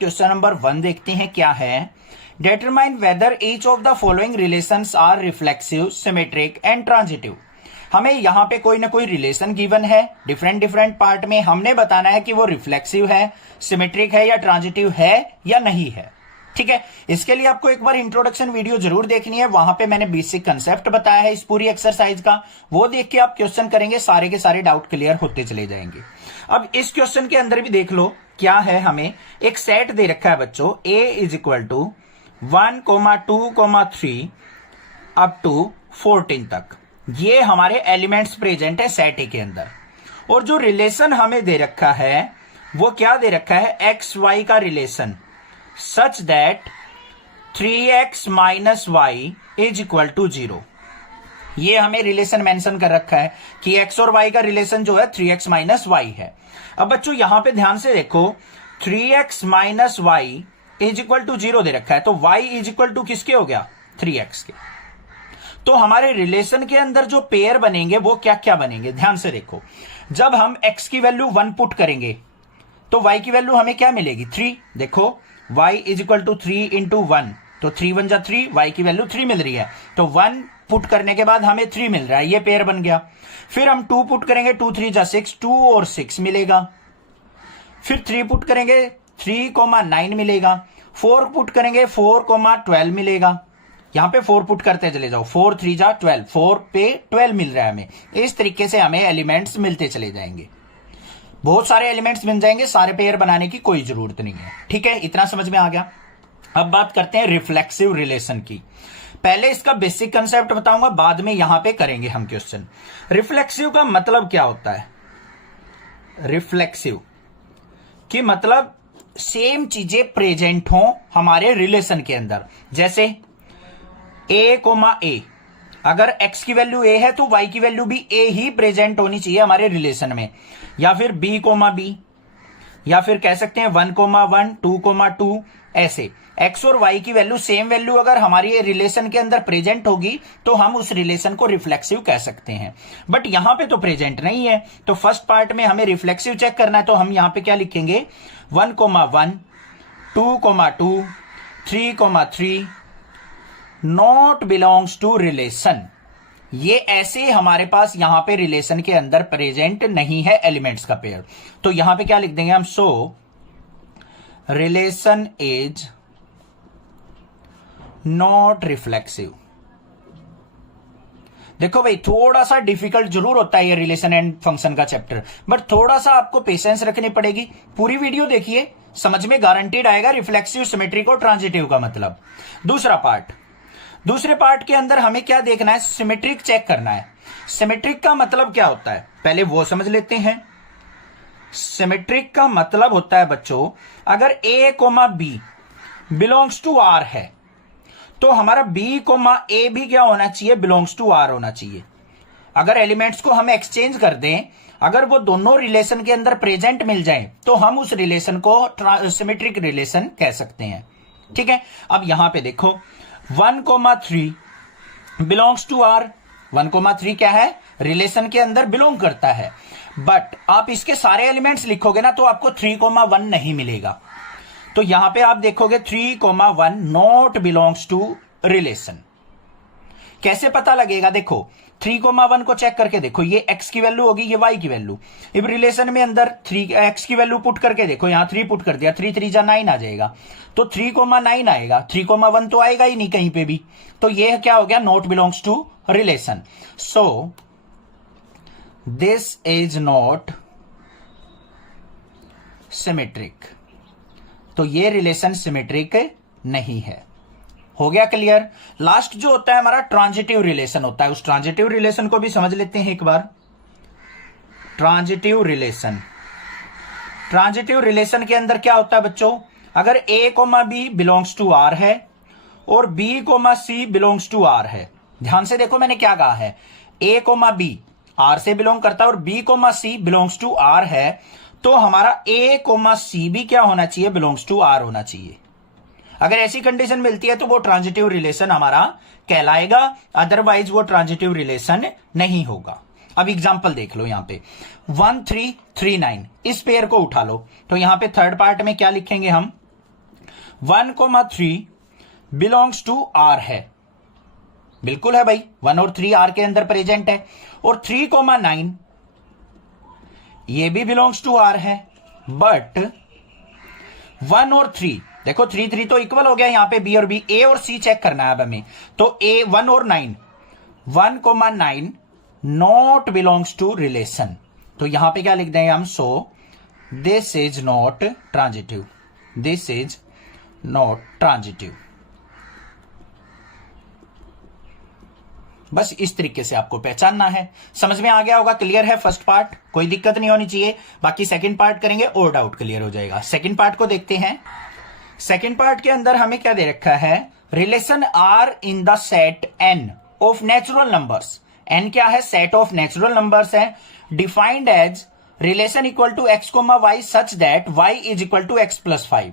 Question number 1 देखते हैं क्या है। Determine whether each of the following relations are reflexive, symmetric and transitive. हमें यहां पे कोई ना कोई रिलेशन गिवन है डिफरेंट डिफरेंट पार्ट में, हमने बताना है कि वो रिफ्लेक्सिव है, सिमेट्रिक है या ट्रांजिटिव है या नहीं है। ठीक है, इसके लिए आपको एक बार इंट्रोडक्शन वीडियो जरूर देखनी है, वहां पे मैंने बेसिक कंसेप्ट बताया है इस पूरी एक्सरसाइज का, वो देख के आप क्वेश्चन करेंगे, सारे के सारे डाउट क्लियर होते चले जाएंगे। अब इस क्वेश्चन के अंदर भी देख लो क्या है, हमें एक सेट दे रखा है बच्चों, a is equal to 1, 2, 3 up to 14 तक। ये हमारे एलिमेंट्स प्रेजेंट है सेट ए के अंदर, और जो रिलेशन हमें दे रखा है वो क्या दे रखा है, एक्स वाई का relation, such that 3x minus y is equal to 0। ये हमें रिलेशन मेंशन कर रखा है कि x और y का रिलेशन जो है 3x माइनस वाई है। अब बच्चों यहां पे ध्यान से देखो, 3x minus y is equal to 0 दे रखा है, तो y इज इक्वल टू किसके हो गया, 3x के। तो हमारे रिलेशन के अंदर जो पेयर बनेंगे वो क्या क्या बनेंगे, ध्यान से देखो। जब हम x की वैल्यू 1 पुट करेंगे तो y की वैल्यू हमें क्या मिलेगी, 3। देखो y is equal to 3 into 1, तो 3 1 जा 3, y की वैल्यू 3 मिल रही है, तो 1 पुट करने के बाद हमें 3 मिल रहा है, ये पेयर बन गया। फिर हम 2 पुट करेंगे, 2 3 जा 6, 2 और 6 मिलेगा। फिर 3 पुट करेंगे, 3,9 मिलेगा। 4 पुट करेंगे, 4,12 मिलेगा। यहां पे 4 पुट करते चले जाओ, 4 3 जा 12, 4 पे 12 मिल रहा है हमें। इस तरीके से हमें एलिमेंट्स मिलते चले जाएंगे, बहुत सारे एलिमेंट्स मिल जाएंगे, सारे पेयर बनाने की कोई जरूरत नहीं है। ठीक है, इतना समझ में आ गया। अब बात करते हैं रिफ्लेक्सिव रिलेशन की। पहले इसका बेसिक कंसेप्ट बताऊंगा, बाद में यहां पे करेंगे हम क्वेश्चन। रिफ्लेक्सिव का मतलब क्या होता है, रिफ्लेक्सिव कि मतलब सेम चीजें प्रेजेंट हो हमारे रिलेशन के अंदर। जैसे a, a, अगर x की वैल्यू a है तो y की वैल्यू भी a ही प्रेजेंट होनी चाहिए हमारे रिलेशन में। या फिर b, b, या फिर कह सकते हैं 1, 1, 2, 2, ऐसे x और y की वैल्यू सेम वैल्यू अगर हमारी रिलेशन के अंदर प्रेजेंट होगी तो हम उस रिलेशन को रिफ्लेक्सिव कह सकते हैं। बट यहां पे तो प्रेजेंट नहीं है, तो फर्स्ट पार्ट में हमें रिफ्लेक्सिव चेक करना है, तो हम यहां पे क्या लिखेंगे, 1, 1, 2, 2, 3, 3 नॉट बिलोंग्स टू रिलेशन। ये ऐसे हमारे पास यहां पे रिलेशन के अंदर प्रेजेंट नहीं है एलिमेंट्स का पेयर, तो यहां पे क्या लिख देंगे हम, सो रिलेशन इज नॉट रिफ्लेक्सिव। देखो भाई थोड़ा सा डिफिकल्ट जरूर होता है ये रिलेशन एंड फंक्शन का चैप्टर, बट थोड़ा सा आपको पेशेंस रखनी पड़ेगी। पूरी वीडियो देखिए, समझ में गारंटीड आएगा रिफ्लेक्सिव, सिमेट्रिक और ट्रांजिटिव का मतलब। दूसरे पार्ट के अंदर हमें क्या देखना है, सिमेट्रिक चेक करना है। सिमेट्रिक का मतलब क्या होता है पहले वो समझ लेते हैं। सिमेट्रिक का मतलब होता है बच्चों, अगर a, b belongs to r है तो हमारा b, a भी क्या होना चाहिए, बिलोंग्स टू r होना चाहिए। अगर एलिमेंट्स को हम एक्सचेंज कर दें, अगर वो दोनों रिलेशन के अंदर प्रेजेंट मिल जाए तो हम उस रिलेशन को सिमेट्रिक रिलेशन कह सकते हैं। ठीक है, अब यहां पे देखो 1, 3 बिलोंग्स टू r। 1, 3 क्या है, रिलेशन के अंदर बिलोंग करता है, बट आप इसके सारे एलिमेंट्स लिखोगे ना तो आपको 3, 1 नहीं मिलेगा। तो यहां पे आप देखोगे 3, 1 नॉट बिलोंग्स टू रिलेशन। कैसे पता लगेगा, देखो 3, 1 को चेक करके देखो, ये x की वैल्यू होगी, ये y की वैल्यू। अब रिलेशन में अंदर 3x की वैल्यू पुट करके देखो, यहां 3 पुट कर दिया, 3 3 जा 9 आ जाएगा, तो 3, 9 आएगा। 3, 1 तो आएगा ही नहीं कहीं पे भी, तो ये क्या हो गया, not belongs to relation. So this is not symmetric, तो ये रिलेशन सिमेट्रिक नहीं है। हो गया क्लियर। लास्ट जो होता है हमारा ट्रांजिटिव रिलेशन होता है, उस ट्रांजिटिव रिलेशन को भी समझ लेते हैं एक बार। ट्रांजिटिव रिलेशन के अंदर क्या होता है बच्चों, अगर a, b belongs to r है और b, c belongs to r है। ध्यान से देखो मैंने क्या कहा है, a, b r से बिलोंग करता है और b, c belongs to r है, तो हमारा a, c भी क्या होना चाहिए, बिलोंग्स टू r होना चाहिए। अगर ऐसी कंडीशन मिलती है तो वो ट्रांजिटिव रिलेशन हमारा कहलाएगा, अदरवाइज वो ट्रांजिटिव रिलेशन नहीं होगा। अब एग्जांपल देख लो, यहां पे 1 3 3 9 इस पेयर को उठा लो, तो यहां पे थर्ड पार्ट में क्या लिखेंगे हम, 1,3 बिलोंग्स टू आर है, बिल्कुल है भाई, 1 और 3 आर के अंदर प्रेजेंट है। और 3,9 ये भी बिलोंग्स टू आर है, बट 1 और 3 देखो 3 तो इक्वल हो गया यहां पे, बी और बी, ए और सी चेक करना है अब हमें। तो ए 1 और 9, 1,9 नॉट बिलोंग्स टू रिलेशन। तो यहां पे क्या लिख देंगे हम, सो this is not transitive, this is not transitive. बस इस तरीके से आपको पहचानना है। समझ में आ गया होगा, क्लियर है फर्स्ट पार्ट, कोई दिक्कत नहीं होनी चाहिए। बाकी सेकंड पार्ट करेंगे और डाउट क्लियर हो जाएगा। सेकंड पार्ट को देखते हैं। सेकंड पार्ट के अंदर हमें क्या दे रखा है, relation are in the set N of natural numbers. N क्या है, सेट ऑफ नेचुरल नंबर्स है, defined as relation equal to x comma y such that y is equal to x plus 5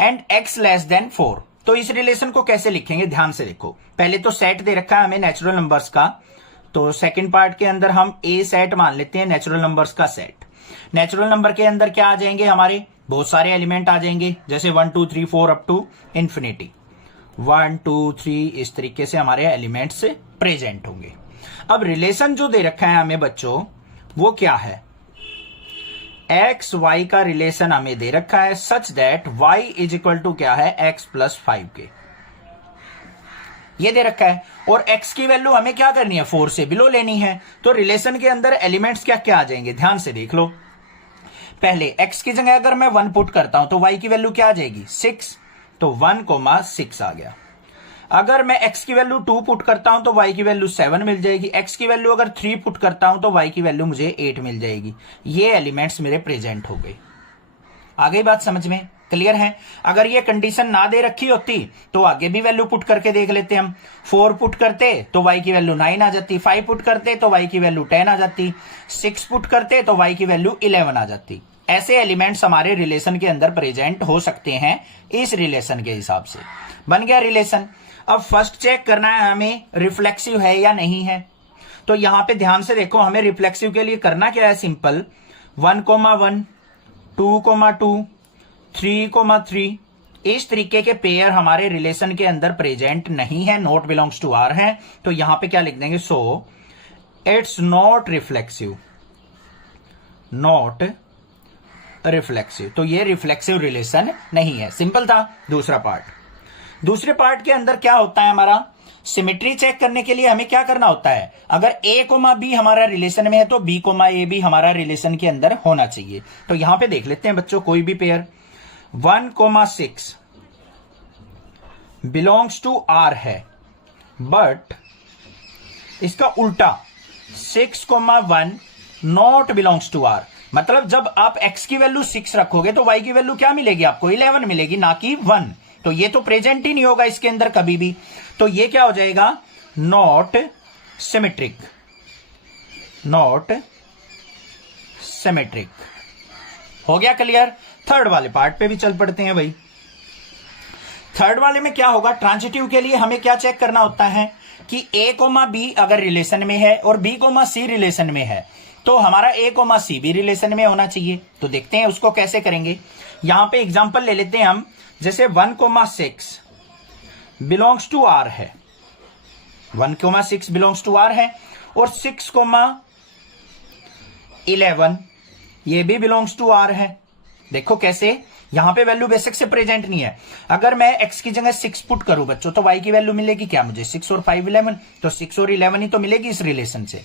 and x less than 4। तो इस relation को कैसे लिखेंगे, ध्यान से देखो। पहले तो सेट दे रखा है हमें नेचुरल नंबर्स का, तो सेकंड पार्ट के अंदर हम ए सेट मान लेते हैं, नेचुरल नंबर्स का सेट। नेचुरल नंबर के अंदर क्या आ जाएंगे, हमारे बहुत सारे एलिमेंट आ जाएंगे, जैसे 1 2 3 4 अप टू इंफिनिटी, 1 2 3 इस तरीके से हमारे एलिमेंट्स प्रेजेंट होंगे। अब रिलेशन जो दे रखा है हमें बच्चों, वो क्या है, एक्स वाई का रिलेशन हमें दे रखा है such that y is equal to क्या है, एक्स प्लस 5 के, ये दे रखा है। और एक्स की वैल्यू हमें क्या करनी है, 4 से बिलो लेनी है। तो रिलेशन के अंदर एलिमेंट्स क्या क्या आ जाएंगे, ध्यान से देख लो। पहले एक्स की जगह अगर मैं 1 पुट करता हूं तो वाई की वैल्यू क्या आ जाएगी, 6, तो 1,6 आ गया। अगर मैं x की वैल्यू 2 पुट करता हूं तो y की वैल्यू 7 मिल जाएगी। x की वैल्यू अगर 3 पुट करता हूं तो y की वैल्यू मुझे 8 मिल जाएगी। ये एलिमेंट्स मेरे प्रेजेंट हो गए। आ गई बात समझ में, क्लियर है। अगर ये कंडीशन ना दे रखी होती तो आगे भी वैल्यू पुट करके देख लेते हम। 4 पुट करते तो y की वैल्यू 9 आ जाती, 5 पुट करते तो y की वैल्यू 10 आ जाती, 6 पुट करते तो y की वैल्यू 11 आ जाती। ऐसे एलिमेंट्स हमारे रिलेशन के अंदर प्रेजेंट हो सकते हैं इस रिलेशन के हिसाब से। बन गया रिलेशन। अब फर्स्ट चेक करना है हमें रिफ्लेक्सिव है या नहीं है। तो यहां पे ध्यान से देखो, हमें रिफ्लेक्सिव के लिए करना क्या है, सिंपल 1,1 2,2 3,3 इस तरीके के पेयर हमारे रिलेशन के अंदर प्रेजेंट नहीं है, नॉट बिलोंग्स टू आर है। तो यहां पे क्या लिख देंगे, so it's not reflexive, not reflexive. तो ये रिफ्लेक्सिव रिलेशन नहीं है, सिंपल था। दूसरे पार्ट के अंदर क्या होता है, हमारा सिमेट्री चेक करने के लिए हमें क्या करना होता है, अगर a कोमा b हमारा रिलेशन में है तो b कोमा a भी हमारा रिलेशन के अंदर होना चाहिए। तो यहां पे देख लेते हैं बच्चों, कोई भी पेयर 1,6 बिलोंग्स टू r है, बट इसका उल्टा 6,1 नॉट बिलोंग्स टू r। मतलब जब आप x की वैल्यू 6 रखोगे तो y की वैल्यू क्या मिलेगी आपको, 11 मिलेगी, ना कि 1। तो ये तो प्रेजेंट ही नहीं होगा इसके अंदर कभी भी। तो ये क्या हो जाएगा, नॉट सिमेट्रिक, नॉट सिमेट्रिक। हो गया क्लियर। थर्ड वाले पार्ट पे भी चल पड़ते हैं भाई। थर्ड वाले में क्या होगा, ट्रांजिटिव के लिए हमें क्या चेक करना होता है कि a कोमा b अगर रिलेशन में है और b कोमा c रिलेशन में है तो हमारा a कोमा c भी रिलेशन में होना चाहिए। तो देखते हैं उसको कैसे करेंगे। यहां पे एग्जांपल ले लेते हैं हम, जैसे 1,6 बिलोंग्स टू r है, 1,6 बिलोंग्स टू r है, और 6,11 ये भी बिलोंग्स टू r है। देखो कैसे, यहां पे वैल्यू बेसिक से प्रेजेंट नहीं है। अगर मैं x की जगह 6 पुट करूं बच्चों तो y की वैल्यू मिलेगी क्या मुझे, 6 और 5 11, तो 6 और 11 ही तो मिलेगी इस रिलेशन से।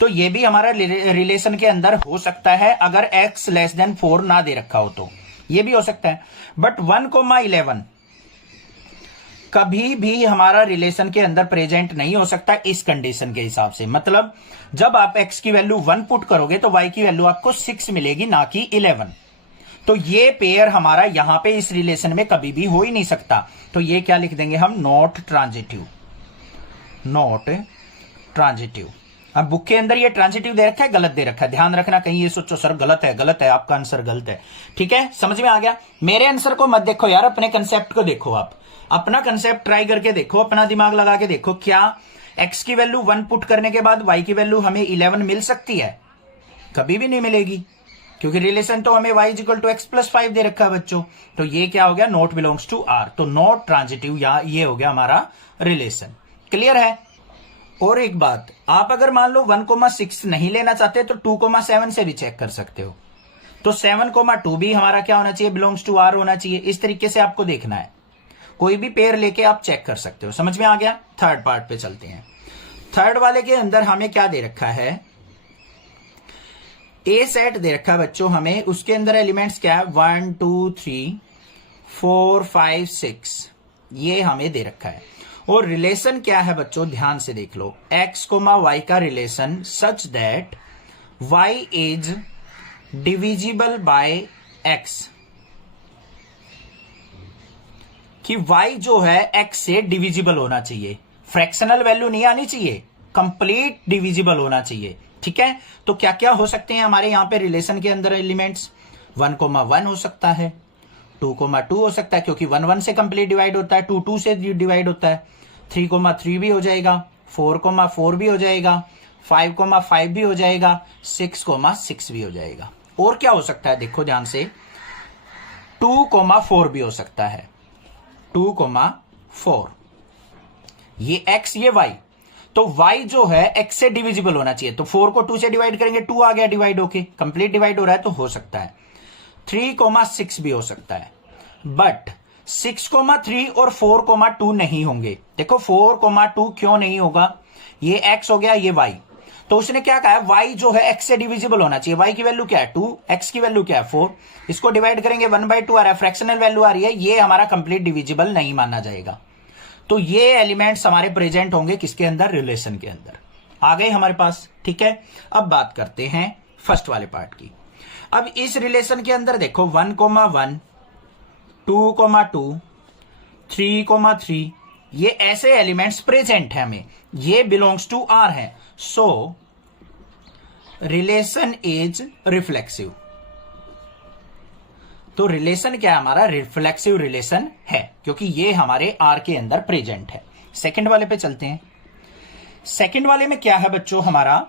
तो ये भी हमारा रिलेशन के अंदर हो सकता है अगर x लेस देन 4 ना दे रखा हो तो ये भी हो सकता है। बट 1,11 कभी भी हमारा रिलेशन के अंदर प्रेजेंट नहीं हो सकता इस कंडीशन के हिसाब से। मतलब जब आप x की वैल्यू 1 पुट करोगे तो y की वैल्यू आपको 6 मिलेगी, ना कि 11। तो ये पेयर हमारा यहां पे इस रिलेशन में कभी भी हो ही नहीं सकता। तो ये क्या लिख देंगे हम, नॉट ट्रांजिटिव, नॉट ट्रांजिटिव। अब बुक के अंदर ये ट्रांजिटिव दे रखा है, गलत दे रखा है, ध्यान रखना, कहीं ये सोचो सर गलत है, आपका आंसर गलत है। ठीक है, समझ में आ गया। मेरे आंसर को मत देखो यार, अपने कंसेप्ट को देखो। आप अपना कंसेप्ट ट्राई करके देखो, अपना दिमाग लगा के देखो, क्या x की वैल्यू 1 पुट करने के बाद y की वैल्यू हमें 11 मिल सकती है? कभी भी नहीं मिलेगी। क्योंकि रिलेशन तो हमें y equal to x plus 5 दे रखा है बच्चों। तो ये क्या हो गया, नॉट बिलोंग्स टू आर, तो नॉट ट्रांजिटिव, या ये हो गया हमारा रिलेशन। क्लियर है। और एक बात, आप अगर मान लो 1,6 नहीं लेना चाहते तो 2,7 से भी चेक कर सकते हो। तो 7,2 भी हमारा क्या होना चाहिए, बिलोंग्स टू आर होना चाहिए। इस तरीके से आपको देखना है, कोई भी पेयर लेके आप चेक कर सकते हो। समझ में आ गया। थर्ड पार्ट पे चलते हैं। थर्ड वाले के अंदर हमें क्या दे रखा है, ए सेट दे रखा है बच्चों हमें। उसके अंदर एलिमेंट्स क्या है, 1 2 3 4 5 6, ये हमें दे रखा है। और रिलेशन क्या है बच्चों, ध्यान से देख लो, x, y का relation such that y is divisible by x, कि y जो है x से डिविजिबल होना चाहिए, फ्रैक्शनल वैल्यू नहीं आनी चाहिए, कंप्लीट डिविजिबल होना चाहिए। ठीक है। तो क्या क्या हो सकते हैं हमारे यहां पे रिलेशन के अंदर एलिमेंट्स, 1,1 हो सकता है, 2,2 हो सकता है क्योंकि 1 1 से कंप्लीट डिवाइड होता है, 2 2 से डिवाइड होता है, 3,3 भी हो जाएगा, 4,4 भी हो जाएगा, 5,5 भी हो जाएगा, 6,6 भी हो जाएगा। और क्या हो सकता है, देखो ध्यान से, 2,4 भी हो सकता है, 2,4, ये x ये y। तो y जो है x से डिविजिबल होना चाहिए, तो 4 को 2 से डिवाइड करेंगे, 2 आ गया डिवाइड होके, कंप्लीट डिवाइड हो रहा है, तो हो सकता है 3,6 भी हो सकता है। बट 6,3 और 4,2 नहीं होंगे। देखो 4,2 क्यों नहीं होगा, ये x हो गया, ये y। तो उसने क्या कहा है, y जो है x से डिविजिबल होना चाहिए। y की वैल्यू क्या है 2, x की वैल्यू क्या है 4, इसको डिवाइड करेंगे 1/2 आ रहा है, फ्रैक्शनल वैल्यू आ रही है, ये हमारा कंप्लीट डिविजिबल नहीं माना जाएगा। तो ये एलिमेंट्स हमारे प्रेजेंट होंगे किसके अंदर, रिलेशन के अंदर। आ गए हमारे पास। ठीक है। अब बात करते हैं फर्स्ट वाले पार्ट की। अब इस रिलेशन के अंदर देखो 1,1 2,2 3,3, ये ऐसे एलिमेंट्स प्रेजेंट है हमें, ये बिलोंग्स टू आर है। सो रिलेशन इज रिफ्लेक्सिव। तो रिलेशन क्या है हमारा, रिफ्लेक्सिव रिलेशन है, क्योंकि ये हमारे आर के अंदर प्रेजेंट है। सेकंड वाले पे चलते हैं। सेकंड वाले में क्या है बच्चों हमारा,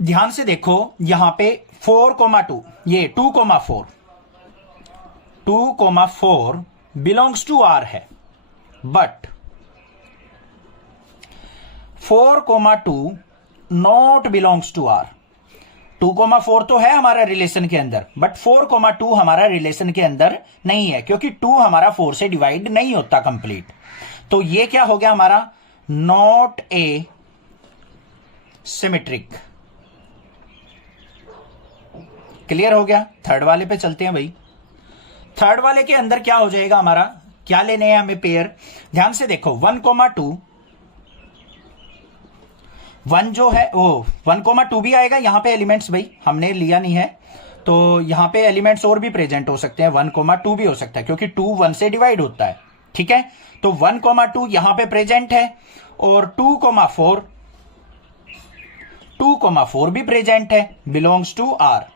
ध्यान से देखो, यहां पे 4,2, ये 2,4 बिलोंग्स टू आर है, but 4,2 not belongs to R. 2,4 तो है हमारा रिलेशन के अंदर, बट 4,2 हमारा रिलेशन के अंदर नहीं है, क्योंकि 2 हमारा 4 से डिवाइड नहीं होता कंप्लीट। तो ये क्या हो गया हमारा, नॉट ए सिमेट्रिक। क्लियर हो गया। थर्ड वाले पे चलते हैं भाई। थर्ड वाले के अंदर क्या हो जाएगा हमारा, क्या लेने हैं हमें पेयर, ध्यान से देखो 1,2 1 जो है वो 1,2 भी आएगा यहां पे एलिमेंट्स, भाई हमने लिया नहीं है, तो यहां पे एलिमेंट्स और भी प्रेजेंट हो सकते हैं, 1,2 भी हो सकता है क्योंकि 2 1 से डिवाइड होता है। ठीक है। तो 1,2 यहां पे प्रेजेंट है, और 2,4 भी प्रेजेंट है, बिलोंग्स टू आर।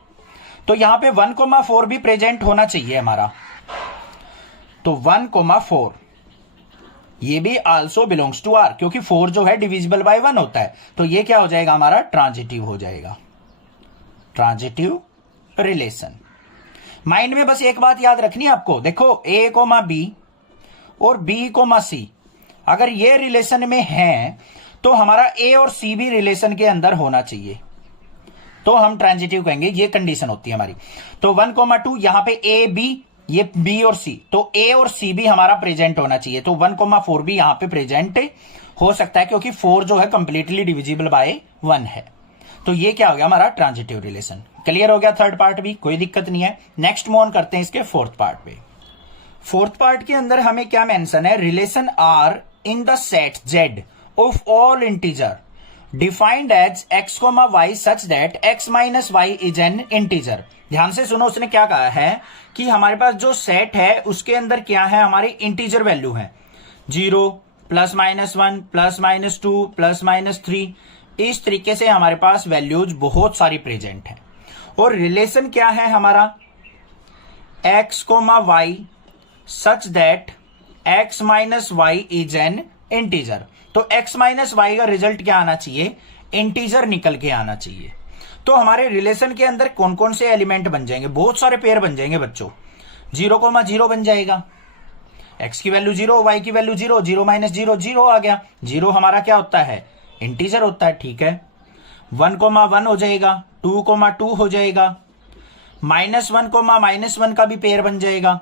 तो यहां पे 1,4 भी प्रेजेंट होना चाहिए हमारा, तो 1,4 ये भी आल्सो बिलोंग्स टू आर, क्योंकि 4 जो है डिविजिबल बाय 1 होता है। तो ये क्या हो जाएगा हमारा, ट्रांजिटिव हो जाएगा, ट्रांजिटिव रिलेशन। माइंड में बस एक बात याद रखनी है आपको, देखो ए कोमा बी और बी कोमा सी अगर ये रिलेशन में है, तो हमारा ए और सी भी रिलेशन के अंदर होना चाहिए, तो हम ट्रांजिटिव कहेंगे, ये कंडीशन होती है हमारी। तो 1,2 यहां पे ए बी, ये बी और सी, तो ए और सी भी हमारा प्रेजेंट होना चाहिए, तो 1,4 भी यहां पे प्रेजेंट हो सकता है, क्योंकि 4 जो है कंप्लीटली डिविजिबल बाय 1 है। तो ये क्या हो गया हमारा, ट्रांजिटिव रिलेशन। क्लियर हो गया थर्ड पार्ट भी, कोई दिक्कत नहीं है। नेक्स्ट मूव ऑन करते हैं इसके फोर्थ पार्ट पे। फोर्थ पार्ट के अंदर हमें क्या मेंशन है, relation are in the set Z of all integer defined as x, y such that x minus y is an integer. ध्यान से सुनो, उसने क्या कहा है कि हमारे पास जो सेट है उसके अंदर क्या है, हमारी इंटीजर वैल्यू है 0 +-1 +-2 +-3, इस तरीके से हमारे पास वैल्यूज बहुत सारी प्रेजेंट है। और रिलेशन क्या है हमारा, x, y such that x minus y is an integer. तो x माइनस वाई का रिजल्ट क्या आना चाहिए, इंटीजर निकल के आना चाहिए। तो हमारे रिलेशन के अंदर कौन कौन से एलिमेंट बन जाएंगे, बहुत सारे पेयर बन जाएंगे बच्चों। 0,0 बन जाएगा, x की वैल्यू 0, y की वैल्यू 0, 0 - 0 0 आ गया। 0 हमारा क्या होता है, इंटीजर होता है, ठीक है। 1,1 हो जाएगा, 2,2 हो जाएगा, -1, -1 का भी पेयर बन जाएगा।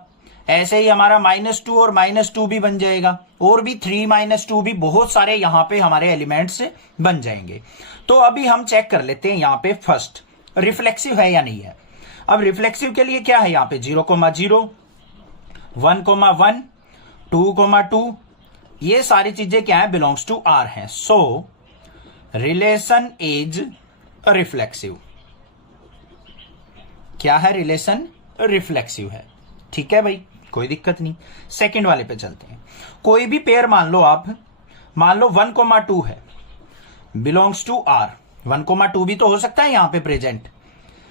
ऐसे ही हमारा -2 और -2 भी बन जाएगा, और भी 3 - 2 भी, बहुत सारे यहां पे हमारे एलिमेंट्स बन जाएंगे। तो अभी हम चेक कर लेते हैं यहां पे फर्स्ट रिफ्लेक्सिव है या नहीं है। अब रिफ्लेक्सिव के लिए क्या है यहां पे, 0,0, 1,1, 2,2, ये सारी चीजें क्या है, बिलोंग्स टू आर है। सो रिलेशन इज रिफ्लेक्सिव। क्या है, रिलेशन रिफ्लेक्सिव है, ठीक है भाई, कोई दिक्कत नहीं। सेकंड वाले पे चलते हैं। कोई भी पेयर मान लो आप, मान लो 1,2 है, बिलोंग्स टू आर। 1,2 भी तो हो सकता है यहां पे प्रेजेंट,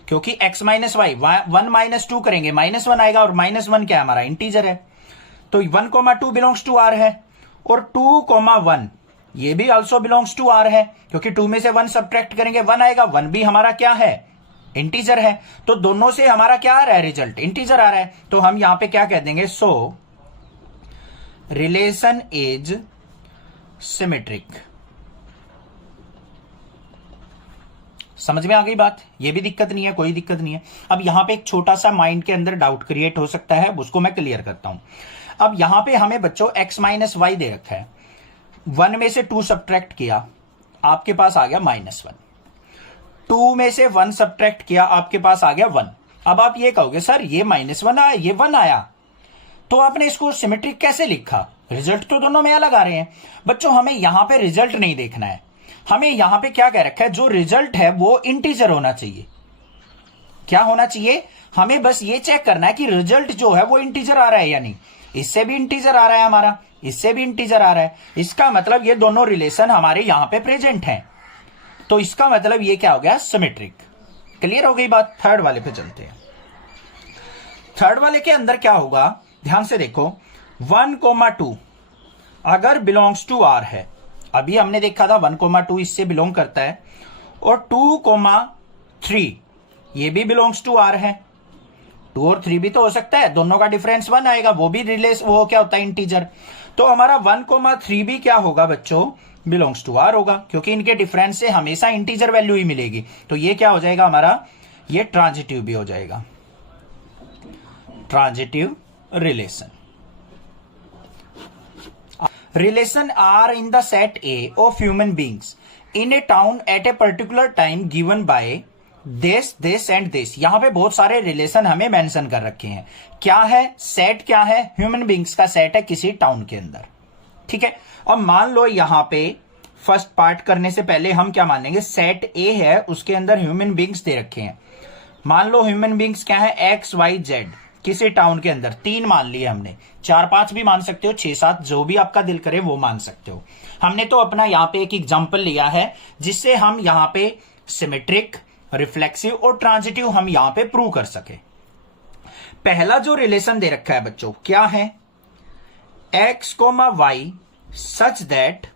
क्योंकि x - y 1 - 2 करेंगे, -1 आएगा, और -1 क्या है, हमारा इंटीजर है। तो 1,2 बिलोंग्स टू आर है, और 2,1 ये भी ऑल्सो बिलोंग्स टू आर है, क्योंकि 2 में से 1 सब्ट्रैक्ट करेंगे 1 आएगा, 1 भी हमारा क्या है, इंटीजर है। तो दोनों से हमारा क्या आ रहा है, रिजल्ट इंटीजर आ रहा है। तो हम यहां पे क्या कह देंगे, सो रिलेशन इज सिमेट्रिक। समझ में आ गई बात, ये भी दिक्कत नहीं है, कोई दिक्कत नहीं है। अब यहां पे एक छोटा सा माइंड के अंदर डाउट क्रिएट हो सकता है, उसको मैं क्लियर करता हूं। अब यहां पे हमें बच्चों x - y दे रखा है, 1 में से 2 सब्ट्रैक्ट किया, आपके पास आ गया -1। 2 में से 1 सब्ट्रैक्ट किया, आपके पास आ गया 1। अब आप ये कहोगे सर ये -1 आया, ये 1 आया, तो आपने इसको सिमेट्रिक कैसे लिखा, रिजल्ट तो दोनों में अलग आ रहे हैं। बच्चों हमें यहां पे रिजल्ट नहीं देखना है, हमें यहां पे क्या कह रखा है, जो रिजल्ट है वो इंटीजर होना चाहिए। क्या होना चाहिए, हमें बस ये चेक करना है कि रिजल्ट जो है वो इंटीजर आ रहा है या नहीं। इससे भी इंटीजर आ रहा है हमारा, इससे भी इंटीजर आ रहा है, इसका मतलब ये दोनों रिलेशन हमारे यहां पे प्रेजेंट हैं। तो इसका मतलब ये क्या हो गया, सिमेट्रिक। क्लियर हो गई बात। थर्ड वाले पे चलते हैं। थर्ड वाले के अंदर क्या होगा, ध्यान से देखो, 1,2 अगर बिलोंग्स टू आर है, अभी हमने देखा था 1,2 इससे बिलोंग करता है, और 2,3 ये भी बिलोंग्स टू आर है। 2 और 3 भी तो हो सकता है, दोनों का डिफरेंस 1 आएगा, वो भी वो क्या होता है, इंटीजर। तो हमारा 1,3 भी क्या होगा बच्चों, बिलोंग्स टू आर होगा, क्योंकि इनके डिफरेंस से हमेशा इंटीजर वैल्यू ही मिलेगी। तो ये क्या हो जाएगा हमारा, ये ट्रांजिटिव भी हो जाएगा, transitive relation. Relation are in the set A of human beings in a town at a particular time given by this, this and this। यहां पे बहुत सारे रिलेशन हमें मेंशन कर रखे हैं। क्या है, सेट क्या है, ह्यूमन बींग्स का सेट है किसी टाउन के अंदर, ठीक है। अब मान लो यहां पे फर्स्ट पार्ट करने से पहले हम क्या मान लेंगे, सेट ए है, उसके अंदर ह्यूमन बींग्स दे रखे हैं। मान लो ह्यूमन बींग्स क्या है, एक्स वाई जेड, किसी टाउन के अंदर 3 मान लिए हमने, 4-5 भी मान सकते हो, 6-7 जो भी आपका दिल करे वो मान सकते हो। हमने तो अपना यहां पे एक एग्जांपल लिया है जिससे हम यहां पे सिमेट्रिक, रिफ्लेक्सिव और ट्रांजिटिव हम यहां पे प्रूव कर सके। पहला जो रिलेशन दे रखा है बच्चों, क्या है, x, y such that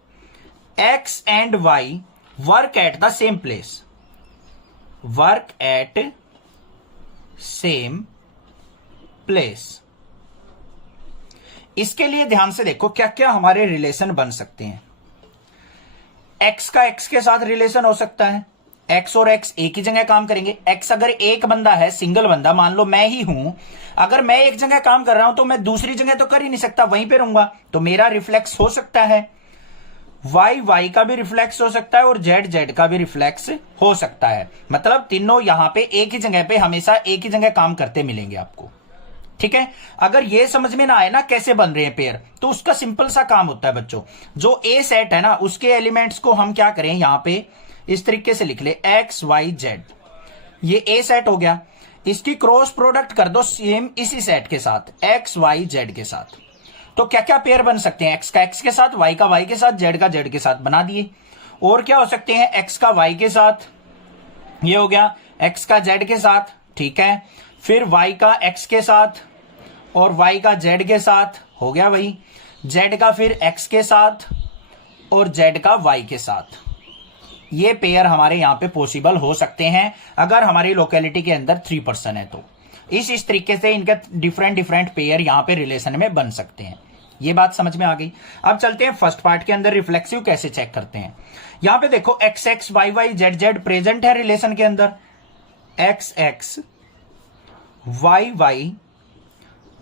x and y work at the same place, work at same place. इसके लिए ध्यान से देखो क्या क्या हमारे रिलेशन बन सकते हैं। x का x के साथ रिलेशन हो सकता है, x और x एक ही जगह काम करेंगे। x अगर एक बंदा है, सिंगल बंदा, मान लो मैं ही हूं, अगर मैं एक जगह काम कर रहा हूं तो मैं दूसरी जगह तो कर ही नहीं सकता, वहीं पे रहूंगा, तो मेरा रिफ्लेक्स हो सकता है। y का भी रिफ्लेक्स हो सकता है, और z का भी रिफ्लेक्स हो सकता है। मतलब तीनों यहां पे एक ही जगह पे हमेशा एक ही जगह काम करते मिलेंगे आपको, ठीक है। अगर ये समझ में ना आए ना कैसे बन रहे हैं पेयर, तो उसका सिंपल सा काम होता है बच्चों, जो ए सेट है ना उसके एलिमेंट्स को हम क्या करें, यहां पे इस तरीके से लिख ले, एक्स वाई जेड, ये ए सेट हो गया। इसकी क्रॉस प्रोडक्ट कर दो सेम इसी सेट के साथ, एक्स वाई जेड के साथ। तो क्या क्या पेयर बन सकते हैं, एक्स का एक्स के साथ, वाई का वाई के साथ, जेड का जेड के साथ बना दिए। और क्या हो सकते हैं, एक्स का वाई के साथ, ये हो गया, एक्स का जेड के साथ, ठीक है। फिर वाई का एक्स के साथ और वाई का जेड के साथ, हो गया भाई। जेड का फिर एक्स के साथ और जेड का वाई के साथ, ये पेयर हमारे यहाँ पे पॉसिबल हो सकते हैं अगर हमारी लोकेलिटी के अंदर 3 पर्सन है तो इस तरीके से इनके डिफरेंट पेयर यहाँ पे रिलेशन में बन सकते हैं। ये बात समझ में आ गई। अब चलते हैं फर्स्ट पार्ट के अंदर रिफ्लेक्सिव कैसे चेक करते हैं। यहां पे देखो x x y y z z present है रिलेशन के अंदर, x x y y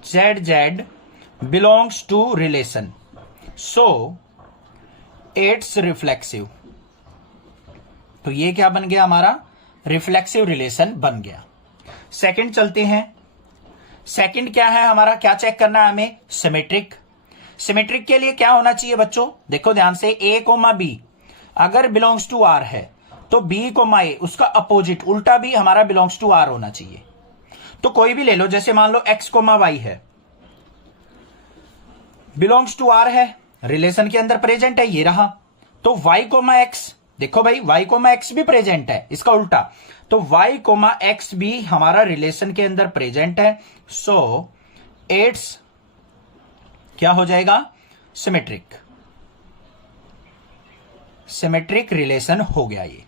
z z belongs to relation, so it's reflexive. तो ये क्या बन गया हमारा, रिफ्लेक्सिव रिलेशन बन गया। सेकंड चलते हैं। सेकंड क्या है हमारा, क्या चेक करना है हमें, सिमेट्रिक। सिमेट्रिक के लिए क्या होना चाहिए बच्चों, देखो ध्यान से, ए कोमा बी अगर बिलोंग्स टू आर है तो बी कोमा ए उसका अपोजिट उल्टा भी हमारा बिलोंग्स टू आर होना चाहिए। तो कोई भी ले लो, जैसे मान लो एक्स कोमा वाई है, बिलोंग्स टू आर है, रिलेशन के अंदर प्रेजेंट है, ये रहा। तो वाई कोमा एक्स, देखो भाई वाई कोमा एक्स भी प्रेजेंट है, इसका उल्टा, तो वाई कोमा एक्स भी हमारा रिलेशन के अंदर प्रेजेंट है, सो इट्स क्या हो जाएगा, सिमेट्रिक। सिमेट्रिक रिलेशन हो गया ये।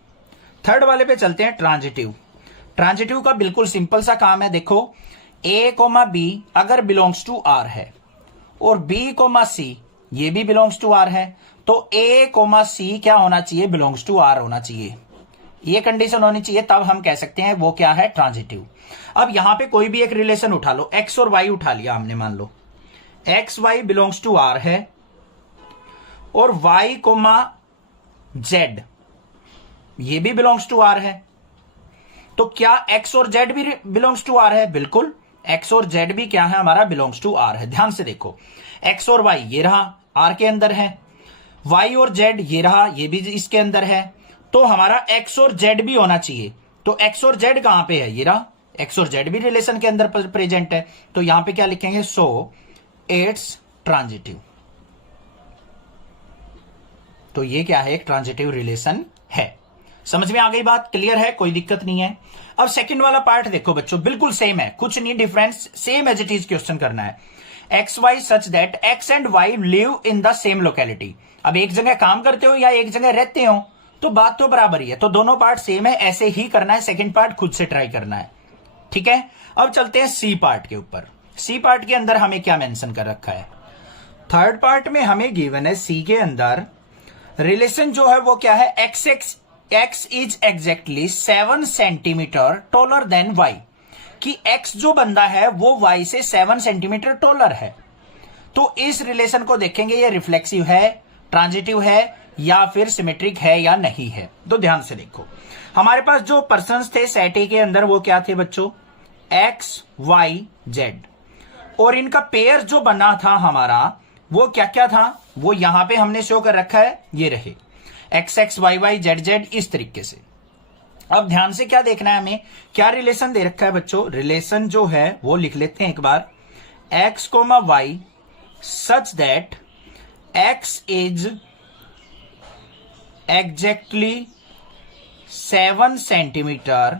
थर्ड वाले पे चलते हैं, ट्रांजिटिव। ट्रांजिटिव का बिल्कुल सिंपल सा काम है, देखो ए कोमा बी अगर बिलोंग्स टू आर है और बी कोमा सी ये भी बिलोंग्स टू आर है, तो ए कोमा सी क्या होना चाहिए, बिलोंग्स टू आर होना चाहिए। ये कंडीशन होनी चाहिए, तब हम कह सकते हैं वो क्या है, ट्रांजिटिव। अब यहां पे कोई भी एक रिलेशन उठा लो, एक्स और वाई उठा लिया हमने, मान लो x y belongs to R है और वाई कोमा जेड ये भी बिलोंग्स टू आर है, तो क्या एक्स और जेड भी बिलोंग्स टू आर है, बिल्कुल एक्स और जेड भी क्या है हमारा, बिलोंग्स टू आर है। ध्यान से देखो, एक्स और वाई ये रहा आर के अंदर है, वाई और जेड ये रहा ये भी इसके अंदर है, तो हमारा एक्स और जेड भी होना चाहिए। तो एक्स और जेड कहां पे है, ये रहा, एक्स और जेड भी रिलेशन के अंदर प्रेजेंट है, तो यहां पे क्या लिखेंगे, सो इट्स ट्रांजिटिव। तो ये क्या है, एक ट्रांजिटिव रिलेशन है। समझ में आ गई बात, क्लियर है, कोई दिक्कत नहीं है। अब सेकंड वाला पार्ट देखो बच्चों, बिल्कुल सेम है, कुछ नहीं difference, same as it is question करना है। X y such that x and y live in the same locality. अब एक जगह काम करते हो या एक जगह रहते हो तो बात तो बराबर ही है, तो दोनों पार्ट सेम है, ऐसे ही करना है। सेकंड पार्ट खुद से ट्राई करना है, ठीक है। अब चलते हैं सी पार्ट के ऊपर। सी पार्ट के अंदर हमें क्या मेंशन कर रखा है, थर्ड पार्ट में हमें गिवन है सी के अंदर रिलेशन जो है वो क्या है, x is exactly 7 centimetre taller than y, कि एक्स जो बंदा है वो वाई से 7 सेंटीमीटर टॉलर है। तो इस रिलेशन को देखेंगे ये रिफ्लेक्सिव है, ट्रांजिटिव है या फिर सिमेट्रिक है या नहीं है। तो ध्यान से देखो, हमारे पास जो पर्सन्स थे सेट ए के अंदर वो क्या थे बच्चों, एक्स वाई जेड, और इनका पेयर जो बना था हमारा वो क्या क्या था, वो यहां पे हमने शो कर रखा है, ये रहे x x y y z z इस तरीके से। अब ध्यान से क्या देखना है हमें, क्या रिलेशन दे रखा है बच्चों, रिलेशन जो है वो लिख लेते हैं एक बार, x comma y such that x is exactly 7 centimetre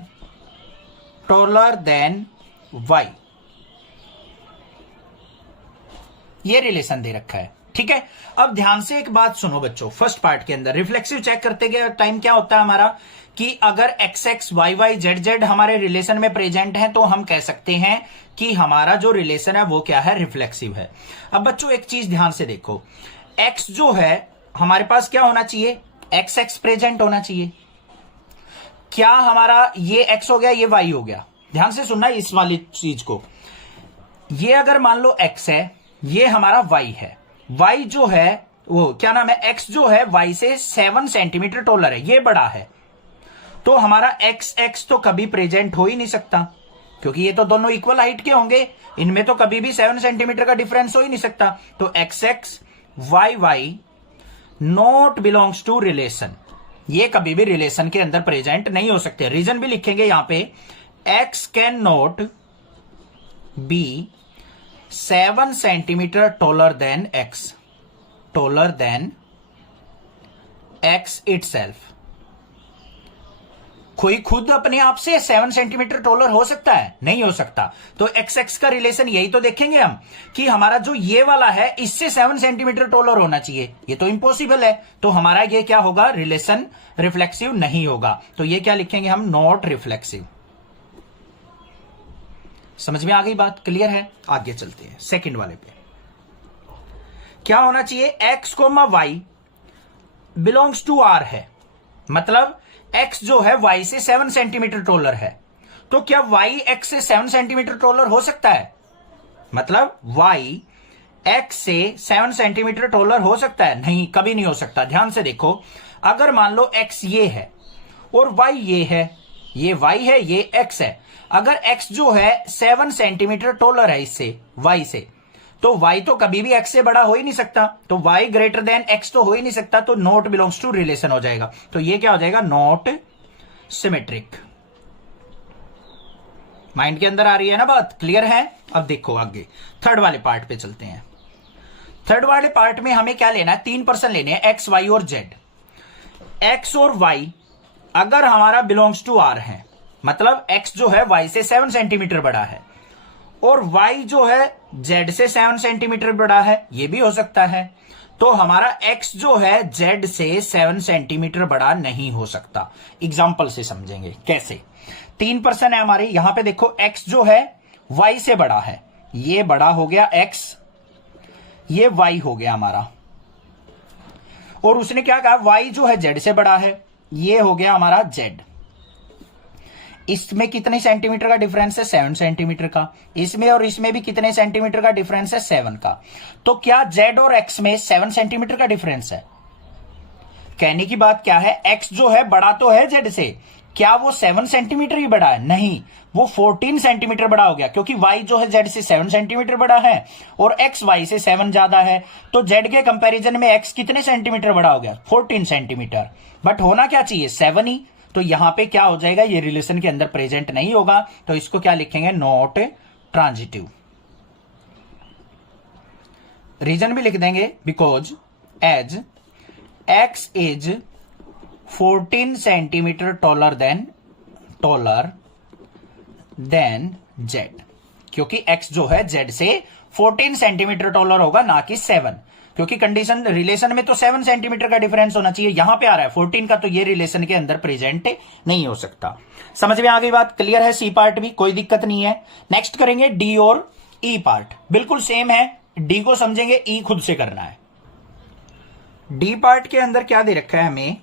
taller than y. ये रिलेशन दे रखा है, ठीक है। अब ध्यान से एक बात सुनो बच्चों, फर्स्ट पार्ट के अंदर रिफ्लेक्सिव चेक करते गए टाइम क्या होता है हमारा, कि अगर x x y y z z हमारे रिलेशन में प्रेजेंट है तो हम कह सकते हैं कि हमारा जो रिलेशन है वो क्या है, रिफ्लेक्सिव है। अब बच्चों एक चीज ध्यान से देखो, एक्स जो है हमारे पास क्या होना चाहिए, एक्स एक्स प्रेजेंट होना चाहिए। क्या हमारा ये एक्स हो गया, ये वाई हो गया, ध्यान से सुनना इस वाली चीज को। ये अगर मान लो एक्स है, ये हमारा वाई है, वाई जो है वो क्या नाम है, एक्स जो है वाई से 7 सेंटीमीटर टॉलर है, ये बड़ा है, तो हमारा एक्स एक्स तो कभी प्रेजेंट हो ही नहीं सकता, क्योंकि ये तो दोनों इक्वल हाइट के होंगे, इनमें तो कभी भी 7 सेंटीमीटर का डिफरेंस हो ही नहीं सकता। तो x x y y not belongs to relation, ये कभी भी रिलेशन के अंदर प्रेजेंट नहीं हो सकते। रीजन भी लिखेंगे यहां पे, x can not be 7 centimetre taller then x, taller than x itself. कोई खुद अपने आप से 7 सेंटीमीटर टॉलर हो सकता है? नहीं हो सकता। तो एक्स एक्स का रिलेशन यही तो देखेंगे हम कि हमारा जो ये वाला है इससे 7 सेंटीमीटर टॉलर होना चाहिए, ये तो इम्पॉसिबल है। तो हमारा ये क्या होगा? रिलेशन रिफ्लेक्सिव नहीं होगा। तो ये क्या लिखेंगे हम? Not reflexive. समझ में आ गई बात? क्लियर है? आगे चलते हैं सेकंड वाले पे। क्या होना चाहिए? X comma y belongs to R है, मतलब x जो है y से 7 सेंटीमीटर टॉलर है। तो क्या y x से 7 सेंटीमीटर टॉलर हो सकता है? मतलब y x से 7 सेंटीमीटर टॉलर हो सकता है? नहीं, कभी नहीं हो सकता। ध्यान से देखो, अगर मान लो x ये है और y ये है, ये y है, ये x है। अगर x जो है 7 सेंटीमीटर टॉलर है इससे, y से, तो y तो कभी भी x से बड़ा हो ही नहीं सकता। तो y ग्रेटर देन x तो हो ही नहीं सकता। तो नॉट बिलोंग्स टू रिलेशन हो जाएगा। तो ये क्या हो जाएगा? Not symmetric. माइंड के अंदर आ रही है ना बात? क्लियर है? अब देखो आगे थर्ड वाले पार्ट पे चलते हैं। थर्ड वाले पार्ट में हमें क्या लेना है? 3 पर्सन लेने हैं, x y और z। x और y अगर हमारा बिलोंग्स टू r है, मतलब x जो है y से 7 सेंटीमीटर बड़ा है और y जो है z से 7 सेंटीमीटर बड़ा है, ये भी हो सकता है। तो हमारा x जो है z से 7 सेंटीमीटर बड़ा नहीं हो सकता। एग्जाम्पल से समझेंगे कैसे। 3 पर्सन है हमारे, यहां पे देखो x जो है y से बड़ा है, ये बड़ा हो गया x, ये y हो गया हमारा। और उसने क्या कहा? y जो है z से बड़ा है, ये हो गया हमारा z। इसमें कितने सेंटीमीटर का डिफरेंस है? 7 सेंटीमीटर का। इसमें और इसमें भी कितने सेंटीमीटर का डिफरेंस है? 7 का। तो क्या z और x में 7 सेंटीमीटर का डिफरेंस है? कहने की बात क्या है? x जो है बड़ा तो है z से, क्या वो 7 सेंटीमीटर ही बड़ा है? नहीं, वो 14 सेंटीमीटर बड़ा हो गया, क्योंकि y जो है z से 7 सेंटीमीटर बड़ा है और x y से 7 ज्यादा है। तो z के कंपैरिजन में x कितने सेंटीमीटर बड़ा हो गया? 14 सेंटीमीटर। बट होना क्या चाहिए? 7 ही। तो यहां पे क्या हो जाएगा? ये रिलेशन के अंदर प्रेजेंट नहीं होगा। तो इसको क्या लिखेंगे? Not transitive. रीजन भी लिख देंगे, because as x is 14 centimetre taller than z, क्योंकि x जो है z से 14 सेंटीमीटर टॉलर होगा, ना कि 7। क्योंकि कंडीशन रिलेशन में तो 7 सेंटीमीटर का डिफरेंस होना चाहिए, यहां पे आ रहा है 14 का, तो ये रिलेशन के अंदर प्रेजेंट नहीं हो सकता। समझ में आ गई बात? क्लियर है? सी पार्ट भी कोई दिक्कत नहीं है। नेक्स्ट करेंगे डी और ई पार्ट। बिल्कुल सेम है, डी को समझेंगे, ई खुद से करना है। डी पार्ट के अंदर क्या दे रखा है हमें?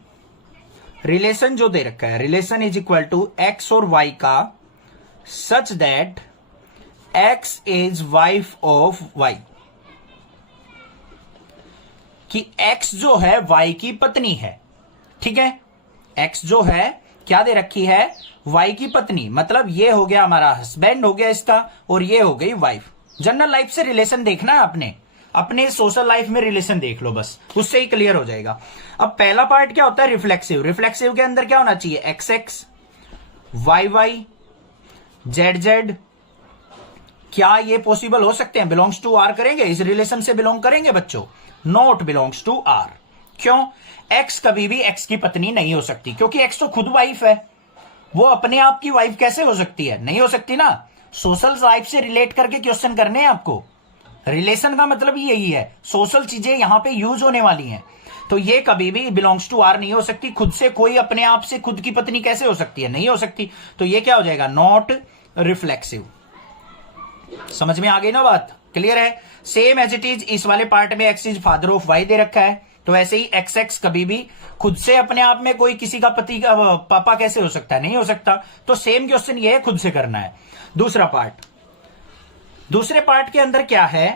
रिलेशन जो दे रखा है, relation is equal to x और वाई का such that x is wife of y, कि x जो है y की पत्नी है। ठीक है, x जो है क्या दे रखी है? y की पत्नी। मतलब ये हो गया हमारा हस्बैंड हो गया इसका, और ये हो गई वाइफ। जनरल लाइफ से रिलेशन देखना है आपने, अपने सोशल लाइफ में रिलेशन देख लो बस, उससे ही क्लियर हो जाएगा। अब पहला पार्ट क्या होता है? रिफ्लेक्सिव। रिफ्लेक्सिव के अंदर क्या होना चाहिए? X x, y y, z z. क्या ये पॉसिबल हो सकते हैं? बिलोंग्स टू आर करेंगे, इस रिलेशन से बिलोंग करेंगे बच्चों। Not belongs to R. क्यों? एक्स कभी भी एक्स की पत्नी नहीं हो सकती, क्योंकि एक्स तो खुद वाइफ है। वो अपने आप की वाइफ कैसे हो सकती है? नहीं हो सकती ना। सोशल लाइफ से रिलेट करके क्वेश्चन करने हैं आपको। रिलेशन का मतलब यही है, सोशल चीजें यहां पे यूज होने वाली हैं। तो ये कभी भी बिलोंग्स टू आर नहीं हो सकती। खुद से कोई अपने आप से खुद की पत्नी कैसे हो सकती है? नहीं हो सकती। तो ये क्या हो जाएगा? Not reflexive. समझ में आ गई ना बात? क्लियर है? सेम एज इट इज इस वाले पार्ट में x is father of why they रखा है, तो ऐसे ही एक्स एक्स कभी भी खुद से अपने आप में कोई किसी का पति का पापा कैसे हो सकता है? नहीं हो सकता। तो सेम क्वेश्चन ये है, खुद से करना है। दूसरा पार्ट, दूसरे पार्ट के अंदर क्या है?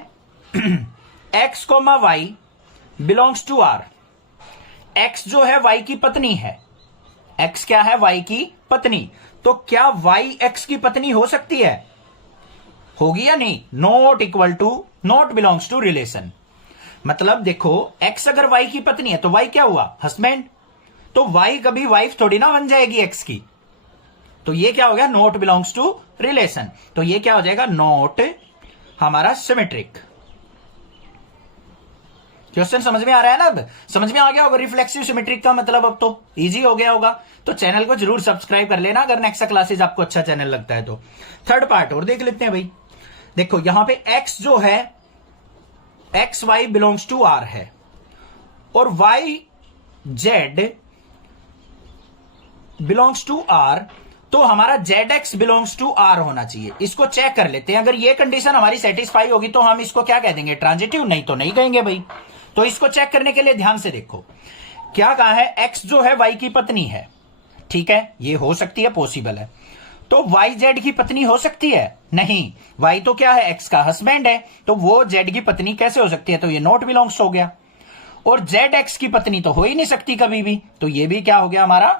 X comma y belongs to R. X जो है वाई की पत्नी है। एक्स क्या है? वाई की पत्नी। तो क्या वाई एक्स की पत्नी हो सकती है? होगी या नहीं? Not equal to, not belongs to relation. मतलब देखो, एक्स अगर वाई की पत्नी है तो वाई क्या हुआ? हस्बैंड। तो वाई कभी वाइफ थोड़ी ना बन जाएगी एक्स की। तो ये क्या हो गया? Not belongs to relation. तो ये क्या हो जाएगा? नॉट हमारा सिमेट्रिक। क्वेश्चन समझ में आ रहा है ना? अब समझ में आ गया होगा रिफ्लेक्सिव सिमेट्रिक का मतलब, अब तो इजी हो गया होगा। तो चैनल को जरूर सब्सक्राइब कर लेना अगर नेक्स्ट क्लासेज आपको अच्छा चैनल लगता है तो। थर्ड पार्ट और देख लेते हैं भाई। देखो यहां पे x जो है x y belongs to R है और y z belongs to R, तो हमारा z x belongs to R होना चाहिए। इसको चेक कर लेते हैं, अगर ये कंडीशन हमारी सेटिस्फाई होगी तो हम इसको क्या कह देंगे, ट्रांजिटिव, नहीं तो नहीं कहेंगे भाई। तो इसको चेक करने के लिए ध्यान से देखो क्या कहा है, एक्स जो है वाई की पत्नी है, ठीक है, ये हो सकती है, पॉसिबल है। तो वाई जेड की पत्नी हो सकती है? नहीं, वाई तो क्या है, एक्स का हस्बैंड है, तो वो जेड की पत्नी कैसे हो सकती है? तो ये नॉट बिलोंग्स हो गया। और जेड एक्स की पत्नी तो हो ही नहीं सकती कभी भी, तो ये भी क्या हो गया हमारा,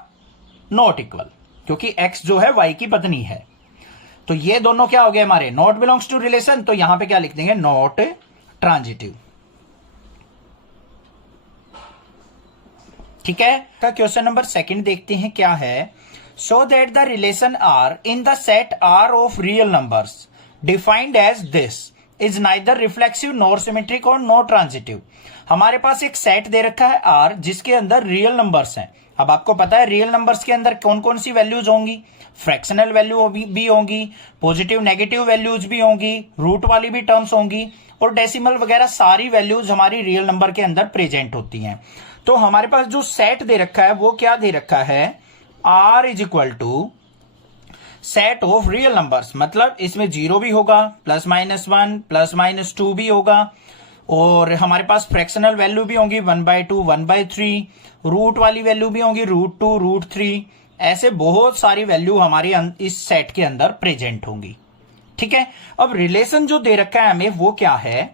नॉट इक्वल, क्योंकि एक्स जो है वाई की पत्नी है। तो ये दोनों क्या हो गए हमारे, नॉट बिलोंग्स टू रिलेशन। तो यहां पे क्या लिख देंगे, नॉट ट्रांजिटिव। ठीक है। का क्वेश्चन नंबर सेकंड देखते हैं क्या है। Show that the relation are in the set R of real numbers defined as this is neither reflexive nor symmetric और नॉर ट्रांजिटिव। हमारे पास एक सेट दे रखा है आर जिसके अंदर रियल नंबर्स हैं। अब आपको पता है रियल नंबर्स के अंदर कौन कौन सी वैल्यूज होंगी, फ्रैक्शनल वैल्यू भी होंगी, पॉजिटिव नेगेटिव वैल्यूज भी होंगी, रूट वाली भी टर्म्स होंगी और डेसिमल वगैरह सारी वैल्यूज हमारी रियल नंबर के अंदर प्रेजेंट होती हैं। तो हमारे पास जो सेट दे रखा है वो क्या दे रखा है, R is equal to set of real numbers, मतलब इसमें 0 भी होगा, +-1 +-2 भी होगा और हमारे पास फ्रैक्शनल वैल्यू भी होंगी 1/2 1/3, रूट वाली वैल्यू भी होंगी √2 √3, ऐसे बहुत सारी वैल्यू हमारी इस सेट के अंदर प्रेजेंट होंगी। ठीक है। अब रिलेशन जो दे रखा है हमें वो क्या है,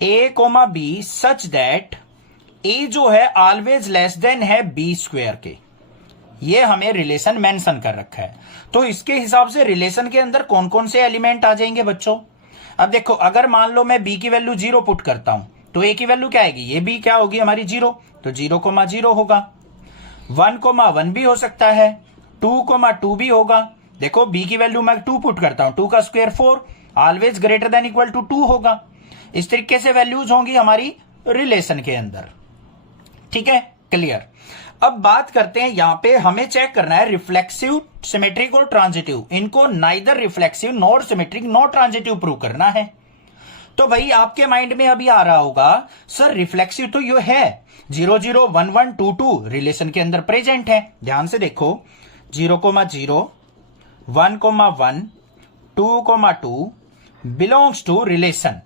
a, b such that a जो है ऑलवेज लेस देन है b² के, ये हमें रिलेशन मेंशन कर रखा है। तो इसके हिसाब से रिलेशन के अंदर कौन कौन से एलिमेंट आ जाएंगे बच्चों। अब देखो अगर मान लो मैं b की वैल्यू 0 पुट करता हूं तो a की वैल्यू क्या आएगी, ये b क्या होगी हमारी 0, तो 0,0 होगा। 1,1 भी हो सकता है, 2,2 भी होगा। देखो b की वैल्यू मैं 2 पुट करता हूं, 2 का square 4, always greater than equal to 2 होगा। इस तरीके से वैल्यूज होंगी हमारी रिलेशन के अंदर। ठीक है, क्लियर। अब बात करते हैं यहां पे हमें चेक करना है रिफ्लेक्सिव, सिमेट्रिक और ट्रांजिटिव, इनको neither reflexive nor symmetric nor transitive prove करना है। तो भाई आपके माइंड में अभी आ रहा होगा सर रिफ्लेक्सिव तो ये है, 0 0 1 1 2 2 रिलेशन के अंदर प्रेजेंट है। ध्यान से देखो 0,0 1,1 2,2 बिलोंग्स टू रिलेशन,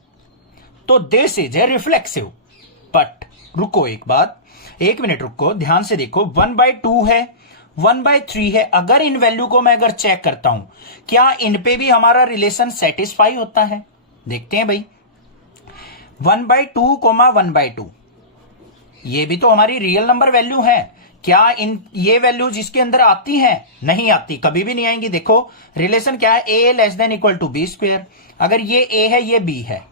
तो this is a reflexive. But रुको एक मिनट रुको, ध्यान से देखो 1/2 है, 1/3 है, अगर इन वैल्यू को मैं अगर चेक करता हूं क्या इन पे भी हमारा रिलेशन सेटिस्फाई होता है, देखते हैं भाई। 1/2, 1/2 ये भी तो हमारी रियल नंबर वैल्यू है, क्या इन ये वैल्यू जिसके अंदर आती हैं, नहीं आती, कभी भी नहीं आएंगी। देखो रिलेशन क्या है, a less than equal to b², अगर ये a है ये b है,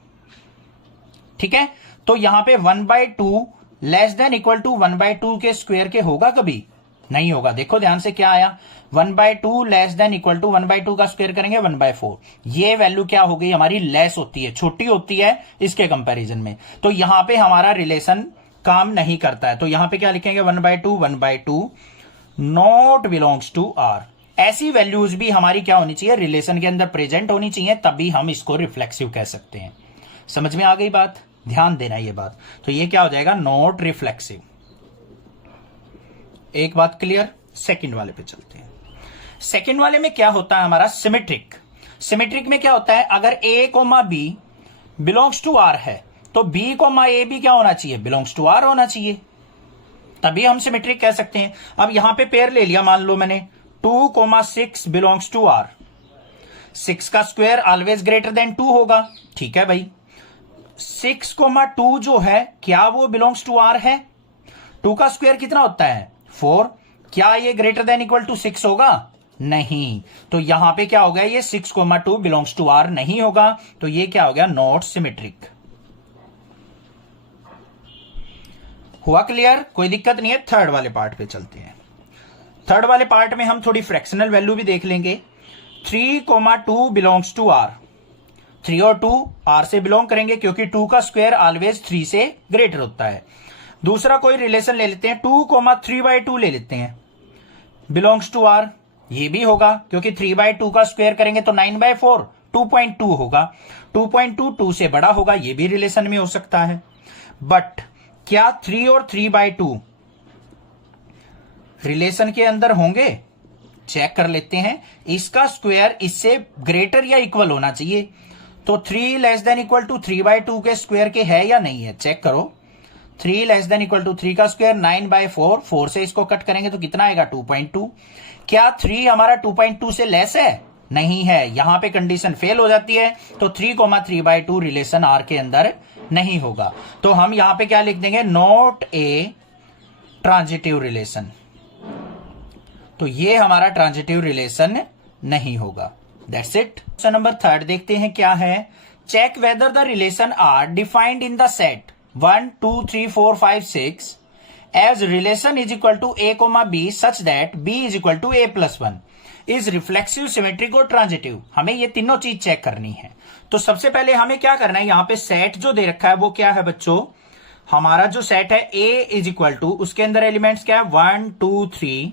ठीक है। तो यहां पे 1/2 लेस देन इक्वल टू 1/2 के स्क्वायर के होगा, कभी नहीं होगा। देखो ध्यान से क्या आया, 1/2 लेस देन इक्वल टू 1/2 का स्क्वायर करेंगे 1/4, ये वैल्यू क्या हो गई हमारी, लेस होती है, छोटी होती है इसके कंपैरिजन में। तो यहां पे हमारा रिलेशन काम नहीं करता है, तो यहां पे क्या लिखेंगे 1/2 नॉट बिलोंग्स टू आर। ऐसी वैल्यूज भी हमारी क्या होनी चाहिए, रिलेशन के अंदर प्रेजेंट होनी चाहिए, तभी हम इसको रिफ्लेक्सिव कह सकते हैं। समझ में आ गई बात, ध्यान देना ये बात। तो ये क्या हो जाएगा, नॉट रिफ्लेक्सिव। एक बात क्लियर। सेकंड वाले पे चलते हैं। सेकंड वाले में क्या होता है हमारा, सिमेट्रिक। सिमेट्रिक में क्या होता है, अगर a, b belongs to r है तो b, a भी क्या होना चाहिए, बिलोंग्स टू r होना चाहिए, तभी हम सिमेट्रिक कह सकते हैं। अब यहां पे पेयर ले लिया, मान लो मैंने 2,6 बिलोंग्स टू r, 6 का स्क्वायर ऑलवेज ग्रेटर देन 2 होगा, ठीक है भाई। 6,2 जो है क्या वो बिलोंग्स टू r है, 2 का स्क्वायर कितना होता है 4, क्या ये ग्रेटर देन इक्वल टू 6 होगा, नहीं। तो यहां पे क्या हो गया, ये 6,2 बिलोंग्स टू r नहीं होगा, तो ये क्या हो गया, नॉट सिमेट्रिक। हुआ क्लियर, कोई दिक्कत नहीं है। थर्ड वाले पार्ट पे चलते हैं। थर्ड वाले पार्ट में हम थोड़ी फ्रैक्शनल वैल्यू भी देख लेंगे। 3,2 बिलोंग्स टू r, 3 और 2 R से बिलोंग करेंगे क्योंकि 2 का स्क्वायर ऑलवेज 3 से ग्रेटर होता है। दूसरा कोई रिलेशन ले लेते हैं, 2,3/2 ले लेते हैं, बिलोंग्स टू R। ये भी होगा क्योंकि 3/2 का स्क्वायर करेंगे तो 9/4 2.2 होगा। 2.2 2 से बड़ा होगा, ये भी रिलेशन में हो सकता है। बट क्या 3 और 3/2 रिलेशन के अंदर होंगे? चेक कर लेते हैं। इसका स्क्वायर इससे ग्रेटर या इक्वल होना चाहिए, तो 3 लेस देन इक्वल टू 3/2 के स्क्वायर के है या नहीं है, चेक करो। 3 लेस देन इक्वल टू 3 का स्क्वायर 9/4, 4 से इसको कट करेंगे तो कितना आएगा 2.2। क्या 3 हमारा 2.2 से लेस है? नहीं है, यहां पे कंडीशन फेल हो जाती है, तो 3,3/2 रिलेशन आर के अंदर नहीं होगा। तो हम यहां पे क्या लिख देंगे, नॉट ए ट्रांजिटिव रिलेशन। तो ये हमारा ट्रांजिटिव रिलेशन नहीं होगा। That's it. क्वेश्चन नंबर 3 देखते हैं क्या है। Check whether the relation R defined in the set 1 2 3 4 5 6 as relation is equal to a, b such that b is equal to a+1 is reflexive, symmetric और transitive. हमें ये तीनों चीज check करनी है। तो सबसे पहले हमें क्या करना है, यहां पे सेट जो दे रखा है वो क्या है बच्चों, हमारा जो सेट है a इज इक्वल टू, उसके अंदर एलिमेंट्स क्या है 1 2 3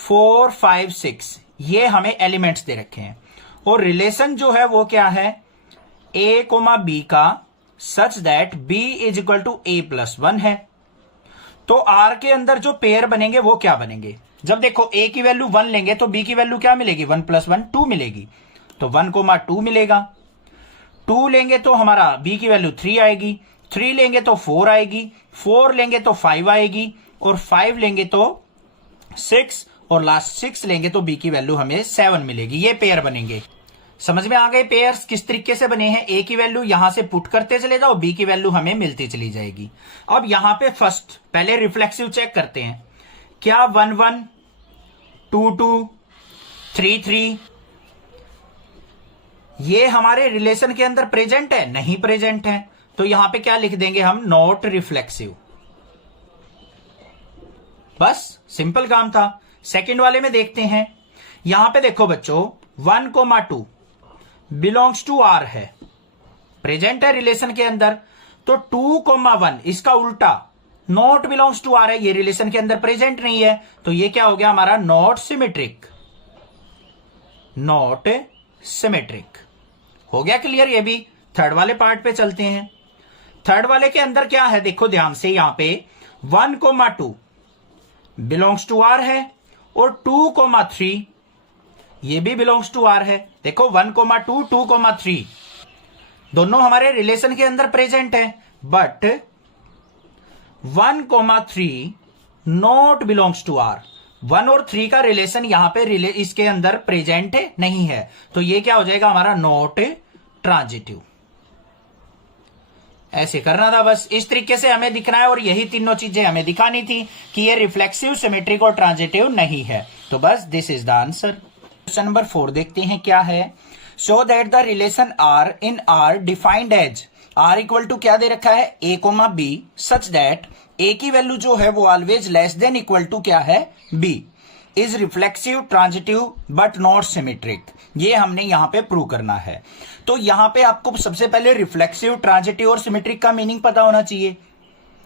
4 5 6, ये हमें एलिमेंट्स दे रखे हैं। और रिलेशन जो है वो क्या है, a, b का such that b is equal to a+1 है। तो r के अंदर जो पेयर बनेंगे वो क्या बनेंगे, जब देखो a की वैल्यू 1 लेंगे तो b की वैल्यू क्या मिलेगी, 1 + 1 2 मिलेगी, तो 1,2 मिलेगा। 2 लेंगे तो हमारा b की वैल्यू 3 आएगी, 3 लेंगे तो 4 आएगी, 4 लेंगे तो 5 आएगी, और 5 लेंगे तो 6, और लास्ट 6 लेंगे तो b की वैल्यू हमें 7 मिलेगी। ये पेयर बनेंगे। समझ में आ गए पेयर्स किस तरीके से बने हैं। a की वैल्यू यहां से पुट करते चले जाओ, b की वैल्यू हमें मिलती चली जाएगी। अब यहां पे फर्स्ट पहले रिफ्लेक्सिव चेक करते हैं। क्या 1 1 2 2 3 3 ये हमारे रिलेशन के अंदर प्रेजेंट है? नहीं प्रेजेंट है, तो यहां पे क्या लिख देंगे हम, नॉट रिफ्लेक्सिव। बस सिंपल काम था। सेकंड वाले में देखते हैं। यहां पे देखो बच्चों 1 2 बिलोंग्स टू R है, प्रेजेंट है रिलेशन के अंदर। तो 2 1 इसका उल्टा नॉट बिलोंग्स टू R है, ये रिलेशन के अंदर प्रेजेंट नहीं है, तो ये क्या हो गया हमारा, नॉट सिमेट्रिक। नॉट सिमेट्रिक हो गया क्लियर। ये भी थर्ड वाले पार्ट पे चलते हैं। थर्ड वाले के अंदर क्या है, देखो ध्यान से, यहां पे 1 2 बिलोंग्स टू R है, और 2 3 ये भी बिलोंग्स टू R है। देखो 1 2 2 3 दोनों हमारे रिलेशन के अंदर प्रेजेंट है, but 1 3 not belongs to R। 1 और 3 का रिलेशन यहां पे इसके अंदर प्रेजेंट नहीं है, तो ये क्या हो जाएगा हमारा, नॉट ट्रांजिटिव। ऐसे करना था बस, इस तरीके से हमें दिखना है, और यही तीनों चीजें हमें दिखानी थी कि ये रिफ्लेक्सिव, सिमेट्रिक और ट्रांजिटिव नहीं है। तो बस this is the answer. Question number 4 देखते हैं क्या है। Show that the relation R in R defined as, R equal to क्या दे रखा है, a, b such that a की वैल्यू जो है वो always less than equal to क्या है, b is reflexive, transitive but not symmetric. ये हमने यहां पे प्रूव करना है। तो यहां पे आपको सबसे पहले रिफ्लेक्सिव, ट्रांजिटिव और सिमेट्रिक का मीनिंग पता होना चाहिए।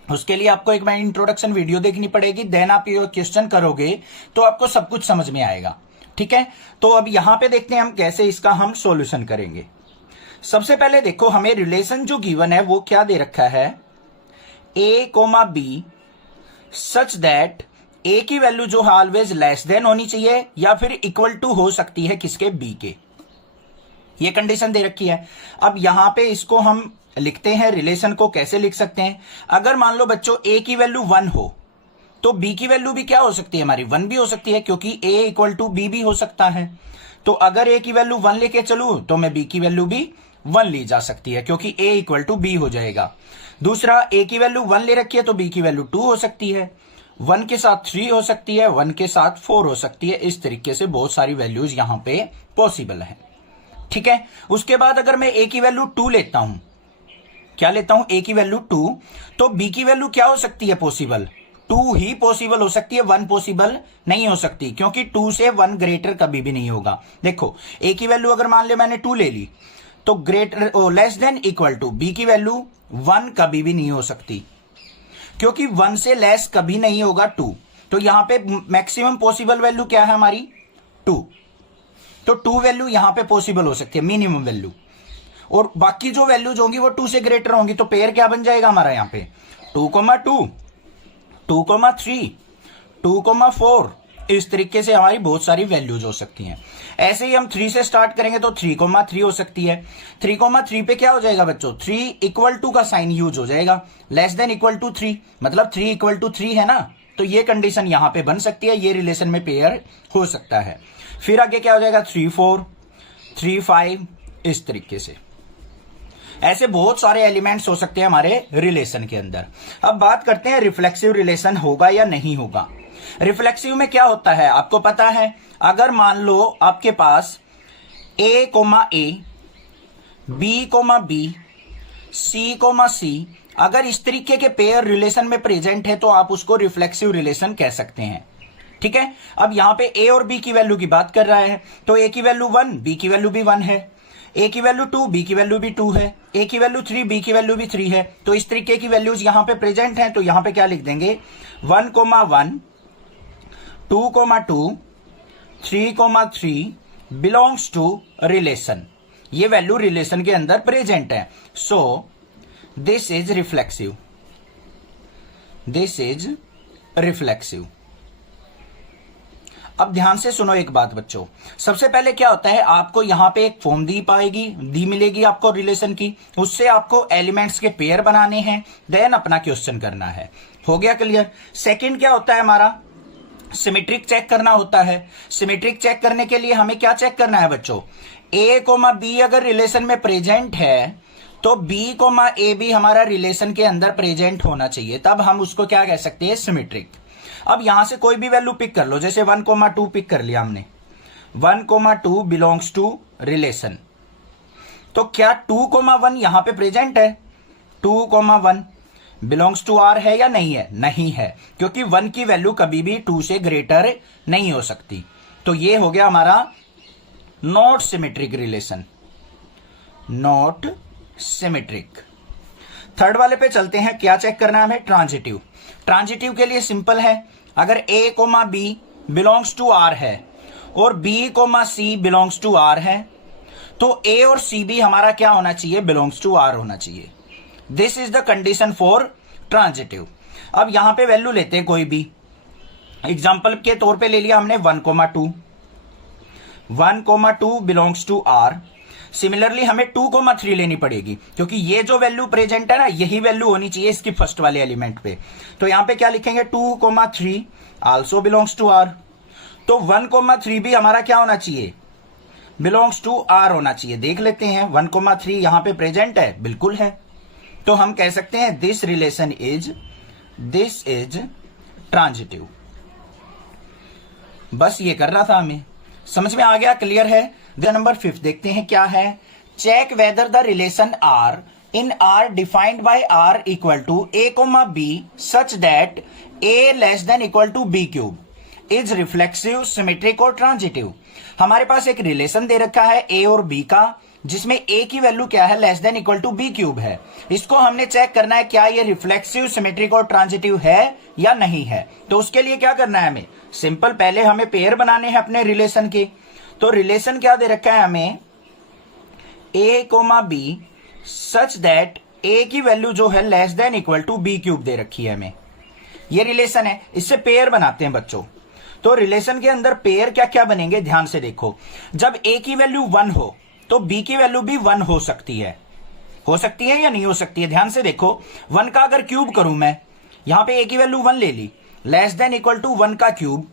उसके लिए आपको एक इंट्रोडक्शन वीडियो देखनी पड़ेगी, देन आप ये क्वेश्चन करोगे तो आपको सब कुछ समझ में आएगा। ठीक है, तो अब यहां पे देखते हैं हम कैसे इसका हम सॉल्यूशन करेंगे। सबसे पहले देखो हमें रिलेशन जो गिवन है वो क्या दे रखा है, a, b such that a की वैल्यू जो है ऑलवेज लेस देन होनी चाहिए, या फिर इक्वल टू हो सकती है किसके, b के। ये कंडीशन दे रखी है। अब यहां पे इसको हम लिखते हैं, रिलेशन को कैसे लिख सकते हैं। अगर मान लो बच्चों a की वैल्यू 1 हो तो b की वैल्यू भी क्या हो सकती है हमारी, 1 भी हो सकती है, क्योंकि a इक्वल टू b भी हो सकता है। तो अगर a की वैल्यू 1 लेके चलूं तो मैं b की वैल्यू भी 1 ली जा सकती है, क्योंकि a इक्वल टू b हो जाएगा। दूसरा, a की वैल्यू 1 ले रखी है तो b की वैल्यू 2 हो सकती है, 1 के साथ 3 हो सकती है, 1 के साथ 4 हो सकती है। इस तरीके से बहुत सारी वैल्यूज यहां पे पॉसिबल है। ठीक है, उसके बाद अगर मैं a की वैल्यू 2 लेता हूं, क्या लेता हूं, a की वैल्यू 2, तो b की वैल्यू क्या हो सकती है पॉसिबल, 2 ही पॉसिबल हो सकती है, 1 पॉसिबल नहीं हो सकती, क्योंकि 2 से 1 ग्रेटर कभी भी नहीं होगा। देखो a की वैल्यू अगर मान ले मैंने 2 ले ली, तो greater less than equal to B की वैल्यू 1 कभी भी नहीं हो सकती, क्योंकि 1 से लेस कभी नहीं होगा 2। तो यहां पे मैक्सिमम पॉसिबल वैल्यू क्या है हमारी 2, तो 2 वैल्यू यहां पे पॉसिबल हो सकती है मिनिमम वैल्यू, और बाकी जो वैल्यूज होंगी वो 2 से ग्रेटर होंगी। तो पेयर क्या बन जाएगा हमारा यहां पे 2,2, 2,3, 2,4, इस तरीके से हमारी बहुत सारी वैल्यूज हो सकती हैं। ऐसे ही हम 3 से स्टार्ट करेंगे तो 3,3 हो सकती है। 3,3 पे क्या हो जाएगा बच्चों 3 इक्वल टू का साइन यूज हो जाएगा, लेस देन इक्वल टू 3, मतलब 3 इक्वल टू 3 है ना, तो ये कंडीशन यहां पे बन सकती है, ये रिलेशन में पेयर हो सकता है। फिर आगे क्या हो जाएगा 3,4, 3,5, इस तरीके से ऐसे बहुत सारे एलिमेंट्स हो सकते हैं हमारे रिलेशन के अंदर। अब बात करते हैं रिफ्लेक्सिव रिलेशन होगा या नहीं होगा। रिफ्लेक्सिव में क्या होता है आपको पता है, अगर मान लो आपके पास A, A, B, B, C, C, अगर इस तरीके के पेयर रिलेशन में प्रेजेंट है तो आप उसको रिफ्लेक्सिव रिलेशन कह सकते हैं। ठीक है, अब यहां पे A और B की वैल्यू की बात कर रहा है, तो A की वैल्यू 1, B की वैल्यू भी 1 है, A की वैल्यू 2, B की वैल्यू भी 2 है, A की वैल्यू 3, B की वैल्यू भी 3 है। तो इस तरीके की वैल्यूज यहां पे प्रेजेंट हैं, तो यहां पे क्या लिख देंगे 1, 2, 2, 3, बिलोंग्स टू रिलेशन। ये वैल्यू रिलेशन के अंदर प्रेजेंट है, so this is reflexive, this is reflexive. अब ध्यान से सुनो एक बात बच्चों, सबसे पहले क्या होता है आपको यहां पे एक फॉर्म दी मिलेगी आपको रिलेशन की, उससे आपको एलिमेंट्स के पेयर बनाने हैं, देन अपना क्वेश्चन करना है। हो गया क्लियर। सेकंड क्या होता है हमारा सिमेट्रिक चेक करना होता है। सिमेट्रिक चेक करने के लिए हमें क्या चेक करना है बच्चों, A, B अगर रिलेशन में प्रेजेंट है तो B, A भी हमारा रिलेशन के अंदर प्रेजेंट होना चाहिए, तब हम उसको क्या कह सकते हैं सिमेट्रिक। अब यहां से कोई भी वैल्यू पिक कर लो, जैसे 1, 2 पिक कर लिया हमने, 1, 2 बिलोंग्स टू रिलेशन, तो क्या 2, 1 यहां पे प्रेजेंट है, 2, 1 बिलोंग्स टू R है या नहीं है, नहीं है, क्योंकि 1 की वैल्यू कभी भी 2 से ग्रेटर नहीं हो सकती। तो ये हो गया हमारा not symmetric relation, not symmetric. Third वाले पे चलते हैं, क्या चेक करना है हमें ट्रांजिटिव। ट्रांजिटिव के लिए सिंपल है, अगर A, B belongs to R है और B, C belongs to R है, तो A और C भी हमारा क्या होना चाहिए, बिलोंग्स टू R होना चाहिए। This is the condition for transitive. अब यहां पे वैल्यू लेते हैं कोई भी, एग्जाम्पल के तौर पे ले लिया हमने 1, 2, 1, 2 बिलोंग्स टू R। सिमिलरली हमें 2, 3 लेनी पड़ेगी, क्योंकि ये जो वैल्यू प्रेजेंट है ना, यही वैल्यू होनी चाहिए इसकी फर्स्ट वाले एलिमेंट पे। तो यहां पे क्या लिखेंगे 2, 3 आल्सो बिलोंग्स टू R। तो 1, 3 भी हमारा क्या होना चाहिए, बिलोंग्स टू R होना चाहिए। देख लेते हैं 1, 3 यहां पे प्रेजेंट है, बिल्कुल है, तो हम कह सकते हैं this relation is, this is transitive. बस ये कर रहा था, हमें समझ में आ गया, क्लियर है। नंबर 5 देखते हैं क्या है, check whether the relation R in R defined by R equal to A, B such that A less than equal to B cube is reflexive, symmetric और transitive। हमारे पास एक रिलेशन दे रखा है A और B का, जिसमें A की वैल्यू क्या है, less than equal to B cube है। इसको हमने चेक करना है क्या ये रिफ्लेक्सिव, सिमेट्रिक और ट्रांजिटिव है या नहीं है। तो उसके लिए क्या करना है हमें, सिंपल पहले हमें पेयर बनाने हैं अपने रिलेशन के। तो रिलेशन क्या दे रखा है हमें, A, B such that A की वैल्यू जो है less than equal to B cube दे रखी है हमें, ये रिलेशन है। इससे पेयर बनाते हैं बच्चों। तो रिलेशन के अंदर पेयर क्या क्या बनेंगे, ध्यान से देखो। जब A की वैल्यू 1 हो तो B की वैल्यू भी 1 हो सकती है या नहीं हो सकती है, ध्यान से देखो। 1 का अगर क्यूब करूं मैं, यहां पे A की वैल्यू 1 ले ली, लेस देन इक्वल टू 1 का क्यूब,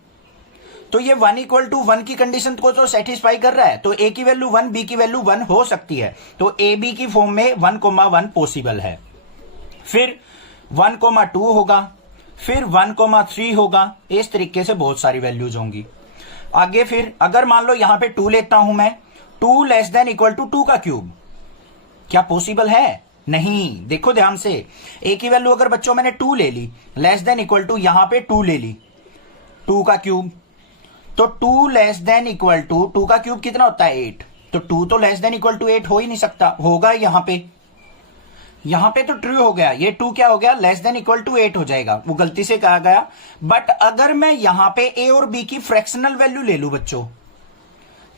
तो ये 1 इक्वल टू 1 की कंडीशन को तो सेटिस्फाई कर रहा है। तो A की वैल्यू 1, B की वैल्यू 1 हो सकती है। तो A, B की फॉर्म में 1, 1 पॉसिबल है। फिर 1, 2 होगा, फिर 1, 3 होगा, इस तरीके से बहुत सारी वैल्यूज होंगी। आगे फिर अगर मान लो यहां पे 2 लेता हूं मैं, 2 लेस देन इक्वल टू 2 का क्यूब, क्या पॉसिबल है, नहीं। देखो ध्यान से, A की वैल्यू अगर बच्चों मैंने 2 ले ली, लेस देन इक्वल टू यहां पे 2 ले ली, 2 का क्यूब, तो 2 लेस देन इक्वल टू 2 का क्यूब कितना होता है 8, तो 2 तो लेस देन इक्वल टू 8 हो ही नहीं सकता, होगा यहां पे तो ट्रू हो गया, ये 2 क्या हो गया, लेस देन इक्वल टू 8 हो जाएगा, वो गलती से कहा गया। बट अगर मैं यहां पे ए और बी की फ्रैक्शनल वैल्यू ले लूं बच्चों,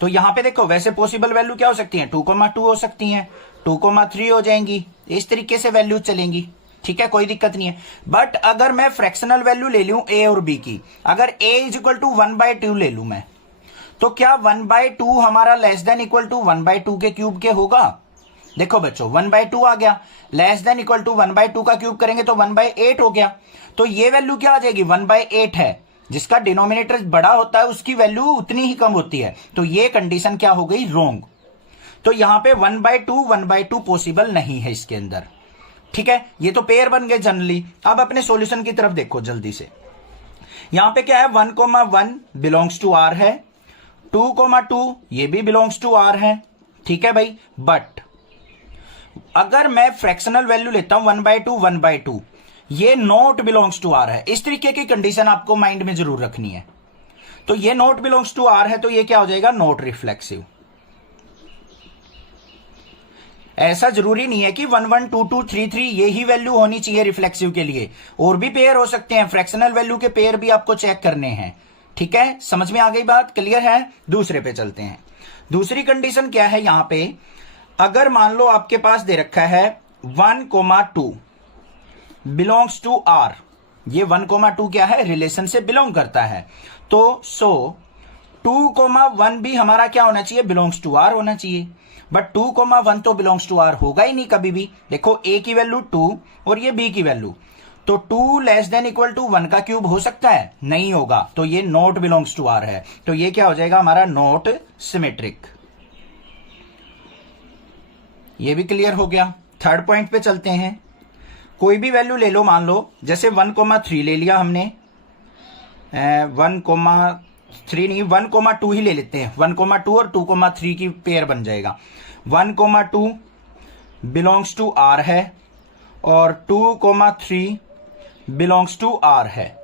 तो यहां पे देखो वैसे पॉसिबल वैल्यू क्या हो सकती है, 2,2 हो सकती है, 2,3 हो जाएंगी, इस तरीके से वैल्यू चलेंगी, ठीक है, कोई दिक्कत नहीं है। बट अगर मैं फ्रैक्शनल वैल्यू ले लूं ए और बी की, अगर ए इज इक्वल टू 1/2 ले लूं मैं, तो क्या 1/2 हमारा लेस देन इक्वल टू 1/2 के क्यूब के होगा? देखो बच्चों 1/2 आ गया, लेस देन इक्वल टू 1/2 का क्यूब करेंगे तो 1/8 हो गया, तो ये वैल्यू क्या आ जाएगी, 1/8 है, जिसका डिनोमिनेटर बड़ा होता है उसकी वैल्यू उतनी ही कम होती है, तो ये कंडीशन क्या हो गई, रॉन्ग। तो यहां पे 1/2 पॉसिबल नहीं है इसके अंदर, ठीक है, ये तो पेयर बन गए जनरली। अब अपने सॉल्यूशन की तरफ देखो जल्दी से, यहां पे क्या है, 1,1 बिलोंग्स टू आर है, 2,2 ये भी बिलोंग्स टू आर है, ठीक है भाई। बट अगर मैं फ्रैक्शनल वैल्यू लेता हूं 1/2 ये नॉट बिलोंग्स टू आर है, इस तरीके की कंडीशन आपको माइंड में जरूर रखनी है। तो ये नॉट बिलोंग्स टू आर है, तो ये क्या हो जाएगा, नॉट रिफ्लेक्सिव। ऐसा जरूरी नहीं है कि 1, 1, 2, 2, 3, 3 ये ही वैल्यू होनी चाहिए रिफ्लेक्सिव के लिए, और भी पेयर हो सकते हैं, फ्रैक्शनल वैल्यू के पेयर भी आपको चेक करने हैं, ठीक है, समझ में आ गई बात, क्लियर है। दूसरे पे चलते हैं। दूसरी कंडीशन क्या है, यहां पे अगर मान लो आपके पास दे रखा है 1,2 बिलोंग्स टू आर, ये 1,2 क्या है, रिलेशन से बिलोंग करता है, तो 2,1 भी हमारा क्या होना चाहिए, बिलोंग्स टू आर होना चाहिए। बट 2,1 तो बिलोंग्स टू आर होगा ही नहीं कभी भी। देखो ए की वैल्यू 2 और ये बी की वैल्यू, तो 2 लेस देन इक्वल टू 1 का क्यूब हो सकता है, नहीं होगा, तो ये नॉट बिलोंग्स टू आर है, तो ये क्या हो जाएगा हमारा, नॉट सिमेट्रिक। ये भी क्लियर हो गया। थर्ड पॉइंट पे चलते हैं। कोई भी वैल्यू ले लो, मान लो जैसे 1,3 ले लिया हमने, 1,3 नहीं 1,2 ही ले लेते हैं, 1,2 और 2,3 की पेयर बन जाएगा। 1,2 बिलोंग्स टू आर है और 2,3 बिलोंग्स टू आर है,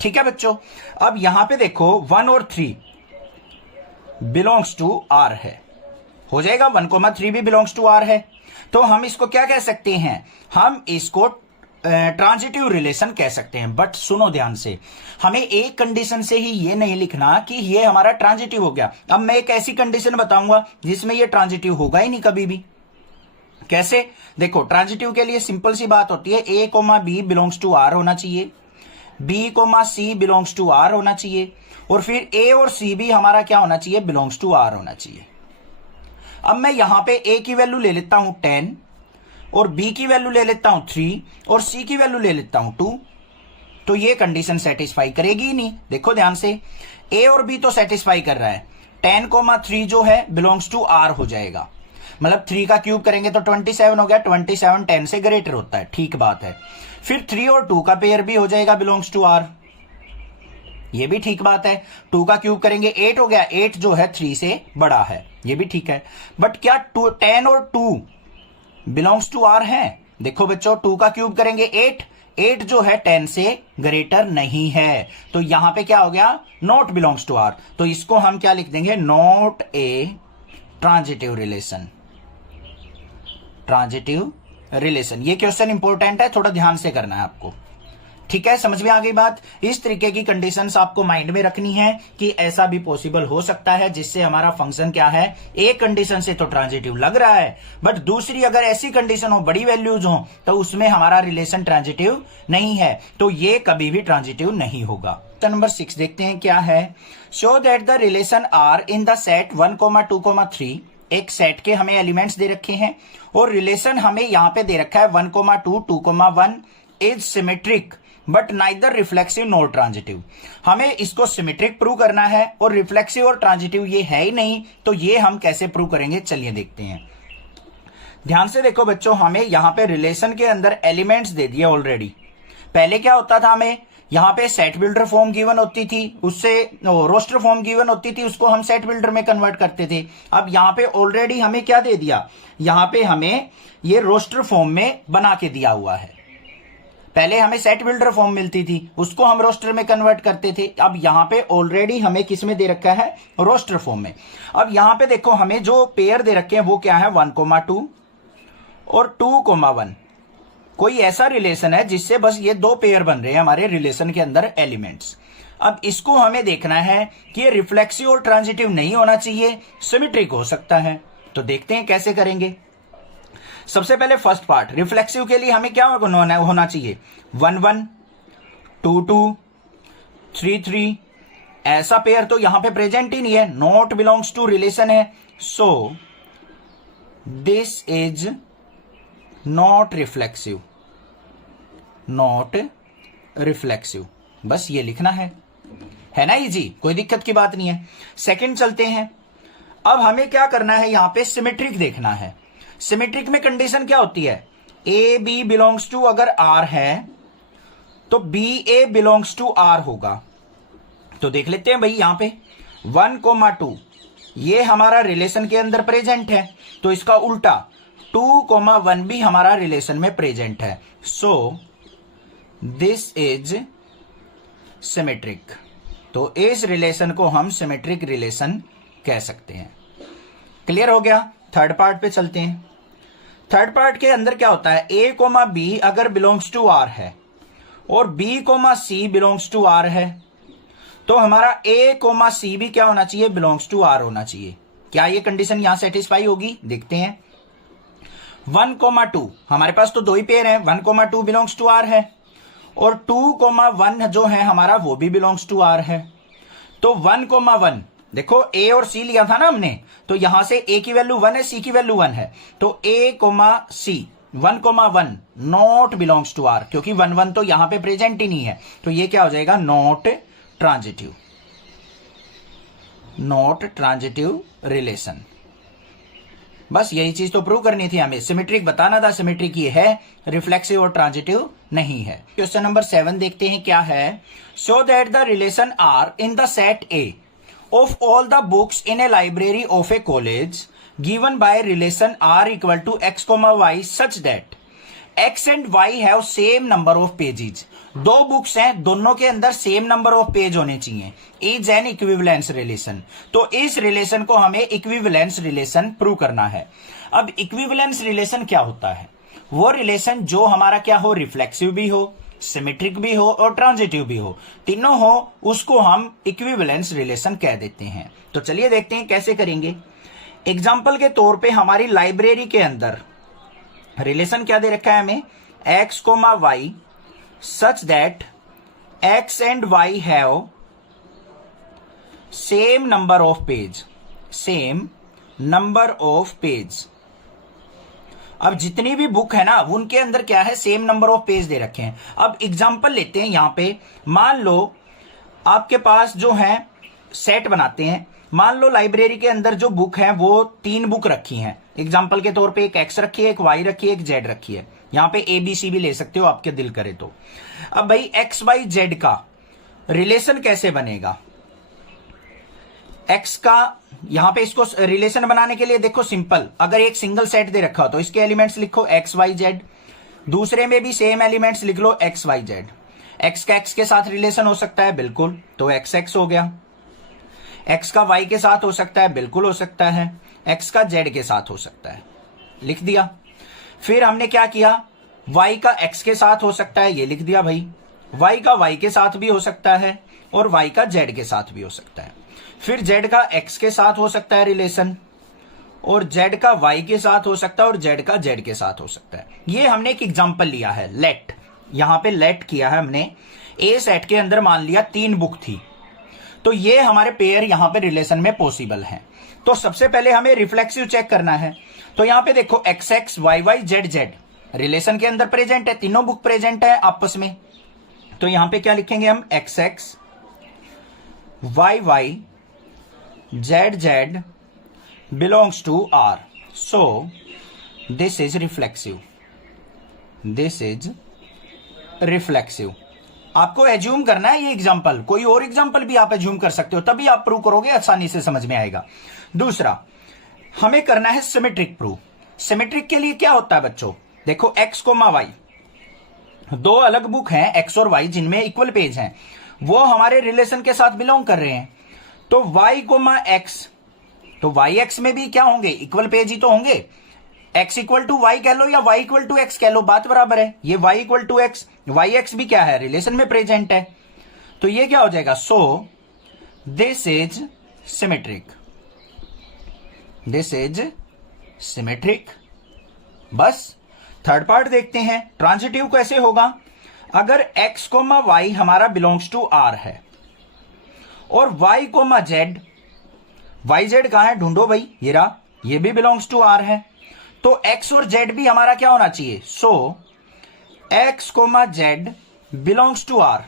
ठीक है बच्चों। अब यहां पे देखो 1 और 3 बिलोंग्स टू आर है, हो जाएगा, 1,3 भी बिलोंग्स टू आर है, तो हम इसको क्या कह सकते हैं, हम इसको ट्रांजिटिव रिलेशन कह सकते हैं। बट सुनो ध्यान से, हमें एक कंडीशन से ही ये नहीं लिखना कि ये हमारा ट्रांजिटिव हो गया। अब मैं एक ऐसी कंडीशन बताऊंगा जिसमें ये ट्रांजिटिव होगा ही नहीं कभी भी। कैसे, देखो ट्रांजिटिव के लिए सिंपल सी बात होती है, ए comma B belongs to R होना चाहिए, B comma C belongs to R होना चाहिए, और फिर ए और सी भी हमारा क्या होना चाहिए, बिलोंग्स टू आर होना चाहिए। अब मैं यहां पे ए की वैल्यू ले लेता हूं 10 और बी की वैल्यू ले लेता हूं 3 और सी की वैल्यू ले लेता हूं 2, तो ये कंडीशन सेटिस्फाई करेगी ही नहीं। देखो ध्यान से, ए और बी तो सेटिस्फाई कर रहा है, 10,3 जो है बिलोंग्स टू आर हो जाएगा, मतलब 3 का क्यूब करेंगे तो 27 हो गया, 27 10 से ग्रेटर होता है, ठीक बात है। फिर 3 और 2 का पेयर भी हो जाएगा बिलोंग्स टू आर, ये भी ठीक बात है। 2 का क्यूब करेंगे 8 हो गया, 8 जो है 3 से बड़ा है, ये भी ठीक है। बट क्या 10 और 2 बिलोंग्स टू आर है? देखो बच्चों 2 का क्यूब करेंगे 8, 8 जो है 10 से ग्रेटर नहीं है, तो यहां पे क्या हो गया, नॉट बिलोंग्स टू आर। तो इसको हम क्या लिख देंगे, not a transitive relation. Transitive relation, ये क्वेश्चन इंपॉर्टेंट है, थोड़ा ध्यान से करना है आपको, ठीक है, समझ में आ गई बात। इस तरीके की कंडीशंस आपको माइंड में रखनी है कि ऐसा भी पॉसिबल हो सकता है जिससे हमारा फंक्शन क्या है, एक कंडीशन से तो ट्रांजिटिव लग रहा है, बट दूसरी अगर ऐसी कंडीशन हो, बड़ी वैल्यूज हो, तो उसमें हमारा रिलेशन ट्रांजिटिव नहीं है, तो ये कभी भी ट्रांजिटिव नहीं होगा। क्वेश्चन नंबर 6 देखते हैं क्या है। Show that the relation are in the set 1,2,3, एक सेट के हमें एलिमेंट्स दे रखे हैं और रिलेशन हमें यहां पे दे रखा है 1,2, 2,1 is symmetric but neither reflexive nor transitive. हमें इसको सिमेट्रिक प्रूव करना है और रिफ्लेक्सिव और ट्रांजिटिव ये है ही नहीं, तो ये हम कैसे प्रूव करेंगे, चलिए देखते हैं। ध्यान से देखो बच्चों, हमें यहां पे रिलेशन के अंदर एलिमेंट्स दे दिए ऑलरेडी। पहले क्या होता था, हमें यहां पे सेट बिल्डर फॉर्म गिवन होती थी, उससे रोस्टर फॉर्म गिवन होती थी, उसको हम सेट बिल्डर में कन्वर्ट करते थे। अब यहां पे ऑलरेडी हमें क्या दे दिया, यहां पे हमें ये रोस्टर फॉर्म में बना के दिया हुआ है। पहले हमें सेट बिल्डर फॉर्म मिलती थी, उसको हम रोस्टर में कन्वर्ट करते थे। अब यहां पे ऑलरेडी हमें किस में दे रखा है, रोस्टर फॉर्म में। अब यहां पे देखो हमें जो पेयर दे रखे हैं वो क्या है, 1,2 और 2,1। कोई ऐसा रिलेशन है जिससे बस ये दो पेयर बन रहे हैं हमारे रिलेशन के अंदर एलिमेंट्स। अब इसको हमें देखना है कि ये रिफ्लेक्सिव और ट्रांजिटिव नहीं होना चाहिए, सिमेट्रिक हो सकता है। तो देखते हैं कैसे करेंगे। सबसे पहले फर्स्ट पार्ट, रिफ्लेक्सिव के लिए हमें क्या होना चाहिए, 1,1, 2,2, 3,3। ऐसा पेयर तो यहां पे प्रेजेंट ही नहीं है, नॉट बिलोंग्स टू रिलेशन है। So this is not reflexive, not reflexive. बस ये लिखना है ना इजी, कोई दिक्कत की बात नहीं है। सेकंड चलते हैं। अब हमें क्या करना है, यहां पे सिमेट्रिक देखना है। सिमेट्रिक में कंडीशन क्या होती है, ए बी बिलोंग्स टू अगर आर है तो b a belongs to R होगा। तो देख लेते हैं भाई, यहां पे 1,2 ये हमारा रिलेशन के अंदर प्रेजेंट है, तो इसका उल्टा 2,1 भी हमारा रिलेशन में प्रेजेंट है। So this is symmetric. तो इस रिलेशन को हम सिमेट्रिक रिलेशन कह सकते हैं। क्लियर हो गया। थर्ड पार्ट पे चलते हैं। थर्ड पार्ट के अंदर क्या होता है, ए कोमा बी अगर बिलोंग्स टू आर है और B comma C belongs to R है, तो हमारा ए कोमा सी भी क्या होना चाहिए, बिलोंग्स टू आर होना चाहिए। क्या ये कंडीशन यहां सेटिस्फाई होगी, देखते हैं। 1,2 हमारे पास तो दो ही पेयर है, 1,2 बिलोंग्स टू आर है और 2,1 जो है हमारा वो भी बिलोंग्स टू आर है। तो 1,1 देखो ए और सी लिया था ना हमने, तो यहां से ए की वैल्यू 1 है, सी की वैल्यू 1 है, तो A comma C 1,1 not belongs to R, क्योंकि 1,1 तो यहां पे प्रेजेंट ही नहीं है, तो ये क्या हो जाएगा, not transitive, not transitive relation. बस यही चीज तो प्रूव करनी थी हमें, सिमेट्रिक बताना था, सिमेट्रिक ये है, रिफ्लेक्सिव और ट्रांजिटिव नहीं है। क्वेश्चन नंबर 7 देखते हैं क्या है। Show that the relation are in the set A of all the books in a library of a college given by relation r equal to x comma y such that x and y have same number of pages। दो books हैं, दोनों के अंदर same number of page होने चाहिए, is an equivalence relation. तो इस relation को हमें इक्विवेलेंस रिलेशन प्रूव करना है। अब इक्विवेलेंस रिलेशन क्या होता है, वो रिलेशन जो हमारा क्या हो, रिफ्लेक्सिव भी हो, सिमेट्रिक भी हो और ट्रांजिटिव भी हो, तीनों हो, उसको हम इक्विवेलेंस रिलेशन कह देते हैं। तो चलिए देखते हैं कैसे करेंगे। एग्जाम्पल के तौर पे हमारी लाइब्रेरी के अंदर रिलेशन क्या दे रखा है हमें, x कोमा y such that x and y have same number of page, same number of page. अब जितनी भी बुक है ना उनके अंदर क्या है, सेम नंबर ऑफ पेज दे रखे हैं। अब एग्जांपल लेते हैं, यहां पे मान लो आपके पास जो है सेट बनाते हैं, मान लो लाइब्रेरी के अंदर जो बुक है वो 3 बुक रखी हैं। एग्जांपल के तौर पे एक एक्स रखी है, एक वाई रखी है, एक जेड रखी है। यहां पे ए बी सी भी ले सकते हो आपके दिल करे तो। अब भाई एक्स वाई जेड का रिलेशन कैसे बनेगा, एक्स का यहां पे इसको रिलेशन बनाने के लिए देखो सिंपल, अगर एक सिंगल सेट दे रखा हो तो इसके एलिमेंट्स लिखो एक्स वाई जेड, दूसरे में भी सेम एलिमेंट्स लिख लो एक्स वाई जेड। एक्स का एक्स के साथ रिलेशन हो सकता है, बिल्कुल, तो एक्स एक्स हो गया। एक्स का वाई के साथ हो सकता है, बिल्कुल हो सकता है। एक्स का जेड के साथ हो सकता है, लिख दिया। फिर हमने क्या किया, वाई का एक्स के साथ हो सकता है, ये लिख दिया भाई। वाई का वाई के साथ भी हो सकता है और वाई का जेड के साथ भी हो सकता है। फिर जेड का एक्स के साथ हो सकता है रिलेशन, और जेड का वाई के साथ हो सकता है, और जेड का जेड के साथ हो सकता है। ये हमने एक एग्जांपल लिया है, लेट, यहां पे लेट किया है हमने। ए सेट के अंदर मान लिया 3 बुक थी, तो ये हमारे पेयर यहां पे रिलेशन में पॉसिबल है। तो सबसे पहले हमें रिफ्लेक्सिव चेक करना है। तो यहां पे देखो x x y y z z relation के अंदर प्रेजेंट है, तीनों बुक प्रेजेंट है आपस में। तो यहां पे क्या लिखेंगे हम, x x y y z z belongs to R, so this is reflexive, this is reflexive. आपको एज्यूम करना है ये एग्जांपल, कोई और एग्जांपल भी आप एज्यूम कर सकते हो, तभी आप प्रूव करोगे, आसानी से समझ में आएगा। दूसरा हमें करना है सिमेट्रिक प्रूव। सिमेट्रिक के लिए क्या होता है बच्चों, देखो एक्स कोमा वाई, दो अलग बुक हैं एक्स और वाई जिनमें इक्वल पेज हैं, वो हमारे रिलेशन के साथ बिलोंग कर रहे हैं। तो y कोमा एक्स, तो वाई एक्स में भी क्या होंगे, इक्वल पेज ही तो होंगे। x इक्वल टू वाई कह लो या y इक्वल टू एक्स कह लो, बात बराबर है। ये y equal to x, y x भी क्या है, रिलेशन में प्रेजेंट है। तो ये क्या हो जाएगा, so this is symmetric, this is symmetric. बस थर्ड पार्ट देखते हैं, ट्रांजिटिव कैसे होगा। अगर x कोमा वाई हमारा बिलोंग्स टू r है और y कोमा जेड, वाई जेड कहां है ढूंढो भाई, ये रहा, ये भी बिलोंग्स टू r है, तो x और z भी हमारा क्या होना चाहिए, so x comma z belongs to r।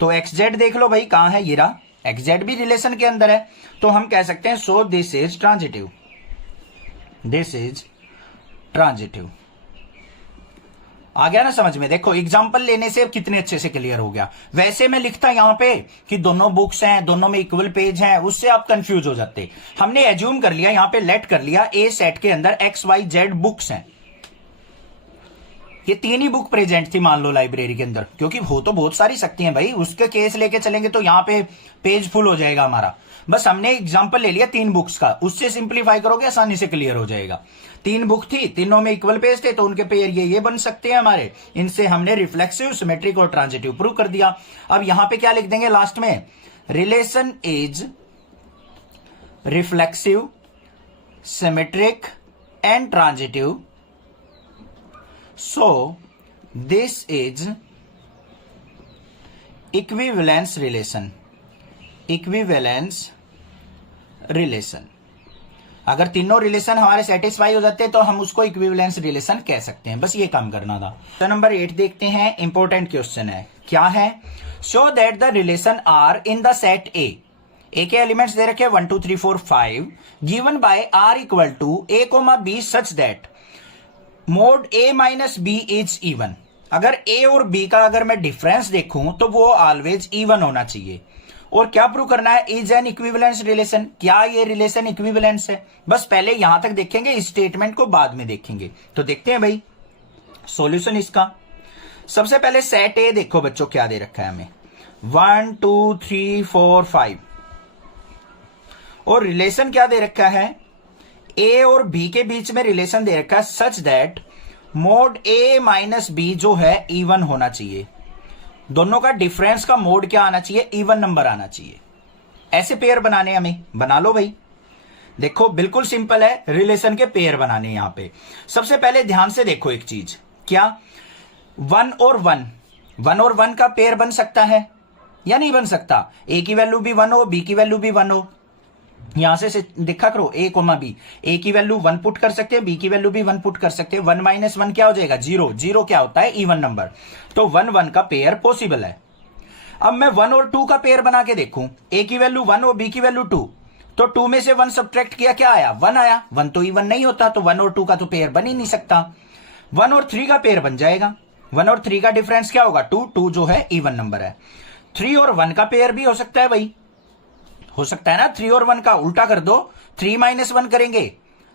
तो एक्स जेड देख लो भाई कहां है, ये रहा, एक्स जेड भी रिलेशन के अंदर है। तो हम कह सकते हैं so this is transitive, this is transitive. आ गया ना समझ में। देखो एग्जाम्पल लेने से कितने अच्छे से क्लियर हो गया। वैसे मैं लिखता यहां पे कि दोनों बुक्स हैं, दोनों में इक्वल पेज हैं, उससे आप कंफ्यूज हो जाते। हमने एज्यूम कर लिया, यहां पे लेट कर लिया ए सेट के अंदर एक्स वाई जेड बुक्स हैं, ये तीन ही बुक प्रेजेंट थी मान लो लाइब्रेरी के अंदर, क्योंकि हो तो बहुत सारी सकती हैं भाई, उसके केस लेके चलेंगे तो यहां पे पेज फुल हो जाएगा हमारा। बस हमने एग्जांपल ले लिया तीन बुक्स का, उससे सिंप्लीफाई करोगे आसानी से क्लियर हो जाएगा। तीन बुक थी, तीनों में इक्वल पेज थे, तो उनके पेयर ये बन सकते हैं हमारे। इनसे हमने रिफ्लेक्सिव, सिमेट्रिक और ट्रांजिटिव प्रूव कर दिया। अब यहां पे क्या लिख देंगे लास्ट में, relation is reflexive, symmetric and transitive, so this is equivalence relation, equivalence relation। अगर तीनों रिलेशन हमारे सेटिस्फाई हो जाते हैं तो हम उसको इक्विवेलेंस रिलेशन कह सकते हैं। बस ये काम करना था। तो नंबर 8 देखते हैं, इंपॉर्टेंट क्वेश्चन है, क्या है, show that the relation are in the set A के एलिमेंट्स दे रखे 1 2 3 4 5 given by R equal to a comma B such that mod a minus B is even. अगर ए और बी का अगर मैं डिफरेंस देखूं तो वो ऑलवेज इवन होना चाहिए। और क्या प्रूव करना है, इज एन इक्विवेलेंस रिलेशन, क्या ये रिलेशन इक्विवेलेंस है। बस पहले यहां तक देखेंगे, इस स्टेटमेंट को बाद में देखेंगे। तो देखते हैं भाई सॉल्यूशन इसका। सबसे पहले सेट ए देखो बच्चों क्या दे रखा है हमें, 1 2 3 4 5, और रिलेशन क्या दे रखा है, ए और बी के बीच में रिलेशन दे रखा है such that mod a minus b जो है इवन होना चाहिए। दोनों का डिफरेंस का मोड क्या आना चाहिए, इवन नंबर आना चाहिए। ऐसे पेयर बनाने हमें, बना लो भाई। देखो बिल्कुल सिंपल है रिलेशन के पेयर बनाने। यहां पे सबसे पहले ध्यान से देखो एक चीज, क्या 1 और 1 का पेयर बन सकता है या नहीं बन सकता। ए की वैल्यू भी 1 हो, बी की वैल्यू भी 1 हो। यहां से देखा करो ए कोमा बी, ए की वैल्यू 1 पुट कर सकते हैं, बी की वैल्यू भी 1 पुट कर सकते हैं। 1 माइनस 1 क्या हो जाएगा, 0। 0 क्या होता है, इवन नंबर। तो 1 1 का पेयर पॉसिबल है। अब मैं 1 और 2 का पेयर बना के देखूं, ए की वैल्यू 1 और बी की वैल्यू 2, तो 2 में से 1 सब्ट्रैक्ट किया, क्या आया, 1 आया। 1 तो इवन नहीं होता, तो 1 और 2 का तो पेयर बन ही नहीं सकता। 1 और 3 का पेयर बन जाएगा। 1 और 3 का डिफरेंस क्या होगा, 2। 2 जो है इवन नंबर है। 3 और 1 का पेयर भी हो सकता है भाई, हो सकता है ना। 3 और 1 का उल्टा कर दो, 3 माइनस 1 करेंगे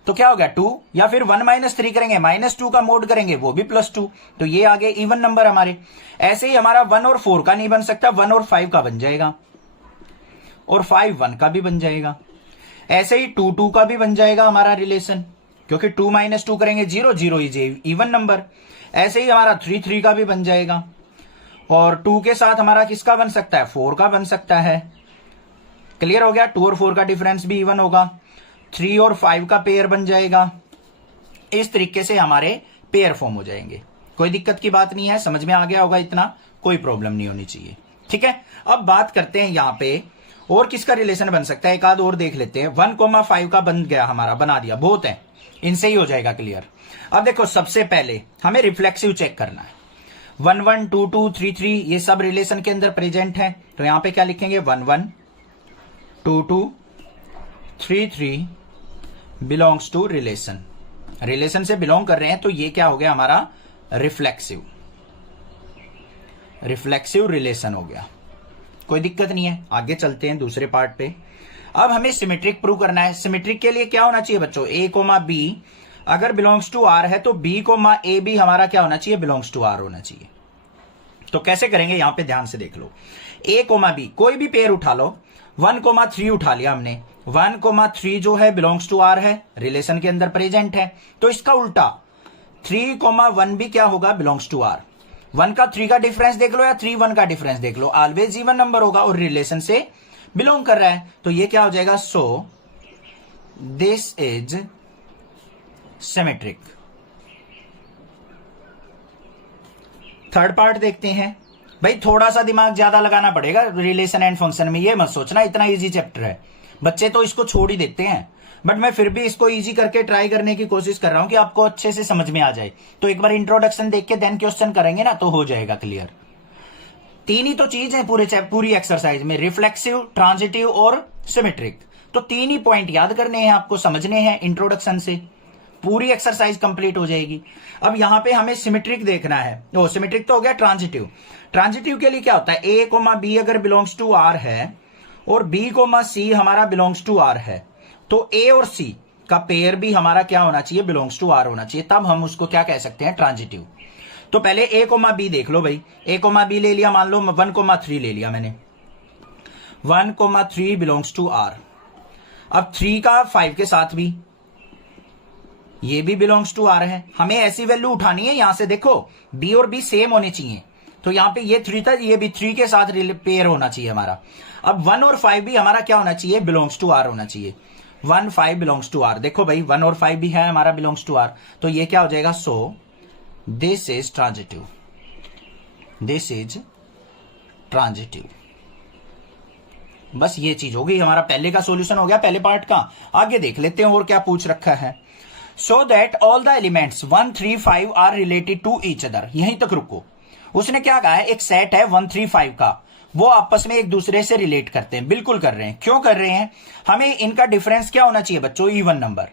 तो क्या हो गया 2, या फिर 1 माइनस 3 करेंगे, -2 का मोड करेंगे वो भी +2, तो ये आगे इवन नंबर हमारे। ऐसे ही हमारा 1 और 4 का नहीं बन सकता, 1 और 5 का बन जाएगा, और 5 1 का भी बन जाएगा। ऐसे ही 2 2 का भी बन जाएगा हमारा रिलेशन, क्योंकि 2 माइनस 2 करेंगे 0, 0 इज इवन नंबर। ऐसे ही हमारा 3 3 का भी बन जाएगा, और 2 के साथ हमारा किसका बन सकता है, 4 का बन सकता है। क्लियर हो गया, 2 और 4 का डिफरेंस भी इवन होगा। 3 और 5 का पेयर बन जाएगा। इस तरीके से हमारे पेयर फॉर्म हो जाएंगे। कोई दिक्कत की बात नहीं है, समझ में आ गया होगा, इतना कोई प्रॉब्लम नहीं होनी चाहिए। ठीक है, अब बात करते हैं यहां पे और किसका रिलेशन बन सकता है, एक आध और देख लेते हैं। 1,5 का बन गया हमारा, बना दिया, बहुत है, इनसे ही हो जाएगा क्लियर। अब देखो सबसे पहले हमें रिफ्लेक्सिव चेक करना है। 1 1 2 2 3 3 ये सब रिलेशन के अंदर प्रेजेंट है, तो यहां पे क्या लिखेंगे, 1 1 2 2 3 3 बिलोंग्स टू रिलेशन। रिलेशन से बिलोंग कर रहे हैं, तो ये क्या हो गया हमारा, रिफ्लेक्सिव रिलेशन हो गया। कोई दिक्कत नहीं है, आगे चलते हैं दूसरे पार्ट पे। अब हमें सिमेट्रिक प्रूव करना है। सिमेट्रिक के लिए क्या होना चाहिए बच्चों, ए कोमा बी अगर बिलोंग्स टू आर है तो बी कोमा ए भी हमारा क्या होना चाहिए, बिलोंग्स टू आर होना चाहिए। तो कैसे करेंगे यहां पे ध्यान से देख लो। ए कोमा बी, कोई भी पेयर उठा लो, 1,3 उठा लिया हमने, 1,3 जो है बिलोंग्स टू आर है, रिलेशन के अंदर प्रेजेंट है, तो इसका उल्टा 3,1 भी क्या होगा, बिलोंग्स टू आर। 1 का 3 का डिफरेंस देख लो या 3 1 का डिफरेंस देख लो, ऑलवेज इवन नंबर होगा और रिलेशन से बिलोंग कर रहा है, तो ये क्या हो जाएगा, so this is symmetric. Third part देखते हैं। भाई थोड़ा सा दिमाग ज्यादा लगाना पड़ेगा रिलेशन एंड फंक्शन में, ये मत सोचना इतना इजी चैप्टर है, बच्चे तो इसको छोड़ ही देते हैं, बट मैं फिर भी इसको इजी करके ट्राई करने की कोशिश कर रहा हूं कि आपको अच्छे से समझ में आ जाए। तो एक बार इंट्रोडक्शन देख के देन क्वेश्चन करेंगे ना, तो हो जाएगा क्लियर। तीन ही तो चीज है पूरी एक्सरसाइज में, रिफ्लेक्सिव, ट्रांजिटिव और सिमेट्रिक। तो तीन ही पॉइंट याद करने हैं आपको, समझने हैं इंट्रोडक्शन से, पूरी एक्सरसाइज कंप्लीट हो जाएगी। अब यहां पे हमें सिमेट्रिक देखना है, ओ सिमेट्रिक तो हो गया। ट्रांजिटिव, ट्रांजिटिव के लिए क्या होता है, ए कोमा बी अगर बिलोंग्स टू आर है और बी कोमा सी हमारा बिलोंग्स टू आर है, तो ए और सी का पेयर भी हमारा क्या होना चाहिए, बिलोंग्स टू आर होना चाहिए, तब हम उसको क्या कह सकते हैं, ट्रांजिटिव। तो पहले ए कोमा बी देख लो भाई, ए कोमा बी ले लिया, मान लो 1,3 ले लिया मैंने, 1,3 बिलोंग्स टू आर। अब 3 का 5 के साथ भी, ये भी बिलोंग्स टू आर है, हमें ऐसी वैल्यू उठानी है, यहां से देखो बी और बी सेम होने चाहिए, तो यहां पे ये 3 था, ये भी 3 के साथ पेयर होना चाहिए हमारा। अब 1 और 5 भी हमारा क्या होना चाहिए, बिलोंग्स टू आर होना चाहिए, 1 5 बिलोंग्स टू आर। देखो भाई 1 और 5 भी है हमारा बिलोंग्स टू आर, तो ये क्या हो जाएगा, so this is transitive, this is transitive. बस ये चीज हो गई, हमारा पहले का सॉल्यूशन हो गया पहले पार्ट का। आगे देख लेते हैं और क्या पूछ रखा है। So that all the elements 1 3 5 are related to each other, यहीं तक रुको। उसने क्या कहा है, एक सेट है 1 3 5 का, वो आपस में एक दूसरे से रिलेट करते हैं, बिल्कुल कर रहे हैं। क्यों कर रहे हैं, हमें इनका डिफरेंस क्या होना चाहिए बच्चों, इवन नंबर।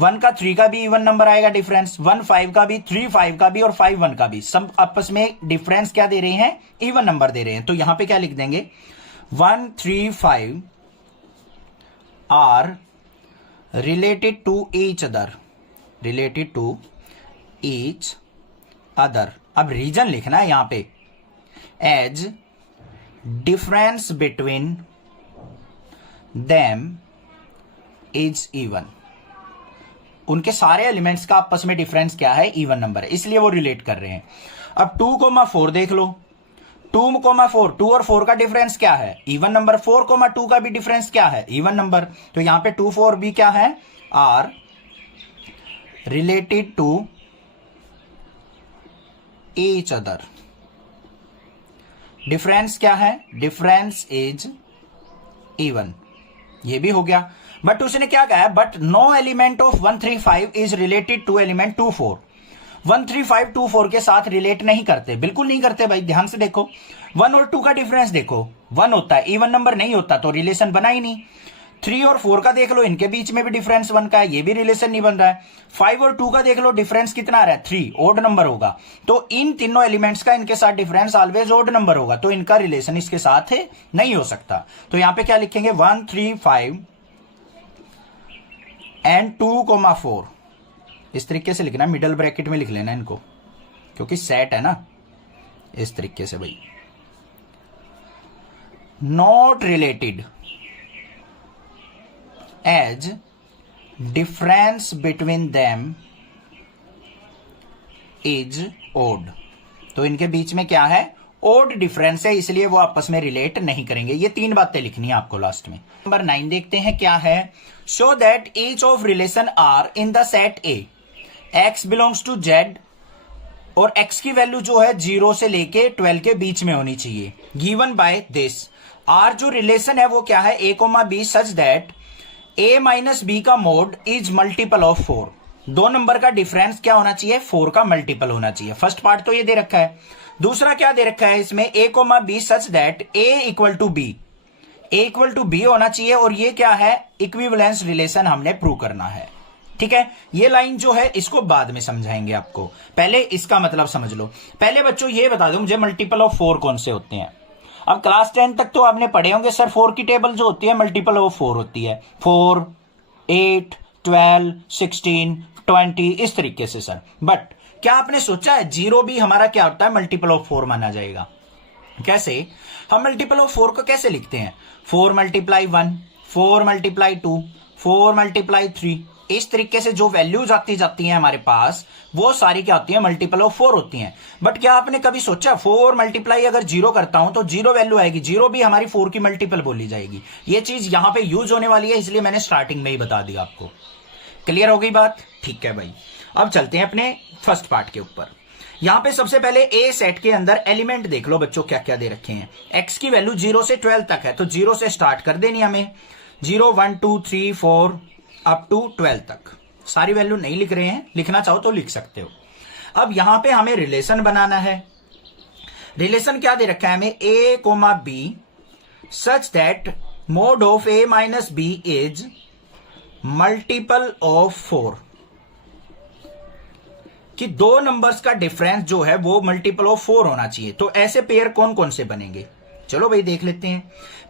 1 का 3 का भी इवन नंबर आएगा डिफरेंस, 1 5 का भी, 3 5 का भी और 5 1 का भी, सब आपस में डिफरेंस क्या दे रहे हैं, इवन नंबर दे रहे हैं। तो यहां पे क्या लिख देंगे, 1 3 5 are related to each other, related to each other. अब रीजन लिखना है यहां पे, as difference between them is even. उनके सारे एलिमेंट्स का आपस में डिफरेंस क्या है, इवन नंबर है, इसलिए वो रिलेट कर रहे हैं। अब 2,4 देख लो, 2,4, 2 और 4 का डिफरेंस क्या है, इवन नंबर। 4,2 का भी डिफरेंस क्या है, इवन नंबर। तो यहां पे 2 4 भी क्या है, are related to each other. Difference क्या है, डिफरेंस इज इवन, ये भी हो गया। बट उसने क्या कहा है, but no element of 1 3 5 is related to element 2 4। 1 3 5 2 4 के साथ रिलेट नहीं करते, बिल्कुल नहीं करते भाई, ध्यान से देखो। 1 और 2 का डिफरेंस देखो, 1 होता है, इवन नंबर नहीं होता तो रिलेशन बना ही नहीं। 3 और 4 का देख लो, इनके बीच में भी डिफरेंस 1 का है, ये भी रिलेशन नहीं बन रहा है। 5 और 2 का देख लो, डिफरेंस कितना आ रहा है, 3, ओड नंबर होगा। तो इन तीनों एलिमेंट्स का इनके साथ डिफरेंस ऑलवेज ओड नंबर होगा, तो इनका रिलेशन इसके साथ है नहीं हो सकता। तो यहां पे क्या लिखेंगे, 1 3 5 एंड 2,4, इस तरीके से लिखना, मिडल ब्रैकेट में लिख लेना इनको, क्योंकि सेट है ना, इस तरीके से भाई। Not related as difference between them is odd. तो इनके बीच में क्या है, ओड डिफरेंस है, इसलिए वो आपस में रिलेट नहीं करेंगे। ये 3 बातें लिखनी है आपको लास्ट में। नंबर 9 देखते हैं क्या है। Show that each of relation are in the set A, x belongs to Z और एक्स की वैल्यू जो है 0 से लेके 12 के बीच में होनी चाहिए, गिवन बाय दिस। आर जो रिलेशन है वो क्या है, ए comma B such that A minus B का मोड इज मल्टीपल ऑफ 4। 2 नंबर का डिफरेंस क्या होना चाहिए, 4 का मल्टीपल होना चाहिए। फर्स्ट पार्ट तो ये दे रखा है। दूसरा क्या दे रखा है इसमें, A comma B such that A equal to B, A equal to B होना चाहिए। और ये क्या है, इक्विवेलेंस रिलेशन हमने प्रूव करना है। ठीक है, ये लाइन जो है इसको बाद में समझाएंगे आपको, पहले इसका मतलब समझ लो। पहले बच्चों ये बता दो मुझे मल्टीपल ऑफ 4 कौन से होते हैं। अब क्लास 10 तक तो आपने पढ़े होंगे सर, 4 की टेबल जो होती है मल्टीपल ऑफ 4 होती है, 4 8 12 16 20 इस तरीके से सर। बट क्या आपने सोचा है जीरो भी हमारा क्या होता है, मल्टीपल ऑफ 4 माना जाएगा। कैसे, हम मल्टीपल ऑफ 4 को कैसे लिखते हैं, 4 मल्टीप्लाई 1, 4 मल्टीप्लाई 2, 4 मल्टीप्लाई 3, इस तरीके से जो वैल्यूज आती जाती हैं हमारे पास वो सारी क्या होती है, मल्टीपल ऑफ 4 होती हैं। बट क्या आपने कभी सोचा 4 मल्टीप्लाई अगर 0 करता हूं तो 0 वैल्यू आएगी, 0 भी हमारी 4 की मल्टीपल बोली जाएगी। ये चीज यहां पे यूज होने वाली है, इसलिए मैंने स्टार्टिंग में ही बता दिया आपको। क्लियर हो गई बात, ठीक है भाई। अब चलते हैं अपने फर्स्ट पार्ट के ऊपर। यहां पे सबसे पहले ए सेट के अंदर एलिमेंट देख लो बच्चों क्या क्या दे रखे हैं। एक्स की वैल्यू 0 से 12 तक है, तो 0 से स्टार्ट कर देनी हमें, 0 1 2 3 4 अप टू 12 तक। सारी वैल्यू नहीं लिख रहे हैं, लिखना चाहो तो लिख सकते हो। अब यहां पे हमें रिलेशन बनाना है। रिलेशन क्या दे रखा है हमें, A comma B such that mod of A minus B is multiple of 4, कि दो नंबर्स का डिफरेंस जो है वो मल्टीपल ऑफ 4 होना चाहिए। तो ऐसे पेयर कौन कौन से बनेंगे, चलो भाई देख लेते हैं।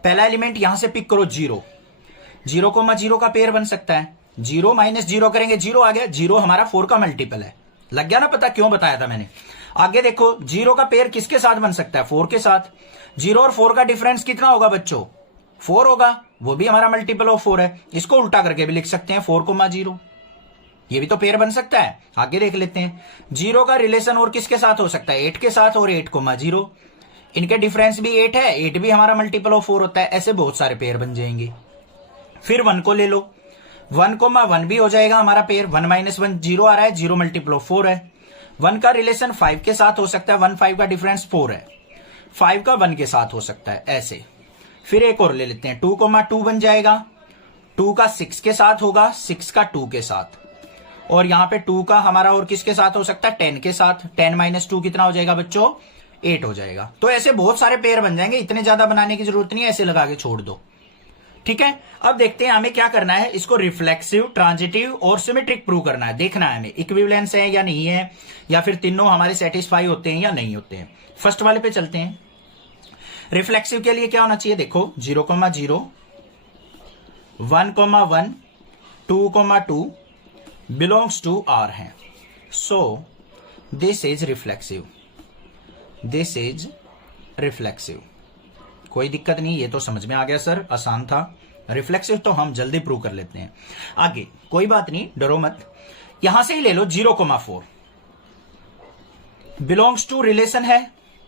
पहला एलिमेंट यहां से पिक करो 0, 0 कोमा 0 का पेयर बन सकता है, 0 माइनस 0 करेंगे 0 आ गया, 0 हमारा 4 का मल्टीपल है। लग गया ना पता क्यों बताया था मैंने। आगे देखो 0 का पेयर किसके साथ बन सकता है, 4 के साथ। 0 और 4 का डिफरेंस कितना होगा बच्चों, 4 होगा, वो भी हमारा मल्टीपल ऑफ 4 है। इसको उल्टा करके भी लिख सकते हैं 4 कोमा 0, ये भी तो पेयर बन सकता है। आगे देख लेते हैं 0 का रिलेशन और किसके साथ हो सकता है, 8 के साथ और 8 कोमा 0, इनके डिफरेंस भी 8 है, 8 भी हमारा मल्टीपल ऑफ 4 होता है। ऐसे बहुत सारे पेयर बन जाएंगे। फिर 1 को ले लो, 1 कोमा 1 भी हो जाएगा हमारा पेयर, 1 माइनस 1 0 आ रहा है, 0 मल्टीपल ऑफ 4 है। 1 का रिलेशन 5 के साथ हो सकता है, 1 5 का डिफरेंस 4 है, 5 का 1 के साथ हो सकता है ऐसे। फिर एक और ले लेते हैं, 2 कोमा 2 बन जाएगा, 2 का 6 के साथ होगा, 6 का 2 के साथ, और यहां पे 2 का हमारा और किसके साथ हो सकता है, 10 के साथ। 10 माइनस 2 कितना हो जाएगा बच्चों, 8 हो जाएगा। तो ऐसे बहुत सारे पेयर बन जाएंगे, इतने ज्यादा बनाने की जरूरत नहीं है, ऐसे लगा के छोड़ दो। ठीक है, अब देखते हैं हमें क्या करना है, इसको रिफ्लेक्सिव, ट्रांजिटिव और सिमेट्रिक प्रूव करना है। देखना है हमें इक्विवेलेंस है या नहीं है, या फिर तीनों हमारे सेटिस्फाई होते हैं या नहीं होते हैं। फर्स्ट वाले पे चलते हैं। रिफ्लेक्सिव के लिए क्या होना चाहिए, देखो 0 comma 0, 1 comma 1, 2 comma 2 belongs to R है। So this is reflexive, this is reflexive. कोई दिक्कत नहीं, ये तो समझ में आ गया सर, आसान था। रिफ्लेक्सिव तो हम जल्दी प्रूव कर लेते हैं। आगे कोई बात नहीं, डरो मत, यहां से ही ले लो 0 कोमा 4 बिलोंग्स टू रिलेशन है,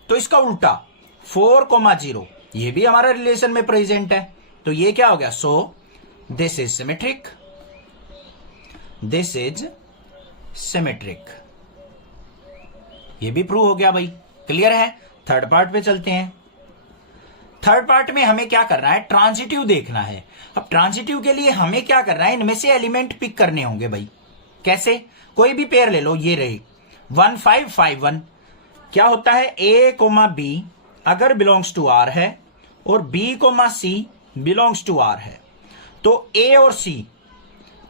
तो इसका उल्टा 4 कोमा 0 ये भी हमारा रिलेशन में प्रेजेंट है, तो ये क्या हो गया, सो this is symmetric, this is symmetric. ये भी प्रूव हो गया भाई, क्लियर है। थर्ड पार्ट पे चलते हैं। थर्ड पार्ट में हमें क्या करना है, ट्रांजिटिव देखना है। अब ट्रांजिटिव के लिए हमें क्या करना है, इनमें से एलिमेंट पिक करने होंगे भाई। कैसे, कोई भी पेयर ले लो, ये रही 1 5 5 1। क्या होता है, ए कोमा बी अगर बिलोंग्स टू आर है और B comma C belongs to R है, तो ए और सी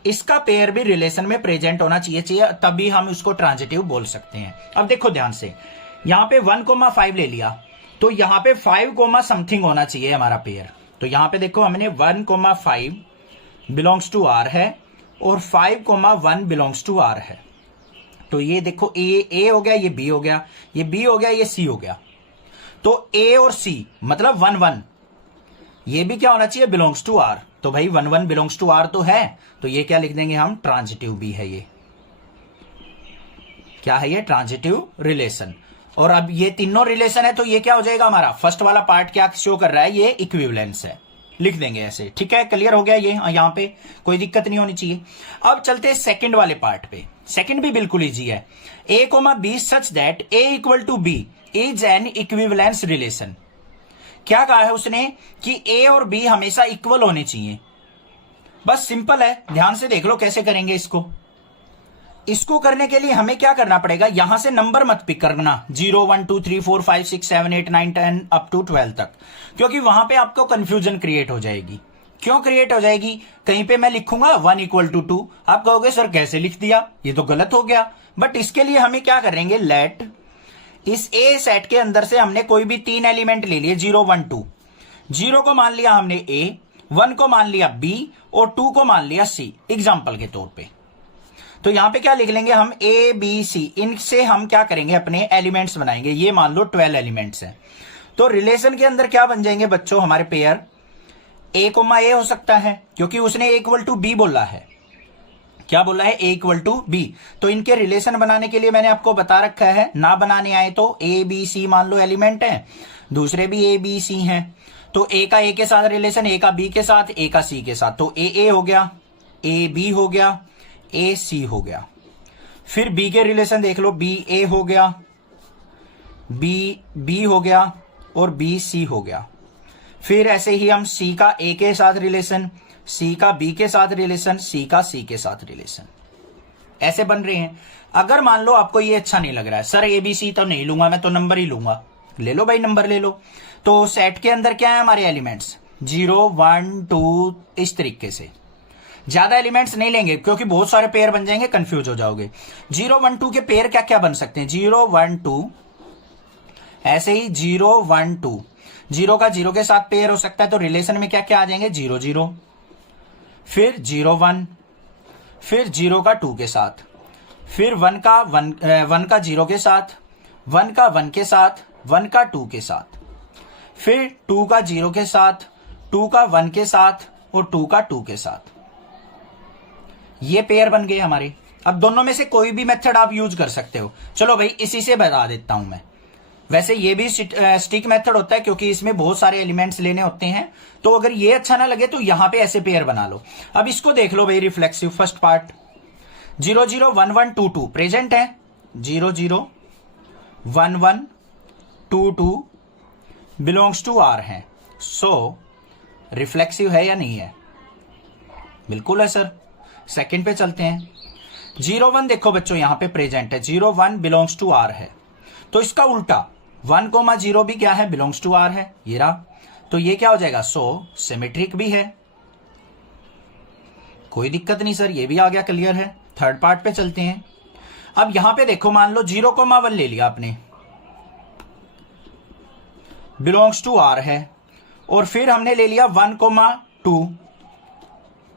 इसका पेयर भी रिलेशन में प्रेजेंट होना चाहिए, तभी हम उसको ट्रांजिटिव बोल सकते हैं। अब देखो ध्यान से, यहां पे 1 कोमा 5 ले लिया, तो यहां पे 5 कोमा समथिंग होना चाहिए हमारा पेयर। तो यहां पे देखो हमने 1 कोमा 5 बिलोंग्स टू आर है और 5 कोमा 1 बिलोंग्स टू आर है। तो ये देखो ए हो गया, ये बी हो गया, ये बी हो गया, ये सी हो गया। तो ए और सी मतलब 1 1, ये भी क्या होना चाहिए, बिलोंग्स टू आर। तो भाई 1 1 बिलोंग्स टू आर तो है, तो ये क्या लिख देंगे हम, ट्रांजिटिव भी है। ये क्या है, ये ट्रांजिटिव रिलेशन। और अब ये तीनों रिलेशन है, तो ये क्या हो जाएगा हमारा, फर्स्ट वाला पार्ट क्या शो कर रहा है, ये इक्विवेलेंस है, लिख देंगे ऐसे। ठीक है, क्लियर हो गया ये, यहां पे कोई दिक्कत नहीं होनी चाहिए। अब चलते हैं सेकंड वाले पार्ट पे। सेकंड भी बिल्कुल इजी है, ए comma B such that A equal to B is an equivalence relation. क्या कहा है उसने कि ए और बी हमेशा इक्वल होने चाहिए। बस सिंपल है, ध्यान से देख लो कैसे करेंगे इसको। इसको करने के लिए हमें क्या करना पड़ेगा, यहां से नंबर मत पिक करना 0 1 2 3 4 5 6 7 8 9 10 अप टू 12 तक, क्योंकि वहां पे आपको कंफ्यूजन क्रिएट हो जाएगी। क्यों क्रिएट हो जाएगी, कहीं पे मैं लिखूंगा 1 इक्वल टू 2, आप कहोगे सर कैसे लिख दिया, ये तो गलत हो गया। बट इसके लिए हमें क्या करेंगे, लेट इस ए सेट के अंदर से हमने कोई भी 3 एलिमेंट ले लिए 0 1 2। 0 को मान लिया हमने ए, 1 को मान लिया बी और 2 को मान लिया सी, एग्जाम्पल के तौर पे। तो यहां पे क्या लिख लेंगे हम, ए बी सी, इनसे हम क्या करेंगे, अपने एलिमेंट्स बनाएंगे। ये मान लो 12 एलिमेंट्स हैं। तो रिलेशन के अंदर क्या बन जाएंगे बच्चों हमारे पेयर, ए कोमा ए हो सकता है, क्योंकि उसने ए इक्वल टू बी बोला है। क्या बोला है, ए इक्वल टू बी। तो इनके रिलेशन बनाने के लिए मैंने आपको बता रखा है, ना बनाने आए तो ए बी सी मान लो एलिमेंट है, दूसरे भी ए बी सी हैं, तो ए का ए के साथ रिलेशन, ए का बी के साथ, ए का सी के साथ, तो ए हो गया, ए बी हो गया, ए सी हो गया। फिर बी के रिलेशन देख लो, बी ए हो गया, बी बी हो गया और बी सी हो गया। फिर ऐसे ही हम सी का ए के साथ रिलेशन, सी का बी के साथ रिलेशन, सी का सी के साथ रिलेशन, ऐसे बन रहे हैं। अगर मान लो आपको ये अच्छा नहीं लग रहा है, सर ए बी सी तो नहीं लूंगा मैं, तो नंबर ही लूंगा, ले लो भाई नंबर ले लो। तो सेट के अंदर क्या है हमारे एलिमेंट्स, 0 1 2, इस तरीके से। ज्यादा एलिमेंट्स नहीं लेंगे क्योंकि बहुत सारे पेयर बन जाएंगे, कंफ्यूज हो जाओगे। 0 1 2 के पेयर क्या क्या बन सकते हैं, 0 1 2, ऐसे ही 0 1 2, 0 का 0 के साथ पेयर हो सकता है, तो रिलेशन में क्या क्या आ जाएंगे, 0 0, फिर 0 1, फिर 0 का 2 के साथ, फिर 1 का 0 के साथ, 1 का 1 के साथ, 1 का 2 के साथ, फिर 2 का 0 के साथ, 2 का 1 के साथ और 2 का 2 के साथ। ये पेयर बन गए हमारे। अब दोनों में से कोई भी मेथड आप यूज कर सकते हो। चलो भाई इसी से बता देता हूं मैं। वैसे ये भी स्टिक मेथड होता है क्योंकि इसमें बहुत सारे एलिमेंट्स लेने होते हैं, तो अगर ये अच्छा ना लगे तो यहां पे ऐसे पेयर बना लो। अब इसको देख लो भाई, रिफ्लेक्सिव फर्स्ट पार्ट, 0 0 1 1 2 2 प्रेजेंट है, 0 0 1 1 2 2 बिलोंग्स टू आर है। सो रिफ्लेक्सिव है या नहीं है, बिल्कुल है सर। सेकंड पे चलते हैं, 0 1 देखो बच्चों यहां पे प्रेजेंट है, 0 1 बिलोंग्स टू आर है, तो इसका उल्टा 1 0 भी क्या है, बिलोंग्स टू आर है, ये रहा। तो ये क्या हो जाएगा, सो सिमेट्रिक भी है, कोई दिक्कत नहीं सर, ये भी आ गया, क्लियर है। थर्ड पार्ट पे चलते हैं। अब यहां पे देखो, मान लो 0 1 ले लिया आपने, बिलोंग्स टू आर है, और फिर हमने ले लिया 1 2,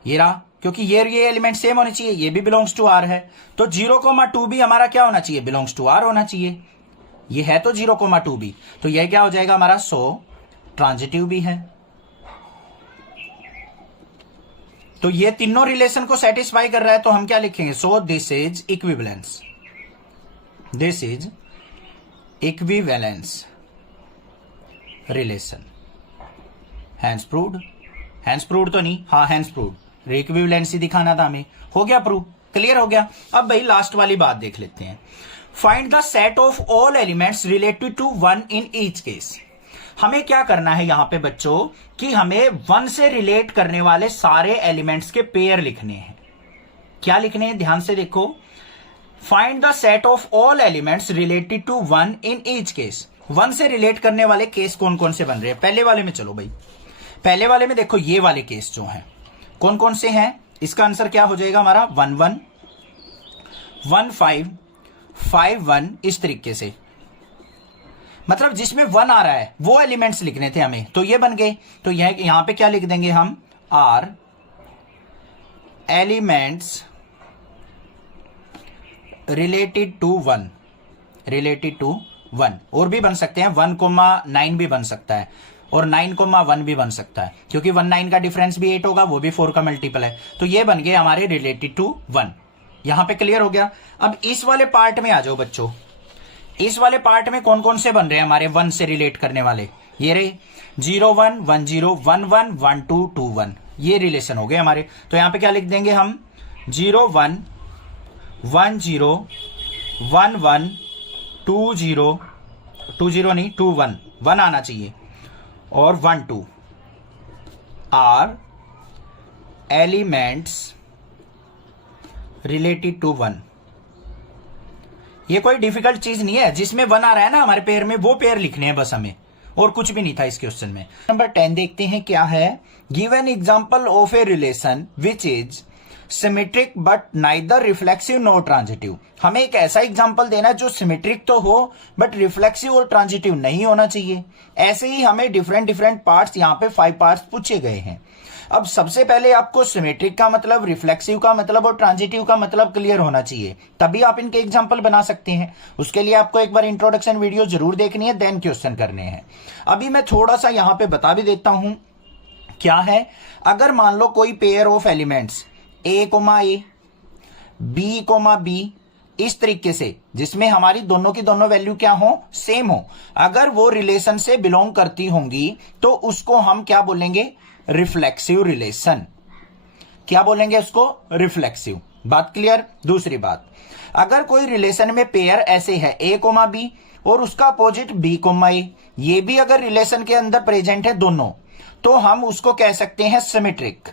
ये रहा, क्योंकि ये एलिमेंट सेम होने चाहिए, ये भी बिलोंग्स टू आर है, तो 0 2 भी हमारा क्या होना चाहिए, बिलोंग्स टू आर होना चाहिए। ये है तो 0 2 भी, तो यह क्या हो जाएगा हमारा, सो ट्रांजिटिव भी है। तो ये तीनों रिलेशन को सेटिस्फाई कर रहा है, तो हम क्या लिखेंगे, so this is equivalence, this is equivalence relation. Hence proved, hence proved तो नहीं, हाँ हैंस प्रूव्ड, इक्विवेलेंसी दिखाना था हमें, हो गया प्रूव, क्लियर हो गया। अब भाई लास्ट वाली बात देख लेते हैं, find the set of all elements related to 1 in each case. हमें क्या करना है यहां पे बच्चों, कि हमें 1 से रिलेट करने वाले सारे एलिमेंट्स के पेयर लिखने हैं। क्या लिखने हैं, ध्यान से देखो, find the set of all elements related to 1 in each case. 1 से रिलेट करने वाले केस कौन कौन से बन रहे हैं, पहले वाले में चलो भाई, पहले वाले में देखो ये वाले केस जो हैं कौन कौन से हैं, इसका आंसर क्या हो जाएगा हमारा, 1 1 1 5 5 1, इस तरीके से, मतलब जिसमें 1 आ रहा है वो एलिमेंट्स लिखने थे हमें, तो ये बन गए। तो यहां पे क्या लिख देंगे हम, are elements related to 1, related to 1, और भी बन सकते हैं, 1 9 भी बन सकता है, और 9 1 भी बन सकता है, क्योंकि 1 9 का डिफरेंस भी 8 होगा, वो भी 4 का मल्टीपल है। तो ये बन गए हमारे रिलेटेड टू 1, यहां पे क्लियर हो गया। अब इस वाले पार्ट में आ जाओ बच्चों, इस वाले पार्ट में कौन कौन से बन रहे हैं हमारे 1 से रिलेट करने वाले, ये रहे 0 1 1 0 1 1 1 2 2 1, ये रिलेशन हो गए हमारे। तो यहां पे क्या लिख देंगे हम, 0 1 1 0 1 1 2 0 2 0 नहीं 2 1 1 आना चाहिए, और 1 2 आर एलिमेंट्स रिलेटेड टू 1। ये कोई डिफिकल्ट चीज नहीं है, जिसमें 1 आ रहा है ना हमारे पेयर में, वो पेयर लिखने हैं बस हमें, और कुछ भी नहीं था इस क्वेश्चन में। नंबर 10 देखते हैं क्या है, give an example of a relation which is symmetric but neither reflexive nor transitive. हमें एक ऐसा एग्जांपल देना है जो सिमेट्रिक तो हो बट रिफ्लेक्सिव और ट्रांजिटिव नहीं होना चाहिए। ऐसे ही हमें डिफरेंट पार्ट्स, यहाँ पे 5 पार्ट्स पूछे गए हैं। अब सबसे पहले आपको सिमेट्रिक का मतलब, रिफ्लेक्सिव का मतलब और ट्रांजिटिव का मतलब क्लियर होना चाहिए, तभी आप इनके एग्जांपल बना सकते हैं। उसके लिए आपको एक बार इंट्रोडक्शन वीडियो जरूर देखनी है, देन क्वेश्चन करने हैं। अभी मैं थोड़ा सा यहां पे बता भी देता हूं क्या है। अगर मान लो कोई pair of elements A, B, इस तरीके से, जिसमें हमारी दोनों की दोनों वैल्यू क्या हो, सेम हो, अगर वो रिलेशन से बिलोंग करती होंगी तो उसको हम क्या बोलेंगे, रिफ्लेक्सिव रिलेशन। क्या बोलेंगे उसको, रिफ्लेक्सिव। बात क्लियर। दूसरी बात, अगर कोई रिलेशन में पेयर ऐसे है ए, बी और उसका अपोजिट बी, ए, ये भी अगर रिलेशन के अंदर प्रेजेंट है दोनों, तो हम उसको कह सकते हैं सिमेट्रिक।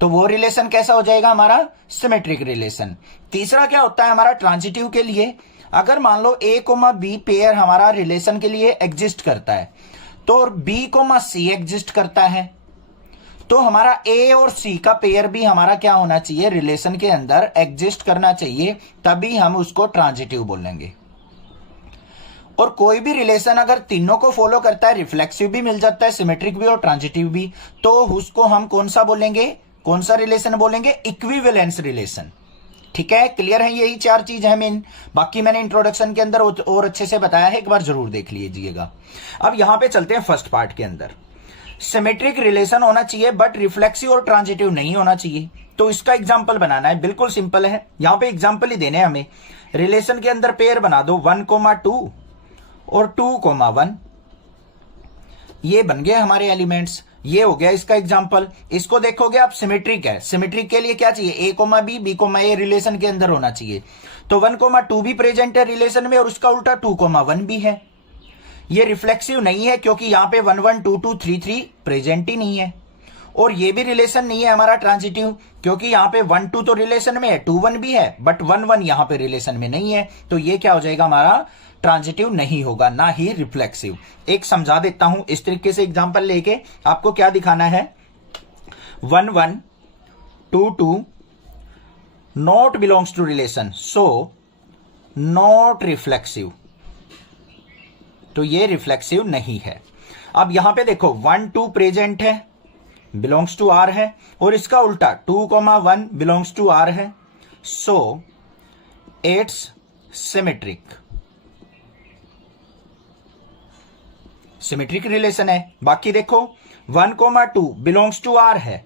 तो वो रिलेशन कैसा हो जाएगा हमारा, सिमेट्रिक रिलेशन। तीसरा क्या होता है हमारा ट्रांजिटिव के लिए, अगर मान लो ए, बी पेयर हमारा रिलेशन के लिए एग्जिस्ट करता है, तो बी, सी एग्जिस्ट करता है, तो हमारा ए और सी का पेयर भी हमारा क्या होना चाहिए, रिलेशन के अंदर एग्जिस्ट करना चाहिए, तभी हम उसको ट्रांजिटिव बोलेंगे। और कोई भी रिलेशन अगर तीनों को फॉलो करता है, रिफ्लेक्सिव भी मिल जाता है, सिमेट्रिक भी और ट्रांजिटिव भी, तो उसको हम कौन सा बोलेंगे, कौन सा रिलेशन बोलेंगे, इक्विवेलेंस रिलेशन। ठीक है, क्लियर है। यही चार चीज है मेन, बाकी मैंने इंट्रोडक्शन के अंदर और अच्छे से बताया है, एक बार जरूर देख लीजिएगा। अब यहां पे चलते हैं फर्स्ट पार्ट के अंदर। सिमेट्रिक रिलेशन होना चाहिए बट रिफ्लेक्सिव और ट्रांजिटिव नहीं होना चाहिए। तो इसका एग्जाम्पल बनाना है, बिल्कुल सिंपल है, यहां पे एग्जाम्पल ही देने हैं हमें। रिलेशन के अंदर पेयर बना दो 1, 2 और 2, 1, ये बन गए हमारे एलिमेंट्स। ये हो गया इसका एग्जाम्पल। इसको देखोगे आप, सिमेट्रिक है, सिमेट्रिक के लिए क्या चाहिए, ए, बी, ए रिलेशन के अंदर होना चाहिए, तो 1, 2 भी प्रेजेंट है रिलेशन में और उसका उल्टा 2, 1 भी है। ये रिफ्लेक्सिव नहीं है क्योंकि यहां पे 1, 1, 2, 2, 3, 3 प्रेजेंट ही नहीं है। और ये भी रिलेशन नहीं है हमारा ट्रांजिटिव, क्योंकि यहां पे 1, 2 तो रिलेशन में है, 2, 1 भी है, बट 1, 1 यहां पे रिलेशन में नहीं है, तो ये क्या हो जाएगा हमारा, ट्रांजिटिव नहीं होगा, ना ही रिफ्लेक्सिव। एक समझा देता हूं, इस तरीके से एग्जांपल लेके आपको क्या दिखाना है, 1, 1, 2, 2 not belongs to relation, so not reflexive, तो ये रिफ्लेक्सिव नहीं है। अब यहां पे देखो 1, 2 प्रेजेंट है, बिलोंग्स टू आर है, और इसका उल्टा 2, 1 बिलोंग्स टू आर है, so it's symmetric. Symmetric relation है। बाकी देखो 1, 2 बिलोंग्स टू आर है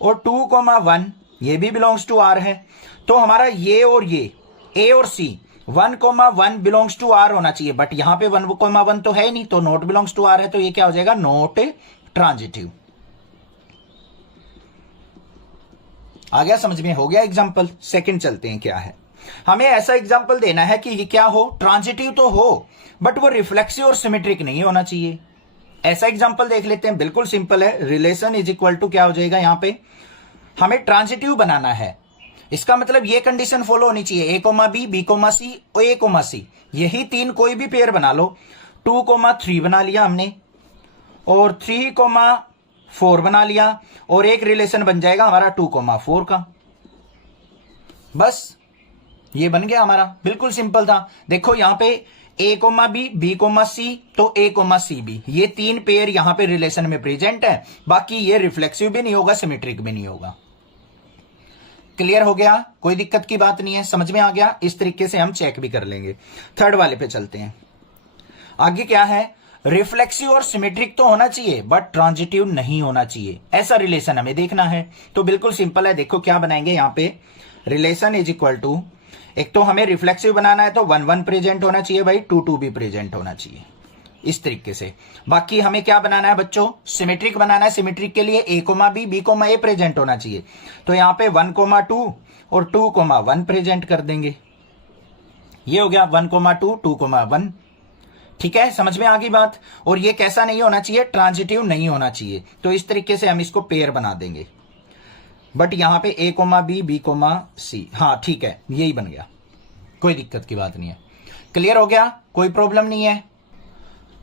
और 2, 1 ये भी बिलोंग्स टू आर है, तो हमारा ये और ये ए और सी 1, 1 बिलोंग्स टू आर होना चाहिए, बट यहां पे 1, 1 तो है ही नहीं, तो नॉट बिलोंग्स टू आर है, तो ये क्या हो जाएगा, नॉट ट्रांजिटिव। आ गया समझ में, हो गया एग्जाम्पल। सेकंड चलते हैं, क्या है, हमें ऐसा एग्जाम्पल देना है कि ये क्या हो, ट्रांजिटिव तो हो बट वो रिफ्लेक्सिव और सिमेट्रिक नहीं होना चाहिए। ऐसा एग्जाम्पल देख लेते हैं, बिल्कुल सिंपल है। रिलेशन इज इक्वल टू क्या हो जाएगा, यहां पे हमें ट्रांजिटिव बनाना है, इसका मतलब ये कंडीशन फॉलो होनी चाहिए, ए, बी, सी और ए, सी, यही तीन कोई भी पेयर बना लो। 2, 3 बना लिया हमने, और 3, 4 बना लिया, और एक रिलेशन बन जाएगा हमारा 2, 4 का। बस ये बन गया हमारा, बिल्कुल सिंपल था। देखो यहां पे ए, बी, सी, तो ए, सी भी, ये तीन पेयर यहां पे रिलेशन में प्रेजेंट है, बाकी ये रिफ्लेक्सिव भी नहीं होगा, सिमेट्रिक भी नहीं होगा। क्लियर हो गया, कोई दिक्कत की बात नहीं है, समझ में आ गया। इस तरीके से हम चेक भी कर लेंगे। थर्ड वाले पे चलते हैं। आगे क्या है, रिफ्लेक्सिव और सिमेट्रिक तो होना चाहिए बट ट्रांजिटिव नहीं होना चाहिए, ऐसा रिलेशन हमें देखना है। तो बिल्कुल सिंपल है, देखो क्या बनाएंगे यहां पे, रिलेशन इज इक्वल टू, एक तो हमें रिफ्लेक्सिव बनाना है तो 1, 1 प्रेजेंट होना चाहिए भाई, 2, 2 भी प्रेजेंट होना चाहिए, इस तरीके से। बाकी हमें क्या बनाना है बच्चों, सिमेट्रिक बनाना है। सिमेट्रिक के लिए ए, बी, ए प्रेजेंट होना चाहिए, तो यहां पे 1, 2 और 2, 1 प्रेजेंट कर देंगे। ये हो गया 1, 2, 2, 1। ठीक है, समझ में आ गई बात। और ये कैसा नहीं होना चाहिए, ट्रांजिटिव नहीं होना चाहिए, तो इस तरीके से हम इसको पेयर बना देंगे। बट यहां पे ए, बी, सी, हाँ ठीक है, यही बन गया, कोई दिक्कत की बात नहीं है। क्लियर हो गया, कोई प्रॉब्लम नहीं है।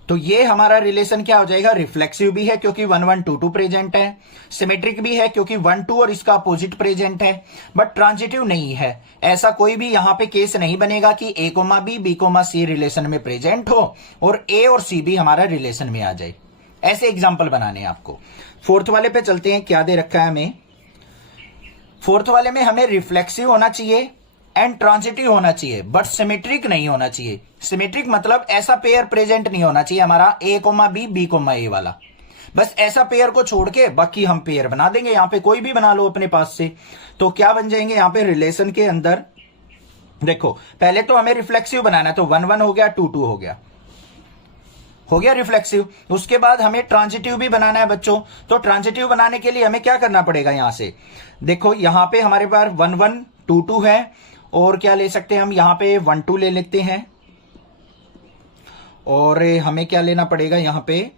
तो ये हमारा रिलेशन क्या हो जाएगा, रिफ्लेक्सिव भी है क्योंकि 1, 1, 2, 2 प्रेजेंट है, सिमेट्रिक भी है क्योंकि 1, 2 और इसका अपोजिट प्रेजेंट है, बट ट्रांजिटिव नहीं है। ऐसा कोई भी यहां पे केस नहीं बनेगा कि ए, बी, सी रिलेशन में प्रेजेंट हो और ए और सी भी हमारा रिलेशन में आ जाए, ऐसे एग्जाम्पल बनाने हैं आपको। फोर्थ वाले पे चलते हैं, क्या दे रखा है हमें। फोर्थ वाले में हमें रिफ्लेक्सिव होना चाहिए एंड ट्रांजिटिव होना चाहिए, बट सिमेट्रिक नहीं होना चाहिए। सिमेट्रिक मतलब ऐसा पेयर प्रेजेंट नहीं होना चाहिए हमारा ए कोमा बी, बी कोमा ए वाला। बस ऐसा पेयर को छोड़ के बाकी हम पेयर बना देंगे। यहां पे कोई भी बना लो अपने पास से, तो क्या बन जाएंगे यहां पे रिलेशन के अंदर। देखो पहले तो हमें रिफ्लेक्सिव बनाना है, तो 1 1 हो गया, 2 2 हो गया रिफ्लेक्सिव। उसके बाद हमें ट्रांजिटिव भी बनाना है बच्चों। तो ट्रांजिटिव बनाने के लिए हमें क्या करना पड़ेगा, यहां से देखो यहां पे हमारे पास 1 1 2 2 है, और क्या ले सकते हैं हम, यहां पे 1 2 ले लेते हैं, और हमें क्या लेना पड़ेगा, यहां पे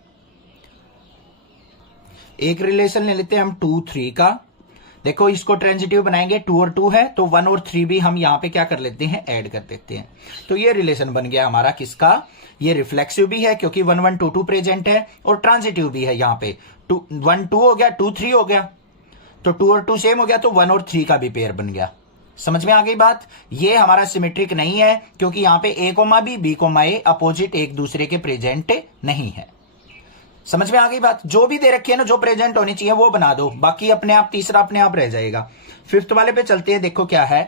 एक रिलेशन ले लेते हैं हम 2 3 का। देखो इसको ट्रांजिटिव बनाएंगे, 2 और 2 है तो 1 और 3 भी हम यहां पे क्या कर लेते हैं, ऐड कर देते हैं। तो ये रिलेशन बन गया हमारा किसका, ये रिफ्लेक्सिव भी है क्योंकि 1 1 2 2 प्रेजेंट है, और ट्रांजिटिव भी है। यहां पे 1 2 हो गया, 2 3 हो गया, तो 2 और 2 सेम हो गया, तो 1 और 3 का भी पेयर बन गया। समझ में आ गई बात। ये हमारा सिमेट्रिक नहीं है क्योंकि यहां पे ए कोमा बी, बी कोमा ए अपोजिट एक दूसरे के प्रेजेंट नहीं है। समझ में आ गई बात। जो भी दे रखी है ना, जो प्रेजेंट होनी चाहिए वो बना दो, बाकी अपने आप तीसरा अपने आप रह जाएगा। फिफ्थ वाले पे चलते हैं, देखो क्या है,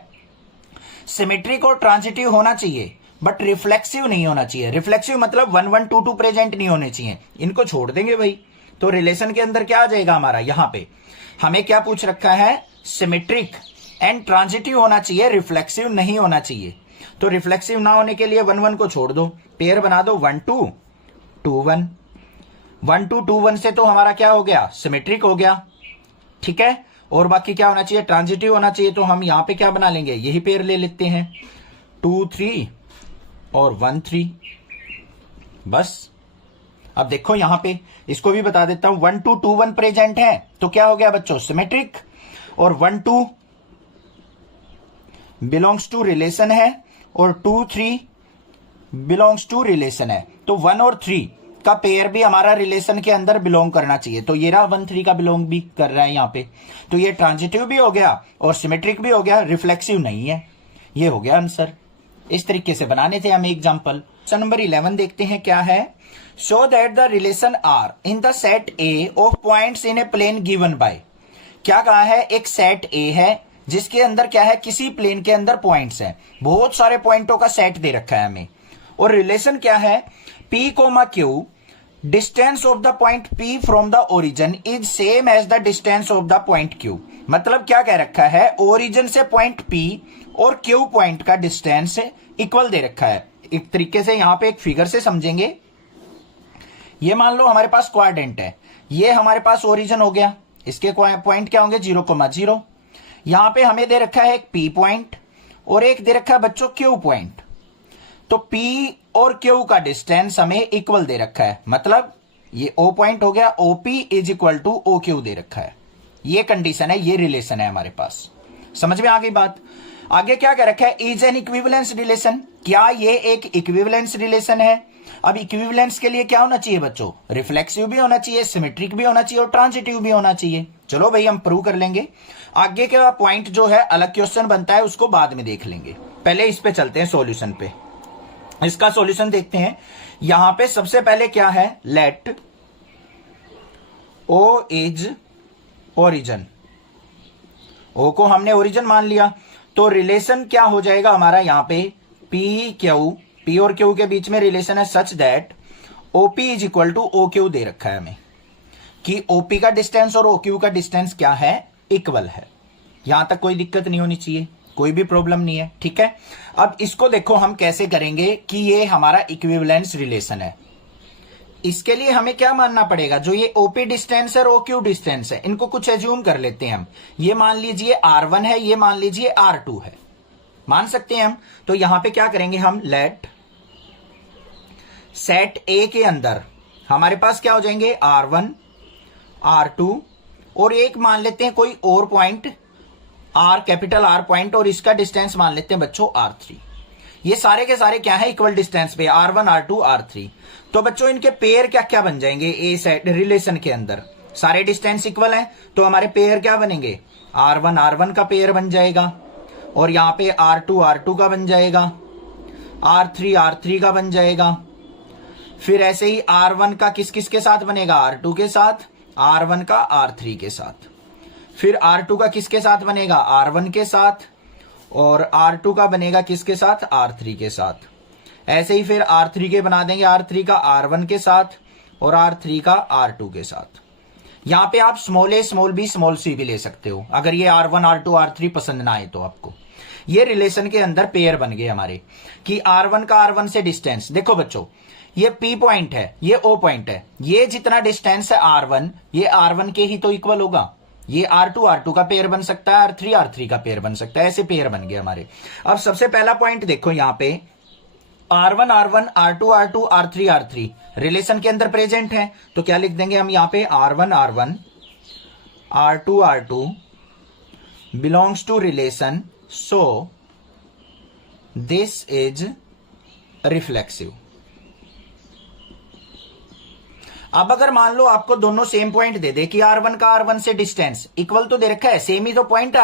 सिमेट्रिक और ट्रांजिटिव होना चाहिए बट रिफ्लेक्सिव नहीं होना चाहिए। रिफ्लेक्सिव मतलब 1 1 2 2 प्रेजेंट नहीं होने चाहिए, इनको छोड़ देंगे भाई। तो रिलेशन के अंदर क्या आ जाएगा हमारा, यहां पे हमें क्या पूछ रखा है, सिमेट्रिक एंड ट्रांजिटिव होना चाहिए, रिफ्लेक्सिव नहीं होना चाहिए। तो रिफ्लेक्सिव ना होने के लिए 1 1 को छोड़ दो, पेयर बना दो 1 2 2 1। 1 2 2 1 से तो हमारा क्या हो गया, सिमेट्रिक हो गया, ठीक है। और बाकी क्या होना चाहिए, ट्रांजिटिव होना चाहिए। तो हम यहां पे क्या बना लेंगे, यही पेयर ले लेते हैं 2 3 और 1 3, बस। अब देखो यहां पे इसको भी बता देता हूं, 1 2 2 1 प्रेजेंट है तो क्या हो गया बच्चों, सिमेट्रिक। और 1 2 बिलोंग्स टू रिलेशन है, और 2 3 बिलोंग्स टू रिलेशन है। तो 1 और 3 का पेयर भी हमारा रिलेशन के अंदर बिलोंग करना चाहिए। तो ये रहा 1 3 का बिलोंग भी कर रहा है यहां पे। तो ये ट्रांजिटिव भी हो गया और सिमेट्रिक भी हो गया, रिफ्लेक्सिव नहीं है। ये हो गया आंसर। इस तरीके से बनाने थे हमें एग्जाम्पल। क्वेश्चन नंबर 11 देखते हैं क्या है। Show that the relation are in the set A of points in a plane given by. क्या कहा है, एक सेट ए है जिसके अंदर क्या है, किसी प्लेन के अंदर पॉइंट्स हैं, बहुत सारे पॉइंटों का सेट दे रखा है हमें। और रिलेशन क्या है, P, Q, distance of the point P from the origin is same as the distance of the point Q। मतलब क्या कह रखा है, ओरिजिन से पॉइंट P और Q पॉइंट का डिस्टेंस इक्वल दे रखा है। एक तरीके से यहां पे एक फिगर से समझेंगे, ये मान लो हमारे पास क्वाड्रेंट है, ये हमारे पास ओरिजिन हो गया, इसके पॉइंट क्या होंगे 0 0। यहां पे हमें दे रखा है एक P पॉइंट और एक दे रखा है बच्चों Q पॉइंट। तो P और Q का डिस्टेंस हमें इक्वल दे रखा है, मतलब ये O पॉइंट हो गया, OP is equal to OQ दे रखा है। ये कंडीशन है, ये रिलेशन है हमारे पास। समझ में आ गई बात। आगे क्या कह रखा है, इज एन इक्विवेलेंस रिलेशन। क्या ये एक इक्विवेलेंस रिलेशन है। अब इक्विवेलेंस के लिए क्या होना चाहिए बच्चों, रिफ्लेक्सिव भी होना चाहिए, सिमेट्रिक भी होना चाहिए और ट्रांजिटिव भी होना चाहिए। चलो भाई हम प्रूव कर लेंगे। आगे का पॉइंट जो है अलग क्वेश्चन बनता है, उसको बाद में देख लेंगे। पहले इस पे चलते हैं, सॉल्यूशन पे। इसका सॉल्यूशन देखते हैं। यहां पे सबसे पहले क्या है, let O is origin. O को हमने ओरिजिन मान लिया, तो रिलेशन क्या हो जाएगा हमारा, यहां पे P और Q के बीच में रिलेशन है such that OP is equal to OQ दे रखा है हमें, कि OP का डिस्टेंस और OQ का डिस्टेंस क्या है, इक्वल है। यहां तक कोई दिक्कत नहीं होनी चाहिए, कोई भी प्रॉब्लम नहीं है, ठीक है। अब इसको देखो हम कैसे करेंगे कि ये हमारा इक्विवेलेंस रिलेशन है। इसके लिए हमें क्या मानना पड़ेगा, जो ये OP डिस्टेंस है और OQ डिस्टेंस है, इनको कुछ एज्यूम कर लेते हैं हम। ये मान लीजिए R1 है, ये मान लीजिए R2 है, मान सकते हैं हम। तो यहां पे क्या करेंगे हम, लेट सेट A के अंदर हमारे पास क्या हो जाएंगे, R1 R2 और एक मान लेते हैं कोई और point R, capital R point, और इसका डिस्टेंस मान लेते हैं बच्चों R3। ये सारे के सारे क्या है, इक्वल डिस्टेंस पे, R1 R2 R3। तो बच्चों इनके पेयर क्या क्या बन जाएंगे, ए सेट रिलेशन के अंदर सारे डिस्टेंस इक्वल हैं, तो हमारे पेयर क्या बनेंगे, R1 R1 का पेयर बन जाएगा, और यहां पे R2 R2 का बन जाएगा, R3 R3 का बन जाएगा, फिर ऐसे ही R1 का किस किस के साथ बनेगा, R2 के साथ, R1 का R3 के साथ। फिर R2 का किसके साथ बनेगा, R1 के साथ, और R2 का बनेगा किसके साथ, R3 के साथ। ऐसे ही फिर R3 के बना देंगे, R3 का R1 के साथ और R3 का R2 के साथ। यहां पे आप small a small b small c भी ले सकते हो, अगर ये R1 R2 R3 पसंद ना आए तो आपको। ये रिलेशन के अंदर पेयर बन गए हमारे कि R1 का R1 से डिस्टेंस, देखो बच्चों ये P पॉइंट है, ये O पॉइंट है, ये जितना डिस्टेंस है R1 ये R1 के ही तो इक्वल होगा। ये R2 R2 का पेयर बन सकता है, R3 R3 का पेयर बन सकता है, ऐसे पेयर बन गए हमारे। अब सबसे पहला पॉइंट देखो यहां पे R1 R1 R2 R2 R3 R3 relation के अंदर प्रेजेंट है, तो क्या लिख देंगे हम यहां पे, R1 R1 R2 R2 belongs to relation, so this is reflexive. अब अगर मान लो आपको दोनों सेम पॉइंट दे दे कि R1 का R1 से डिस्टेंस इक्वल तो दे रखा है, सेम ही तो पॉइंट है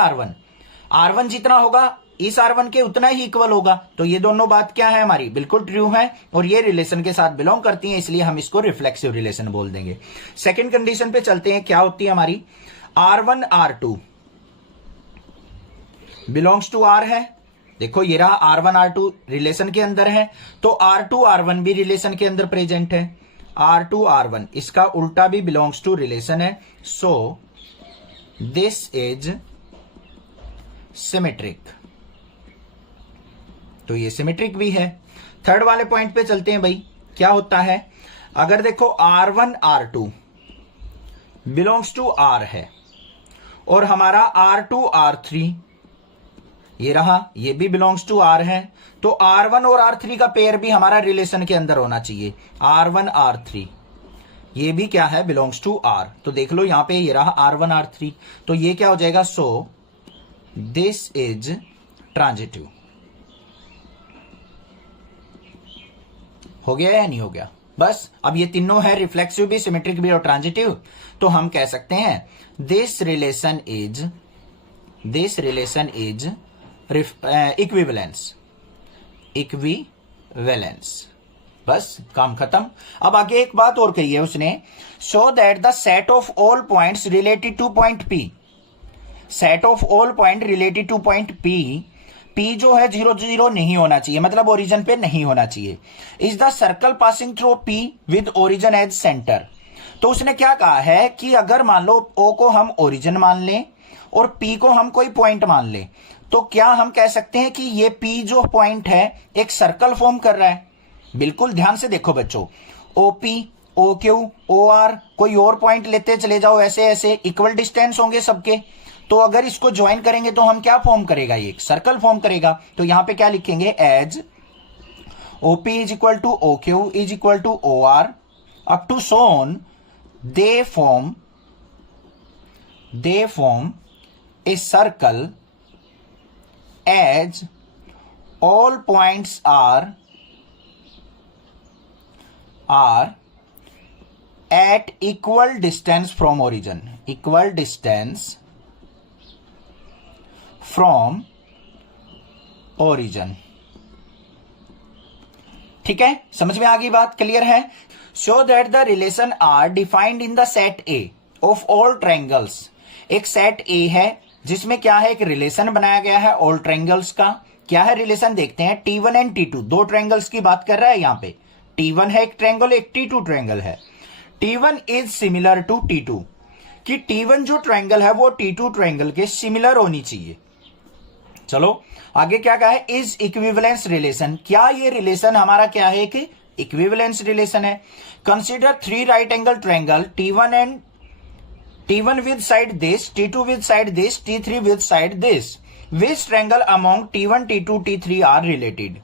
R1 जितना होगा इस R1 के उतना ही इक्वल होगा, तो ये दोनों बात क्या है हमारी, बिल्कुल ट्रू है और ये रिलेशन के साथ बिलोंग करती है, इसलिए हम इसको रिफ्लेक्सिव रिलेशन बोल देंगे। सेकंड कंडीशन पे चलते हैं, क्या होती है हमारी, R1 R2 belongs to R है, देखो ये रहा R1 R2 रिलेशन के अंदर है, तो R2 R1 भी रिलेशन के अंदर प्रेजेंट है, R2 R1 इसका उल्टा भी बिलोंग्स टू रिलेशन है, सो दिस इज सिमेट्रिक, तो ये सिमेट्रिक भी है। थर्ड वाले पॉइंट पे चलते हैं भाई, क्या होता है, अगर देखो R1 R2 belongs to R है और हमारा R2 R3 ये रहा, ये भी बिलोंग्स टू R है, तो R1 और R3 का पेयर भी हमारा रिलेशन के अंदर होना चाहिए, R1 R3 ये भी क्या है, बिलोंग्स टू R। तो देख लो यहां पे ये रहा R1 R3, तो ये क्या हो जाएगा, सो दिस इज ट्रांजिटिव। हो गया या नहीं हो गया, बस अब ये तीनों है, रिफ्लेक्सिव भी, सिमेट्रिक भी और ट्रांजिटिव, तो हम कह सकते हैं दिस रिलेशन इज इक्विवेलेंस, बस काम खत्म। अब आगे एक बात और कही है उसने, show that the set of all points related two point P, set of all point related two point P जो है 0 0 नहीं होना चाहिए, मतलब ओरिजिन पे नहीं होना चाहिए, is the circle passing through P with origin as centre. तो उसने क्या कहा है कि अगर मान लो O को हम ओरिजिन मान लें और P को हम कोई पॉइंट मान लें, तो क्या हम कह सकते हैं कि ये P जो पॉइंट है एक सर्कल फॉर्म कर रहा है। बिल्कुल ध्यान से देखो बच्चों, OP OQ OR कोई और पॉइंट लेते चले जाओ, ऐसे ऐसे इक्वल डिस्टेंस होंगे सबके, तो अगर इसको ज्वाइन करेंगे तो हम क्या फॉर्म करेगा, ये एक सर्कल फॉर्म करेगा। तो यहां पे क्या लिखेंगे, as OP is equal to OQ is equal to OR up to so on, they form a circle as all points are at equal distance from origin, equal distance from origin। ठीक है, समझ में आ गई बात, clear है। Show that the relation R defined in the set A of all triangles, एक set A है जिसमें क्या है, एक रिलेशन बनाया गया है ऑल ट्रायंगल्स का। क्या है रिलेशन, देखते हैं, T1 एंड T2 दो ट्रायंगल्स की बात कर रहा है यहां पे, T1 है एक ट्रायंगल, एक T2 ट्रायंगल है। T1 is similar to T2, कि T1 जो ट्रायंगल है वो T2 ट्रायंगल के सिमिलर होनी चाहिए। चलो आगे क्या कहा है, इज इक्विवेलेंस रिलेशन, क्या ये रिलेशन हमारा क्या है, कि इक्विवेलेंस रिलेशन है। Consider 3 right angle triangle T1 with side this, T2 with side this, T3 with side this, which triangle among T1 T2 T3 are related.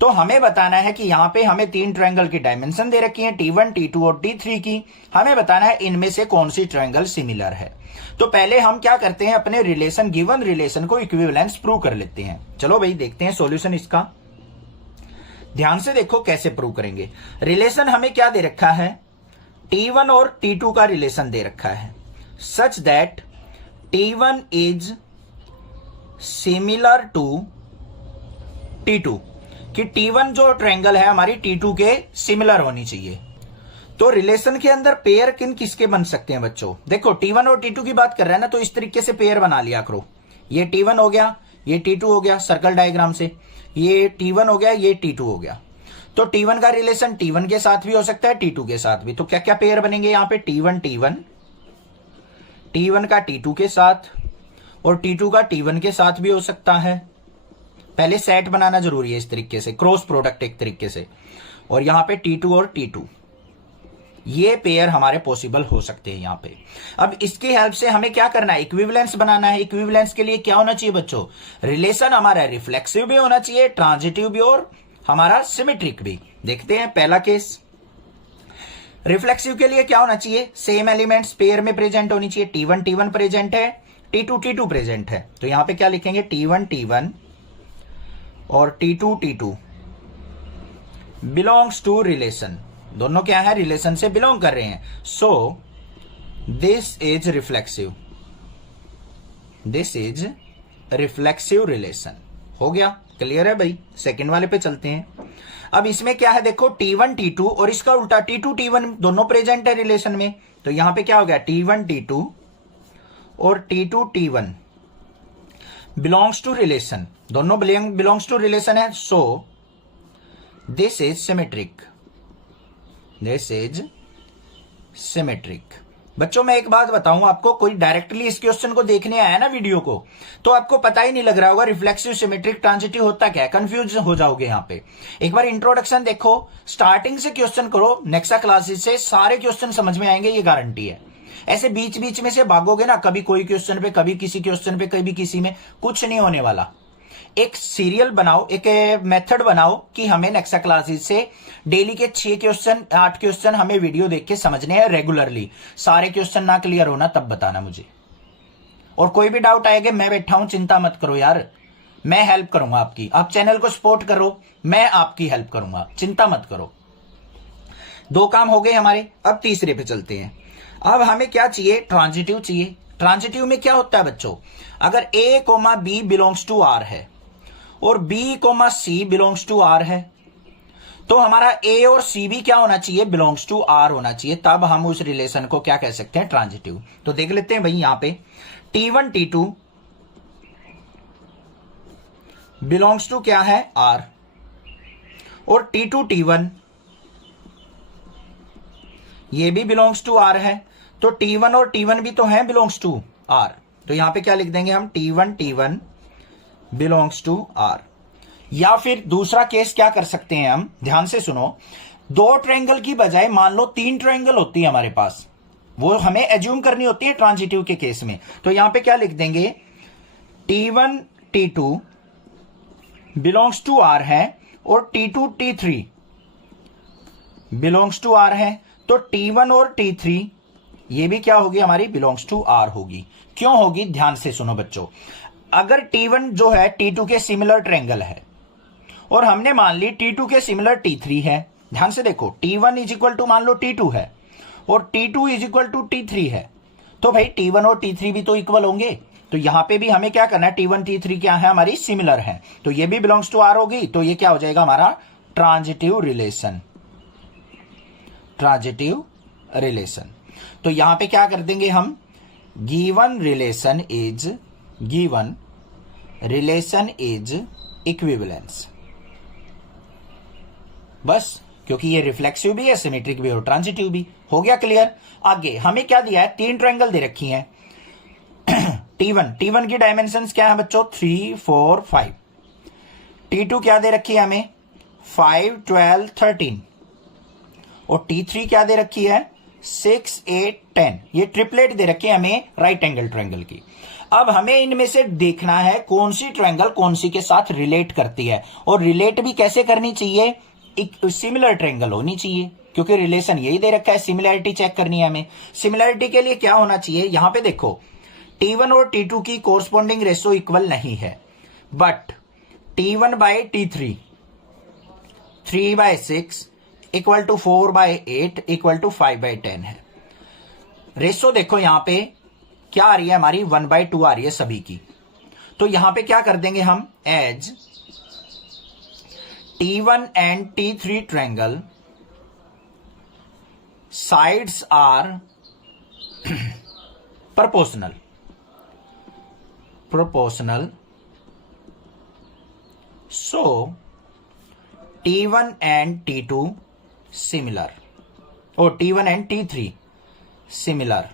तो हमें बताना है कि यहां पे हमें 3 ट्रायंगल की डायमेंशन दे रखी है, T1 T2 और T3 की, हमें बताना है इनमें से कौन सी ट्रायंगल सिमिलर है। तो पहले हम क्या करते हैं, अपने रिलेशन, गिवन रिलेशन को इक्विवेलेंस प्रूव कर लेते हैं। चलो भाई देखते हैं सॉल्यूशन इसका, ध्यान से देखो कैसे प्रूव करेंगे। रिलेशन हमें क्या दे रखा है, T1 और T2 का रिलेशन दे रखा है, such that T1 is similar to T2, कि T1 जो ट्रायंगल है हमारी T2 के सिमिलर होनी चाहिए। तो रिलेशन के अंदर पेयर किन किसके बन सकते हैं बच्चों? देखो T1 और T2 की बात कर रहे हैं ना, तो इस तरीके से पेयर बना लिया करो। ये T1 हो गया, ये T2 हो गया सर्कल डायग्राम से, ये T1 हो गया, ये T2 हो गया। तो T1 का रिलेशन T1 के साथ भी हो सकता है, T2 के साथ भी। तो क्या क्या पेयर बनेंगे यहाँ पे? T1 T1, T1 का T2 के साथ और T2 का T1 के साथ भी हो सकता है। पहले सेट बनाना जरूरी है इस तरीके से, क्रॉस प्रोडक्ट एक तरीके से। और यहां पे T2 और T2 ये पेयर हमारे पॉसिबल हो सकते हैं यहां पे। अब इसकी हेल्प से हमें क्या करना है? इक्विवेलेंस बनाना है। इक्विवेलेंस के लिए क्या होना चाहिए बच्चों? रिलेशन हमारा रिफ्लेक्सिव भी होना चाहिए, ट्रांजिटिव भी और हमारा सिमेट्रिक भी। देखते हैं पहला केस। रिफ्लेक्सिव के लिए क्या होना चाहिए? सेम एलिमेंट्स पेयर में प्रेजेंट होनी चाहिए। T1 T1 प्रेजेंट है, T2 T2 प्रेजेंट है। तो यहां पे क्या लिखेंगे? T1 T1 और T2 T2 belongs to relation. दोनों क्या है? रिलेशन से बिलोंग कर रहे हैं। So this is reflexive, this is reflexive relation. हो गया? क्लियर है भाई? सेकंड वाले पे चलते हैं। अब इसमें क्या है देखो, T1 T2 और इसका उल्टा T2 T1 दोनों प्रेजेंट है रिलेशन में। तो यहां पे क्या हो गया? T1 T2 और T2 T1 belongs to relation, दोनों बिलोंग्स टू रिलेशन है। So this is symmetric, this is symmetric. बच्चों मैं एक बात बताऊं आपको, कोई डायरेक्टली इस क्वेश्चन को देखने आया ना वीडियो को, तो आपको पता ही नहीं लग रहा होगा रिफ्लेक्सिव सिमेट्रिक ट्रांजिटिव होता क्या है, कंफ्यूज हो जाओगे यहां पे। एक बार इंट्रोडक्शन देखो, स्टार्टिंग से क्वेश्चन करो, नेक्सा क्लासेस से सारे क्वेश्चन समझ में आएंगे, ये गारंटी है। ऐसे बीच बीच में से भागोगे ना, कभी कोई क्वेश्चन पे, कभी किसी क्वेश्चन पे, कभी किसी में, कुछ नहीं होने वाला। एक सीरियल बनाओ, एक मेथड बनाओ कि हमें नेक्सा क्लासेस से डेली के 6 क्वेश्चन 8 क्वेश्चन हमें वीडियो देख के समझने हैं रेगुलरली। सारे क्वेश्चन ना क्लियर होना तब बताना मुझे। और कोई भी डाउट आएगा, मैं बैठा हूं, चिंता मत करो यार, मैं हेल्प करूंगा आपकी। आप चैनल को सपोर्ट करो, मैं आपकी हेल्प करूंगा, चिंता मत करो। 2 काम हो गए हमारे। अब तीसरे पे चलते हैं। अब हमें क्या चाहिए? ट्रांजिटिव चाहिए। ट्रांजिटिव में क्या होता है बच्चों? अगर A, B belongs to R है और B, C belongs to R है, तो हमारा A और C भी क्या होना चाहिए? बिलोंग्स टू R होना चाहिए। तब हम उस रिलेशन को क्या कह सकते हैं? ट्रांजिटिव। तो देख लेते हैं भाई, यहां पे T1 T2 बिलोंग्स टू क्या है? R, और T2 T1 ये भी बिलोंग्स टू R है। तो T1 और T1 भी तो है बिलोंग्स टू R। तो यहां पे क्या लिख देंगे हम? T1 T1 belongs to R। या फिर दूसरा केस क्या कर सकते हैं हम, ध्यान से सुनो। 2 ट्रायंगल की बजाय मान लो 3 ट्रायंगल होती है हमारे पास, वो हमें एज्यूम करनी होती है ट्रांजिटिव के केस में। तो यहां पे क्या लिख देंगे? T1 T2 belongs to R है और T2 T3 belongs to R है। तो T1 और T3 ये भी क्या होगी? हमारी बिलोंग्स टू R होगी। क्यों होगी? ध्यान से सुनो बच्चों। अगर T1 जो है T2 के सिमिलर ट्रायंगल है और हमने मान ली T2 के सिमिलर T3 है, ध्यान से देखो, T1 इज इक्वल टू मान लो T2 है और T2 is equal to T3 है, तो भाई T1 और T3 भी तो इक्वल होंगे। तो यहां पे भी हमें क्या करना है? T1 T3 क्या है? हमारी सिमिलर है, तो ये भी बिलोंग्स टू R होगी। तो ये क्या हो जाएगा? हमारा ट्रांजिटिव रिलेशन, ट्रांजिटिव रिलेशन। तो यहां पे क्या कर देंगे हम? Given relation is equivalence. बस, क्योंकि ये रिफ्लेक्सिव भी है, सिमेट्रिक भी और ट्रांजिटिव भी। हो गया क्लियर? आगे हमें क्या दिया है? 3 ट्रायंगल दे रखी हैं। T1 की डायमेंशंस क्या है बच्चों? 3 4 5। T2 क्या दे रखी है हमें? 5 12 13। और T3 क्या दे रखी है? 6 8 10। ये ट्रिपलेट दे रखी है हमें राइट एंगल ट्रायंगल की। अब हमें इनमें से देखना है कौन सी ट्रायंगल कौन सी के साथ रिलेट करती है, और रिलेट भी कैसे करनी चाहिए? एक सिमिलर ट्रायंगल होनी चाहिए, क्योंकि रिलेशन यही दे रखा है, सिमिलैरिटी चेक करनी है हमें। सिमिलैरिटी के लिए क्या होना चाहिए? यहां पे देखो, T1 और T2 की कोरस्पॉन्डिंग रेशो इक्वल नहीं है, but T1 by T3 3/6 equal to 4/8 equal to 5/10 है। रेशो देखो यहां पे क्या आ रही है? हमारी 1/2 आ रही है सभी की। तो यहां पे क्या कर देंगे हम? As T1 and T3 triangle sides are proportional so T1 and T2 similar और T1 and T3 सिमिलर।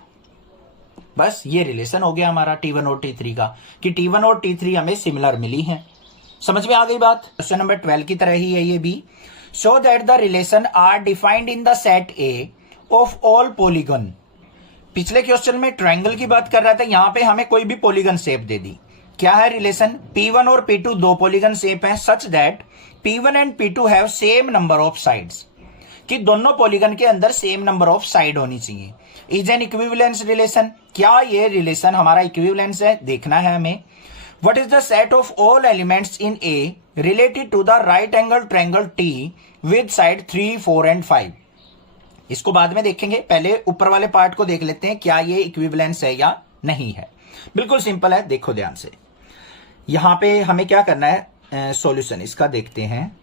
बस ये रिलेशन हो गया हमारा T1 और T3 का कि T1 और T3 हमें सिमिलर मिली हैं। समझ में आ गई बात। क्वेश्चन नंबर 12 की तरह ही है ये भी। Show that the relation R defined in the set A of all polygon. पिछले क्वेश्चन में ट्रायंगल की बात कर रहा था, यहां पे हमें कोई भी पॉलीगन शेप दे दी। क्या है रिलेशन? P1 और P2 दो पॉलीगन शेप हैं सच that P1 and P2 have same number of sides, कि दोनों पॉलीगन के अंदर सेम नंबर ऑफ साइड होनी चाहिए। Is an equivalence relation. क्या ये रिलेशन हमारा इक्विवेलेंस है, देखना है हमें। What is the set of all elements in A related to the right angle triangle T with side 3, 4 and 5। इसको बाद में देखेंगे, पहले ऊपर वाले पार्ट को देख लेते हैं क्या ये इक्विवेलेंस है या नहीं है। बिल्कुल सिंपल है, देखो ध्यान से। यहां पे हमें क्या करना है, सॉल्यूशन इसका देखते हैं।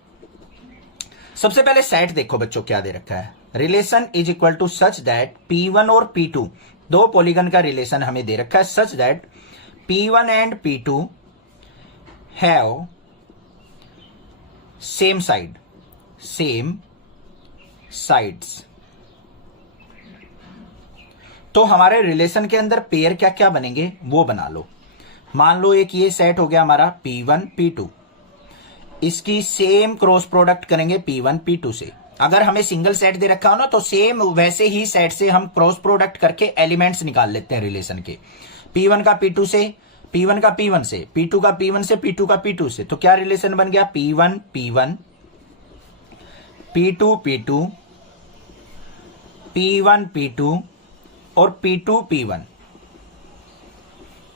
सबसे पहले सेट देखो बच्चों क्या दे रखा है। Relation is equal to such that P1 और P2 दो पॉलीगन का रिलेशन हमें दे रखा है such that P1 and P2 have same sides. तो हमारे रिलेशन के अंदर पेयर क्या क्या बनेंगे वो बना लो। मान लो एक ये सेट हो गया हमारा P1 P2, इसकी सेम क्रॉस प्रोडक्ट करेंगे P1 P2 से। अगर हमें सिंगल सेट दे रखा हो ना तो सेम वैसे ही सेट से हम क्रॉस प्रोडक्ट करके एलिमेंट्स निकाल लेते हैं रिलेशन के। P1 का P2 से, P1 का P1 से, P2 का P1 से, P2 का P2 से। तो क्या रिलेशन बन गया? P1 P1, P2 P2, P1 P2 और P2 P1।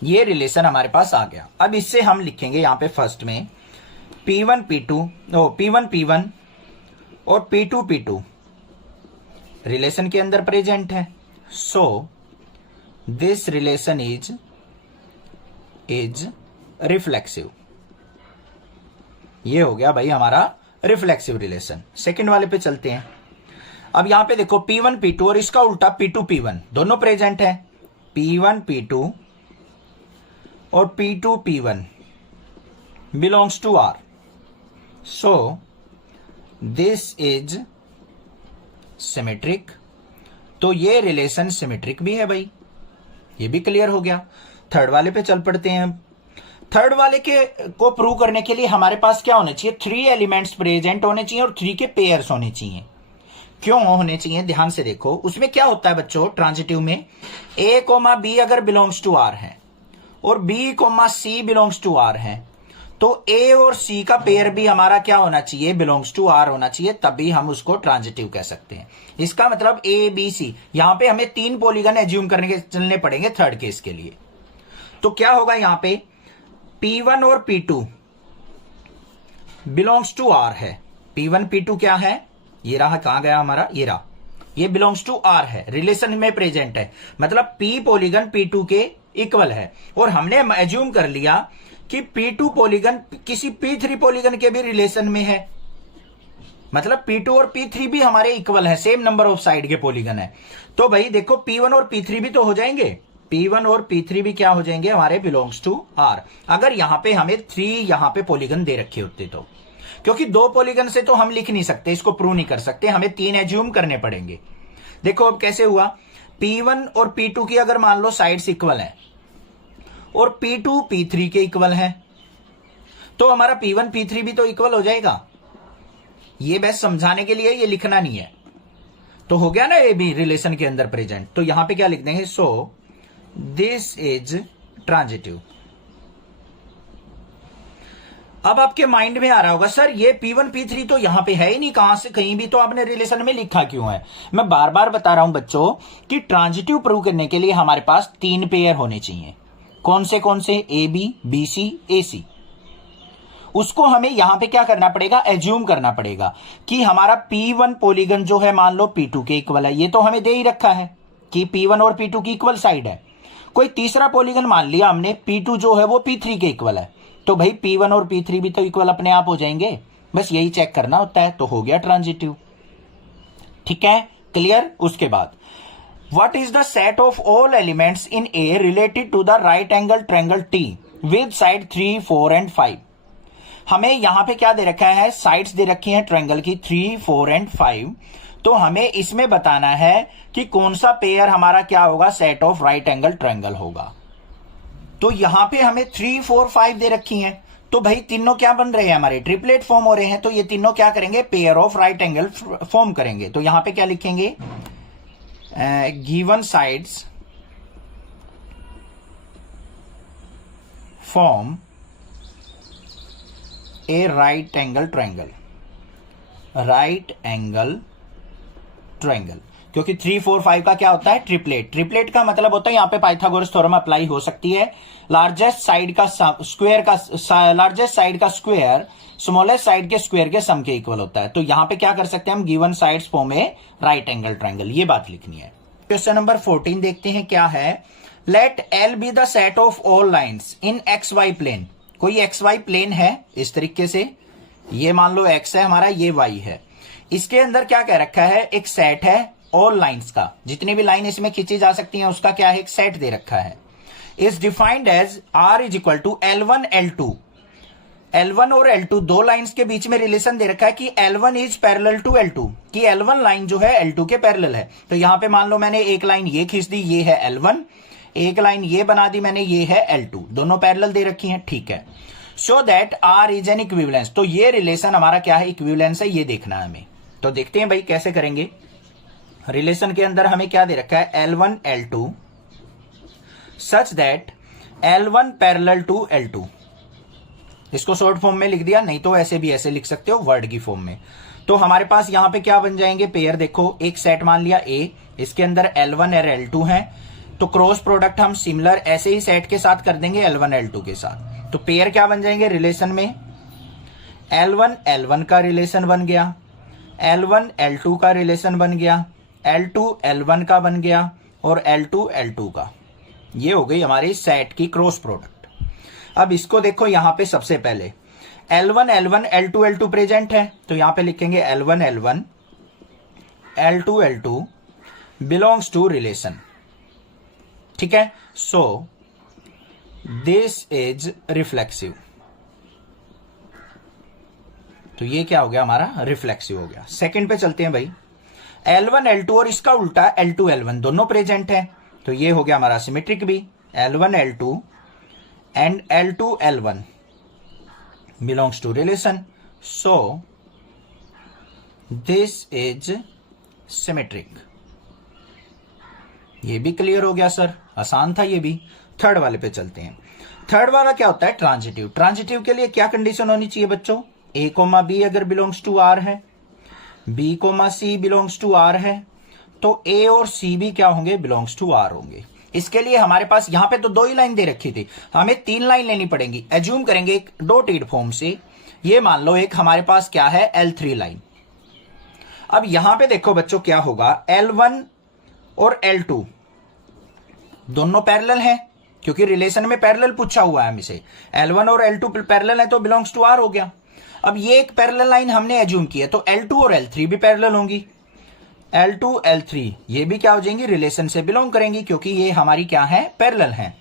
ये रिलेशन हमारे पास आ गया। अब इससे हम लिखेंगे यहां पे फर्स्ट में P1 P1 और P2 P2 रिलेशन के अंदर प्रेजेंट है। So this relation is reflexive. ये हो गया भाई हमारा रिफ्लेक्सिव रिलेशन। सेकंड वाले पे चलते हैं। अब यहां पे देखो P1 P2 और इसका उल्टा P2 P1 दोनों प्रेजेंट है। P1 P2 और P2 P1 belongs to R। So this is symmetric. तो ये रिलेशन सिमेट्रिक भी है भाई, ये भी क्लियर हो गया। थर्ड वाले पे चल पड़ते हैं। थर्ड वाले को प्रूव करने के लिए हमारे पास क्या होना चाहिए? 3 एलिमेंट्स प्रेजेंट होने चाहिए और 3 के पेयर्स होने चाहिए। क्यों होने चाहिए? ध्यान से देखो। उसमें क्या होता है बच्चों ट्रांजिटिव में, A, B अगर बिलोंग्स टू R है और B, C belongs to R है तो A और C का पेयर भी हमारा क्या होना चाहिए? बिलोंग्स टू R होना चाहिए, तभी हम उसको ट्रांजिटिव कह सकते हैं। इसका मतलब A B C। यहां पे हमें 3 पॉलीगन एज्यूम करने के चलने पड़ेंगे थर्ड केस के लिए। तो क्या होगा यहां पे? P1 और P2 बिलोंग्स टू R है। P1 P2 क्या है? ये रहा, कहां गया हमारा? ये रहा, ये बिलोंग्स टू R है, रिलेशन में प्रेजेंट है। मतलब P पॉलीगन P2 के इक्वल है। और हमने एज्यूम कर लिया कि P2 पॉलीगन किसी P3 पॉलीगन के भी रिलेशन में है। मतलब P2 और P3 भी हमारे इक्वल है, सेम नंबर ऑफ साइड के पॉलीगन है। तो भाई देखो P1 और P3 भी तो हो जाएंगे। P1 और P3 भी क्या हो जाएंगे? हमारे बिलोंग्स टू R। अगर यहां पे हमें 3 यहां पे पॉलीगन दे रखे होते तो, क्योंकि 2 पॉलीगन से तो हम लिख नहीं सकते, इसको प्रूव नहीं कर सकते, हमें 3 एज्यूम करने पड़ेंगे। देखो अब कैसे हुआ। P1 और P2 की अगर मान लो साइड्स इक्वल है और P2 P3 के इक्वल है तो हमारा P1 P3 भी तो इक्वल हो जाएगा। ये बस समझाने के लिए, ये लिखना नहीं है। तो हो गया ना ये भी रिलेशन के अंदर प्रेजेंट। तो यहां पे क्या लिख देंगे? सो दिस इज ट्रांजिटिव। अब आपके माइंड में आ रहा होगा सर ये P1 P3 तो यहां पे है ही नहीं, कहां से कहीं भी तो आपने रिलेशन में लिखा क्यों है? मैं बार बार बता रहा हूं बच्चों कि ट्रांजिटिव प्रूव करने के लिए हमारे पास 3 पेयर होने चाहिए। कौन से? AB, BC, AC। उसको हमें यहां पे क्या करना पड़ेगा? एज्यूम करना पड़ेगा कि हमारा P1 पॉलीगन जो है मान लो P2 के इक्वल है। ये तो हमें दे ही रखा है कि P1 और P2 की इक्वल साइड है। कोई तीसरा पॉलीगन मान लिया हमने P2 जो है वो P3 के इक्वल है, तो भाई P1 और P3 भी तो इक्वल अपने आप हो जाएंगे। बस यही चेक करना होता है, तो हो गया ट्रांजिटिव। ठीक है, क्लियर। उसके बाद what is the set of all elements in A related to the right angle triangle T with side 3, 4 and 5। हमें यहां पे क्या दे रखा है, साइड्स दे रखी हैं ट्रायंगल की 3, 4 एंड 5। तो हमें इसमें बताना है कि कौन सा पेयर हमारा क्या होगा, set of right angle triangle होगा। तो यहां पे हमें 3, 4, 5 दे रखी हैं, तो भाई तीनों क्या बन रहे हैं, हमारे ट्रिपलेट फॉर्म हो रहे हैं। तो ये तीनों क्या करेंगे, pair of right angle form करेंगे। तो यहां पे क्या लिखेंगे, given sides form a right angle triangle, right angle triangle. क्योंकि 3, 4, 5 का क्या होता है, ट्रिपलेट। ट्रिपलेट का मतलब होता है, यहां पे पाइथागोरस थ्योरम अप्लाई हो सकती है। लार्जेस्ट साइड का स्क्वायर स्मॉलेस्ट साइड के स्क्वायर के सम के इक्वल होता है। तो यहां पे क्या कर सकते हैं हम, given sides form a right angle triangle, ये बात लिखनी है। क्वेश्चन नंबर 14 देखते हैं क्या है। Let L be the set of all lines in X Y plane. कोई एक्स वाई प्लेन है इस तरीके से, ये मान लो एक्स है हमारा, ये वाई है। इसके अंदर क्या कह रखा है, एक सेट है ऑल लाइन्स का, जितनी भी लाइन इसमें खींची जा सकती हैं उसका क्या है, एक सेट दे रखा है। Is defined as R is equal to L1 L2। L1 और L2 दो लाइंस के बीच में रिलेशन दे रखा है कि L1 is parallel to L2, कि L1 लाइन जो है L2 के पैरेलल है। तो यहां पे मान लो मैंने एक लाइन ये खींच दी, ये है L1, एक लाइन ये बना दी मैंने, ये है L2, दोनों पैरेलल दे रखी हैं। ठीक है, so that R is an equivalence. तो ये रिलेशन हमारा क्या है, इक्विवेलेंस है, ये देखना है हमें। तो देखते हैं भाई कैसे करेंगे। रिलेशन के अंदर हमें क्या दे रखा है, L1 L2 such that L1 parallel to L2। इसको शॉर्ट फॉर्म में लिख दिया, नहीं तो ऐसे भी ऐसे लिख सकते हो वर्ड की फॉर्म में। तो हमारे पास यहां पे क्या बन जाएंगे, पेयर। देखो एक सेट मान लिया A, इसके अंदर L1 और L2 है, तो क्रॉस प्रोडक्ट हम सिमिलर ऐसे ही सेट के साथ कर देंगे L1 L2 के साथ। तो पेयर क्या बन जाएंगे रिलेशन में, L1 L1 का रिलेशन बन गया, L1 L2 का रिलेशन बन गया, L2 L1 का बन गया, और L2 L2 का। ये हो गई हमारी सेट की क्रॉस प्रोडक्ट। अब इसको देखो यहां पे सबसे पहले L1 L1 L2 L2 present है, तो यहां पे लिखेंगे L1 L1 L2 L2 belongs to relation. ठीक है, सो दिस इज रिफ्लेक्सिव। तो ये क्या हो गया हमारा, रिफ्लेक्सिव हो गया। सेकंड पे चलते हैं भाई, L1 L2 और इसका उल्टा L2 L1 दोनों प्रेजेंट है, तो ये हो गया हमारा सिमेट्रिक भी। L1 L2 and L2 L1 belongs to relation, so this is symmetric. ये भी क्लियर हो गया सर, आसान था ये भी। थर्ड वाले पे चलते हैं। थर्ड वाला क्या होता है, ट्रांजिटिव। ट्रांजिटिव के लिए क्या कंडीशन होनी चाहिए बच्चों, A, B अगर बिलोंग्स टू R है, B, C belongs to R है, तो A और C भी क्या होंगे, बिलोंग्स टू R होंगे। इसके लिए हमारे पास यहां पे तो दो ही लाइन दे रखी थी, हमें 3 लाइन लेनी पड़ेंगी। एज्यूम करेंगे एक डॉटेड फॉर्म से, ये मान लो एक हमारे पास क्या है, L3 लाइन। अब यहां पे देखो बच्चों क्या होगा, L1 और L2 दोनों पैरेलल हैं, क्योंकि रिलेशन में पैरेलल पूछा हुआ है हमसे। L1 और L2 पैरेलल है तो बिलोंग्स टू R हो गया। अब ये एक पैरेलल लाइन हमने एज्यूम की है, तो L2 और L3 भी पैरेलल होंगी। L2 L3 ये भी क्या हो जाएंगी, रिलेशन से बिलोंग करेंगी, क्योंकि ये हमारी क्या है, पैरेलल हैं।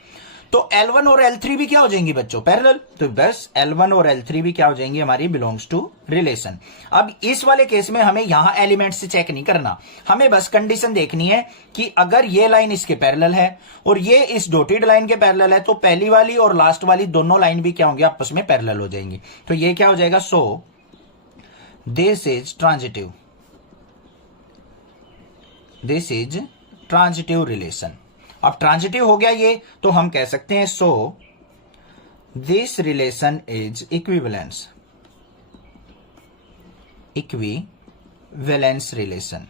तो L1 और L3 भी क्या हो जाएंगी बच्चों, पैरेलल। तो बस L1 और L3 भी क्या हो जाएंगी, हमारी बिलोंग्स टू रिलेशन। अब इस वाले केस में हमें यहां एलिमेंट से चेक नहीं करना, हमें बस कंडीशन देखनी है कि अगर ये लाइन इसके पैरेलल है और ये इस डॉटेड लाइन के पैरेलल है, तो पहली वाली और लास्ट वाली दोनों लाइन भी क्या होंगी, आपस में पैरेलल हो जाएंगी। तो ये क्या हो जाएगा, so this is transitive, this is transitive relation. अब ट्रांजिटिव हो गया ये, तो हम कह सकते हैं so this relation is equivalence, equivalence relation.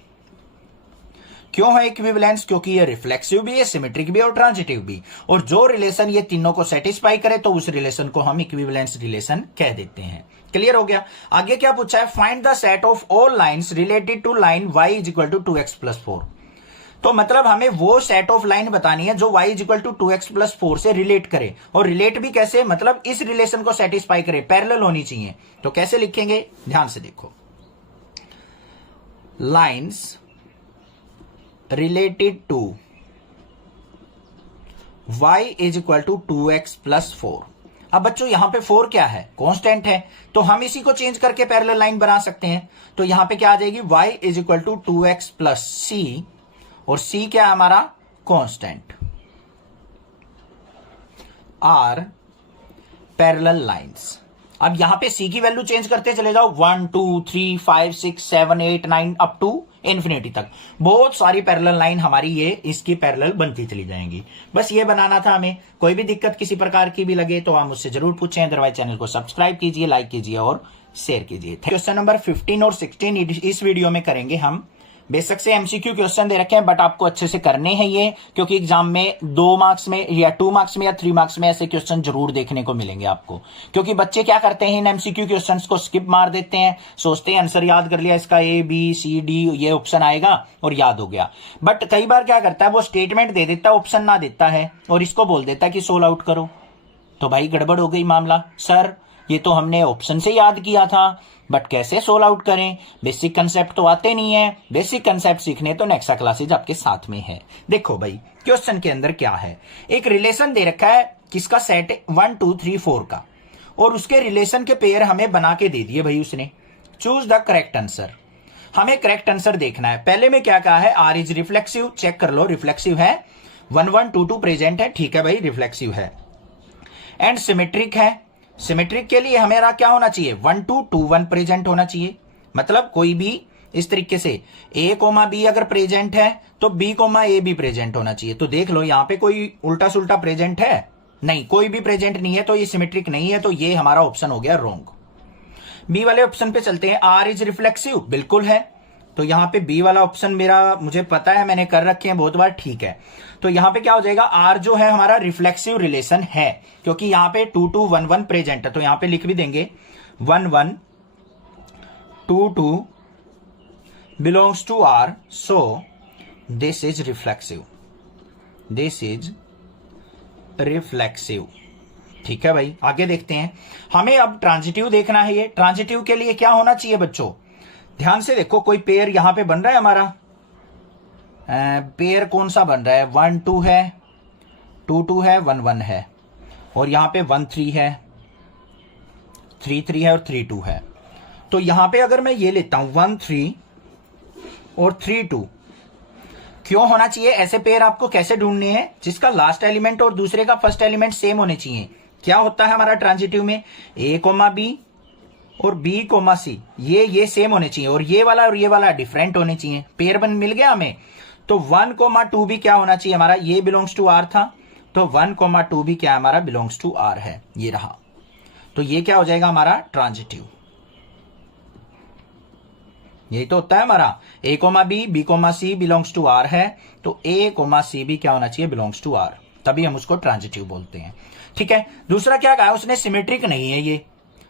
क्यों है इक्विवेलेंस, क्योंकि ये रिफ्लेक्सिव भी है, सिमेट्रिक भी है और ट्रांजिटिव भी। और जो रिलेशन ये तीनों को सेटिस्फाई करे तो उस रिलेशन को हम इक्विवेलेंस रिलेशन कह देते हैं। क्लियर हो गया। आगे क्या पूछा है, find the set of all lines related to line y is equal to 2x + 4। तो मतलब हमें वो सेट ऑफ लाइन बतानी है जो y इक्वल टू 2x+4 से रिलेट करे, और रिलेट भी कैसे, मतलब इस रिलेशन को सेटिस्फाई करे, पैरेलल होनी चाहिए। तो कैसे लिखेंगे, ध्यान से देखो, lines related to y equal to 2x+4। अब बच्चों यहां पे 4 क्या है, कांस्टेंट है, तो हम इसी को चेंज करके पैरेलल लाइन बना सकते हैं। तो यहां पे क्या आ जाएगी, y इक्वल टू 2x+c, और c क्या है हमारा, कांस्टेंट, आर पैरेलल लाइंस। अब यहां पे c की वैल्यू चेंज करते चले जाओ, 1 2 3 5 6 7 8 9 अप टू इन्फिनिटी तक, बहुत सारी पैरेलल लाइन हमारी ये इसकी पैरेलल बनती चली जाएंगी। बस ये बनाना था हमें। कोई भी दिक्कत किसी प्रकार की भी लगे तो आप मुझसे जरूर पूछें, अदरवाइज चैनल को सब्सक्राइब कीजिए, लाइक कीजिए और शेयर कीजिए। क्वेश्चन नंबर 15 और 16 इस वीडियो में करेंगे हम। बेशक से एमसीक्यू क्वेश्चन दे रखे हैं, बट आपको अच्छे से करने हैं ये, क्योंकि एग्जाम में 2 मार्क्स में या 2 मार्क्स में या 3 मार्क्स में ऐसे क्वेश्चन जरूर देखने को मिलेंगे आपको। क्योंकि बच्चे क्या करते हैं, इन एमसीक्यू क्वेश्चंस को स्किप मार देते हैं, सोचते हैं आंसर याद कर लिया, इसका ए बी सी डी ये ऑप्शन आएगा और याद हो गया। बट कई बार क्या करता है, वो स्टेटमेंट दे देता है, ऑप्शन ना देता है, और इसको बोल देता है कि सोल्व आउट करो। तो भाई गड़बड़ हो गई मामला। सर ये तो हमने ऑप्शन से याद किया था, बट कैसे सोल्व आउट करें, बेसिक कंसेप्ट तो आते नहीं है। बेसिक कंसेप्ट सीखने तो नेक्सा क्लासेज आपके साथ में है। देखो भाई क्वेश्चन के अंदर क्या है, एक रिलेशन दे रखा है, किसका सेट 1 2 3 4 का, और उसके रिलेशन के पेयर हमें बना के दे दिए भाई उसने। Choose the correct answer. हमें करेक्ट आंसर देखना है। पहले में क्या कहा है, आर इज रिफ्लेक्सिव, चेक कर लो, रिफ्लेक्सिव है, 1 1 2 2 प्रेजेंट है, ठीक है भाई रिफ्लेक्सिव है, एंड सिमेट्रिक है। सिमेट्रिक के लिए हमें क्या होना चाहिए, 1 2 2 1 प्रेजेंट होना चाहिए। मतलब कोई भी इस तरीके से a कोमा बी अगर प्रेजेंट है तो b कोमा ए भी प्रेजेंट होना चाहिए। तो देख लो यहां पे कोई उल्टा सुल्टा प्रेजेंट है, नहीं, कोई भी प्रेजेंट नहीं है, तो ये सिमेट्रिक नहीं है, तो ये हमारा ऑप्शन हो गया रॉन्ग। बी वाले ऑप्शन पे चलते हैं। आर इज रिफ्लेक्सिव, बिल्कुल है, तो यहां पे बी वाला ऑप्शन मुझे पता है, मैंने कर रखे हैं बहुत बार, ठीक है। तो यहां पे क्या हो जाएगा, आर जो है हमारा रिफ्लेक्सिव रिलेशन है, क्योंकि यहां पे 2 2 1 1 प्रेजेंट है, तो यहां पे लिख भी देंगे 1 1 2 2 belongs to R, so this is reflexive, this is reflexive. ठीक है भाई, आगे देखते हैं। हमें अब ट्रांजिटिव देखना है। ये ट्रांजिटिव के लिए क्या होना चाहिए बच्चों, ध्यान से देखो, कोई पेयर यहां पे बन रहा है हमारा, पेयर कौन सा बन रहा है, 1 2 है, 2 2 है, 1 1 है, और यहां पे 1 3 है, 3 3 है और 3 2 है। तो यहां पे अगर मैं ये लेता हूं 1 3 और 3 2, क्यों होना चाहिए ऐसे पेयर, आपको कैसे ढूंढने हैं, जिसका लास्ट एलिमेंट और दूसरे का फर्स्ट एलिमेंट सेम होने चाहिए। क्या होता है हमारा ट्रांजिटिव में, a कोमा बी और b कोमा सी, ये सेम होने चाहिए, और ये वाला डिफरेंट होने चाहिए। पेयर बन मिल गया हमें। तो 1 कोमा 2 भी क्या होना चाहिए हमारा, ये बिलोंग्स टू आर था, तो 1 कोमा 2 भी क्या हमारा बिलोंग्स टू आर है, ये रहा। तो ये क्या हो जाएगा हमारा ट्रांजिटिव। यही तो होता है हमारा, a comma B comma C belongs to R है, तो a कोमा सी भी क्या होना चाहिए, बिलोंग्स टू आर, तभी हम उसको ट्रांजिटिव बोलते हैं। ठीक है। दूसरा क्या कहा उसने, सिमेट्रिक नहीं है, ये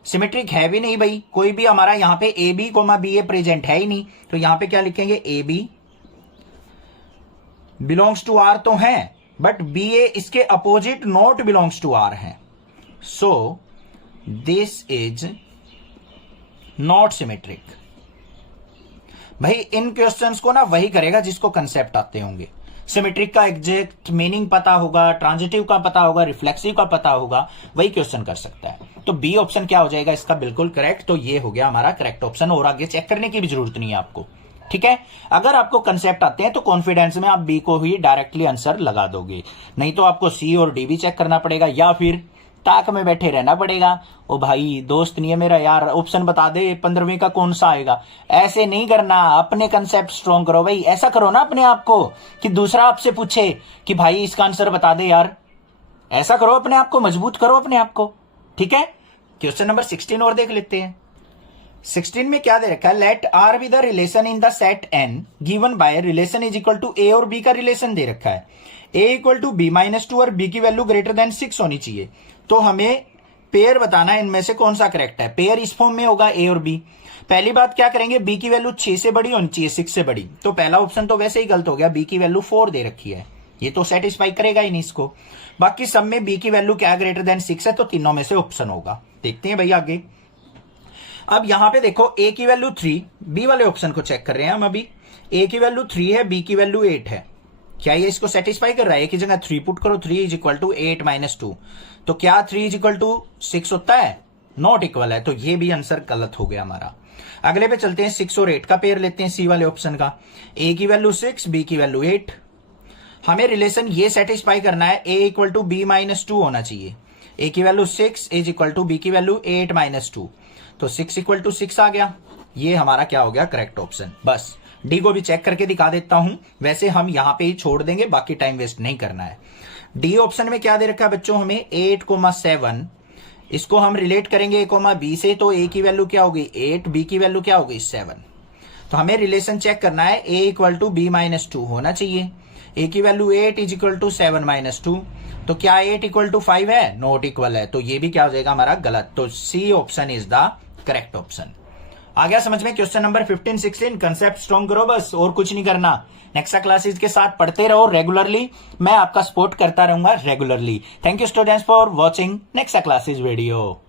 सिमेट्रिक है भी नहीं भाई, कोई भी हमारा यहां पे A B comma B A present है ही नहीं, तो यहां पे क्या लिखेंगे, A B belongs to R तो है, बट बी ए इसके opposite not belongs to R है, so this is not symmetric. भाई इन क्वेश्चंस को ना वही करेगा जिसको कंसेप्ट आते होंगे, सिमेट्रिक का एग्जैक्ट मीनिंग पता होगा, ट्रांजिटिव का पता होगा, रिफ्लेक्सिव का पता होगा, वही क्वेश्चन कर सकता है। तो बी ऑप्शन क्या हो जाएगा इसका, बिल्कुल करेक्ट। तो ये हो गया हमारा करेक्ट ऑप्शन, और आगे चेक करने की भी जरूरत नहीं है आपको। ठीक है, अगर आपको कंसेप्ट आते हैं तो कॉन्फिडेंस में आप बी को ही डायरेक्टली आंसर लगा दोगे, नहीं तो आपको सी और डी भी चेक करना पड़ेगा, या फिर ताक में बैठे रहना पड़ेगा। ओ भाई दोस्त नहीं है मेरा यार, ऑप्शन बता दे 15वीं का कौन सा आएगा। ऐसे नहीं करना, अपने कंसेप्ट स्ट्रॉन्ग करो भाई। ऐसा करो ना अपने आप को कि दूसरा आपसे पूछे कि भाई इसका आंसर बता दे यार, ऐसा करो, अपने आप को मजबूत करो अपने आप को। ठीक है, क्वेश्चन नंबर 16 और देख लेते हैं। 16 में क्या दे रखा है, let R be the relation in the set N given by relation is equal to A और बी का रिलेशन दे रखा है, A equal to B minus 2 और बी की वैल्यू ग्रेटर देन 6 होनी चाहिए। तो हमें पेयर बताना है इनमें से कौन सा करेक्ट है। पेयर इस फॉर्म में होगा ए और बी। पहली बात क्या करेंगे, बी की वैल्यू 6 से बड़ी होनी चाहिए 6 से बड़ी, तो पहला ऑप्शन तो वैसे ही गलत हो गया, बी की वैल्यू 4 दे रखी है, ये तो सेटिस्फाई करेगा ही नहीं इसको। बाकी सब में बी की वैल्यू क्या ग्रेटर देन 6 है, तो तीनों में से ऑप्शन होगा। देखते हैं भैया आगे। अब यहां पे देखो ए की वैल्यू 3, बी वाले ऑप्शन को चेक कर रहे हैं हम अभी। ए की वैल्यू 3 है, बी की वैल्यू 8 है, क्या ये इसको सेटिस्फाई कर रहा है? एक ही जगह 3 पुट करो, 3 इज इक्वल टू 8 माइनस 2, तो क्या 3 इज इक्वल टू 6 होता है? नॉट इक्वल है, तो ये भी आंसर गलत हो गया हमारा। अगले पे चलते हैं, 6 और 8 का पेयर लेते हैं सी वाले ऑप्शन का। ए की वैल्यू 6, बी की वैल्यू 8। हमें रिलेशन ये सेटिस्फाई करना है, A equal to B minus 2 होना चाहिए। ए की value 6 is equal to B की वैल्यू 8 माइनस 2, तो 6 इक्वल टू 6 आ गया। ये हमारा क्या हो गया? Correct option. बस डी को भी चेक करके दिखा देता हूं, वैसे हम यहां पे ही छोड़ देंगे, बाकी टाइम वेस्ट नहीं करना है। डी ऑप्शन में क्या दे रखा है बच्चों हमें? 8,7, इसको हम रिलेट करेंगे a, b से, तो a की वैल्यू क्या होगी? 8, b की वैल्यू क्या होगी? 7। तो हमें रिलेशन चेक करना है, a equal to b minus 2 होना चाहिए। a की value 8 is equal to 7 minus 2, तो क्या 8 इक्वल टू 5 है? नॉट इक्वल है, तो ये भी क्या हो जाएगा हमारा? गलत। तो C option is the correct option. आ गया समझ में? क्वेश्चन नंबर 15, 16 कंसेप्ट स्ट्रॉन्ग करो बस, और कुछ नहीं करना। नेक्स्ट क्लासेस के साथ पढ़ते रहो रेगुलरली, मैं आपका सपोर्ट करता रहूंगा regularly. Thank you students for watching next classes video.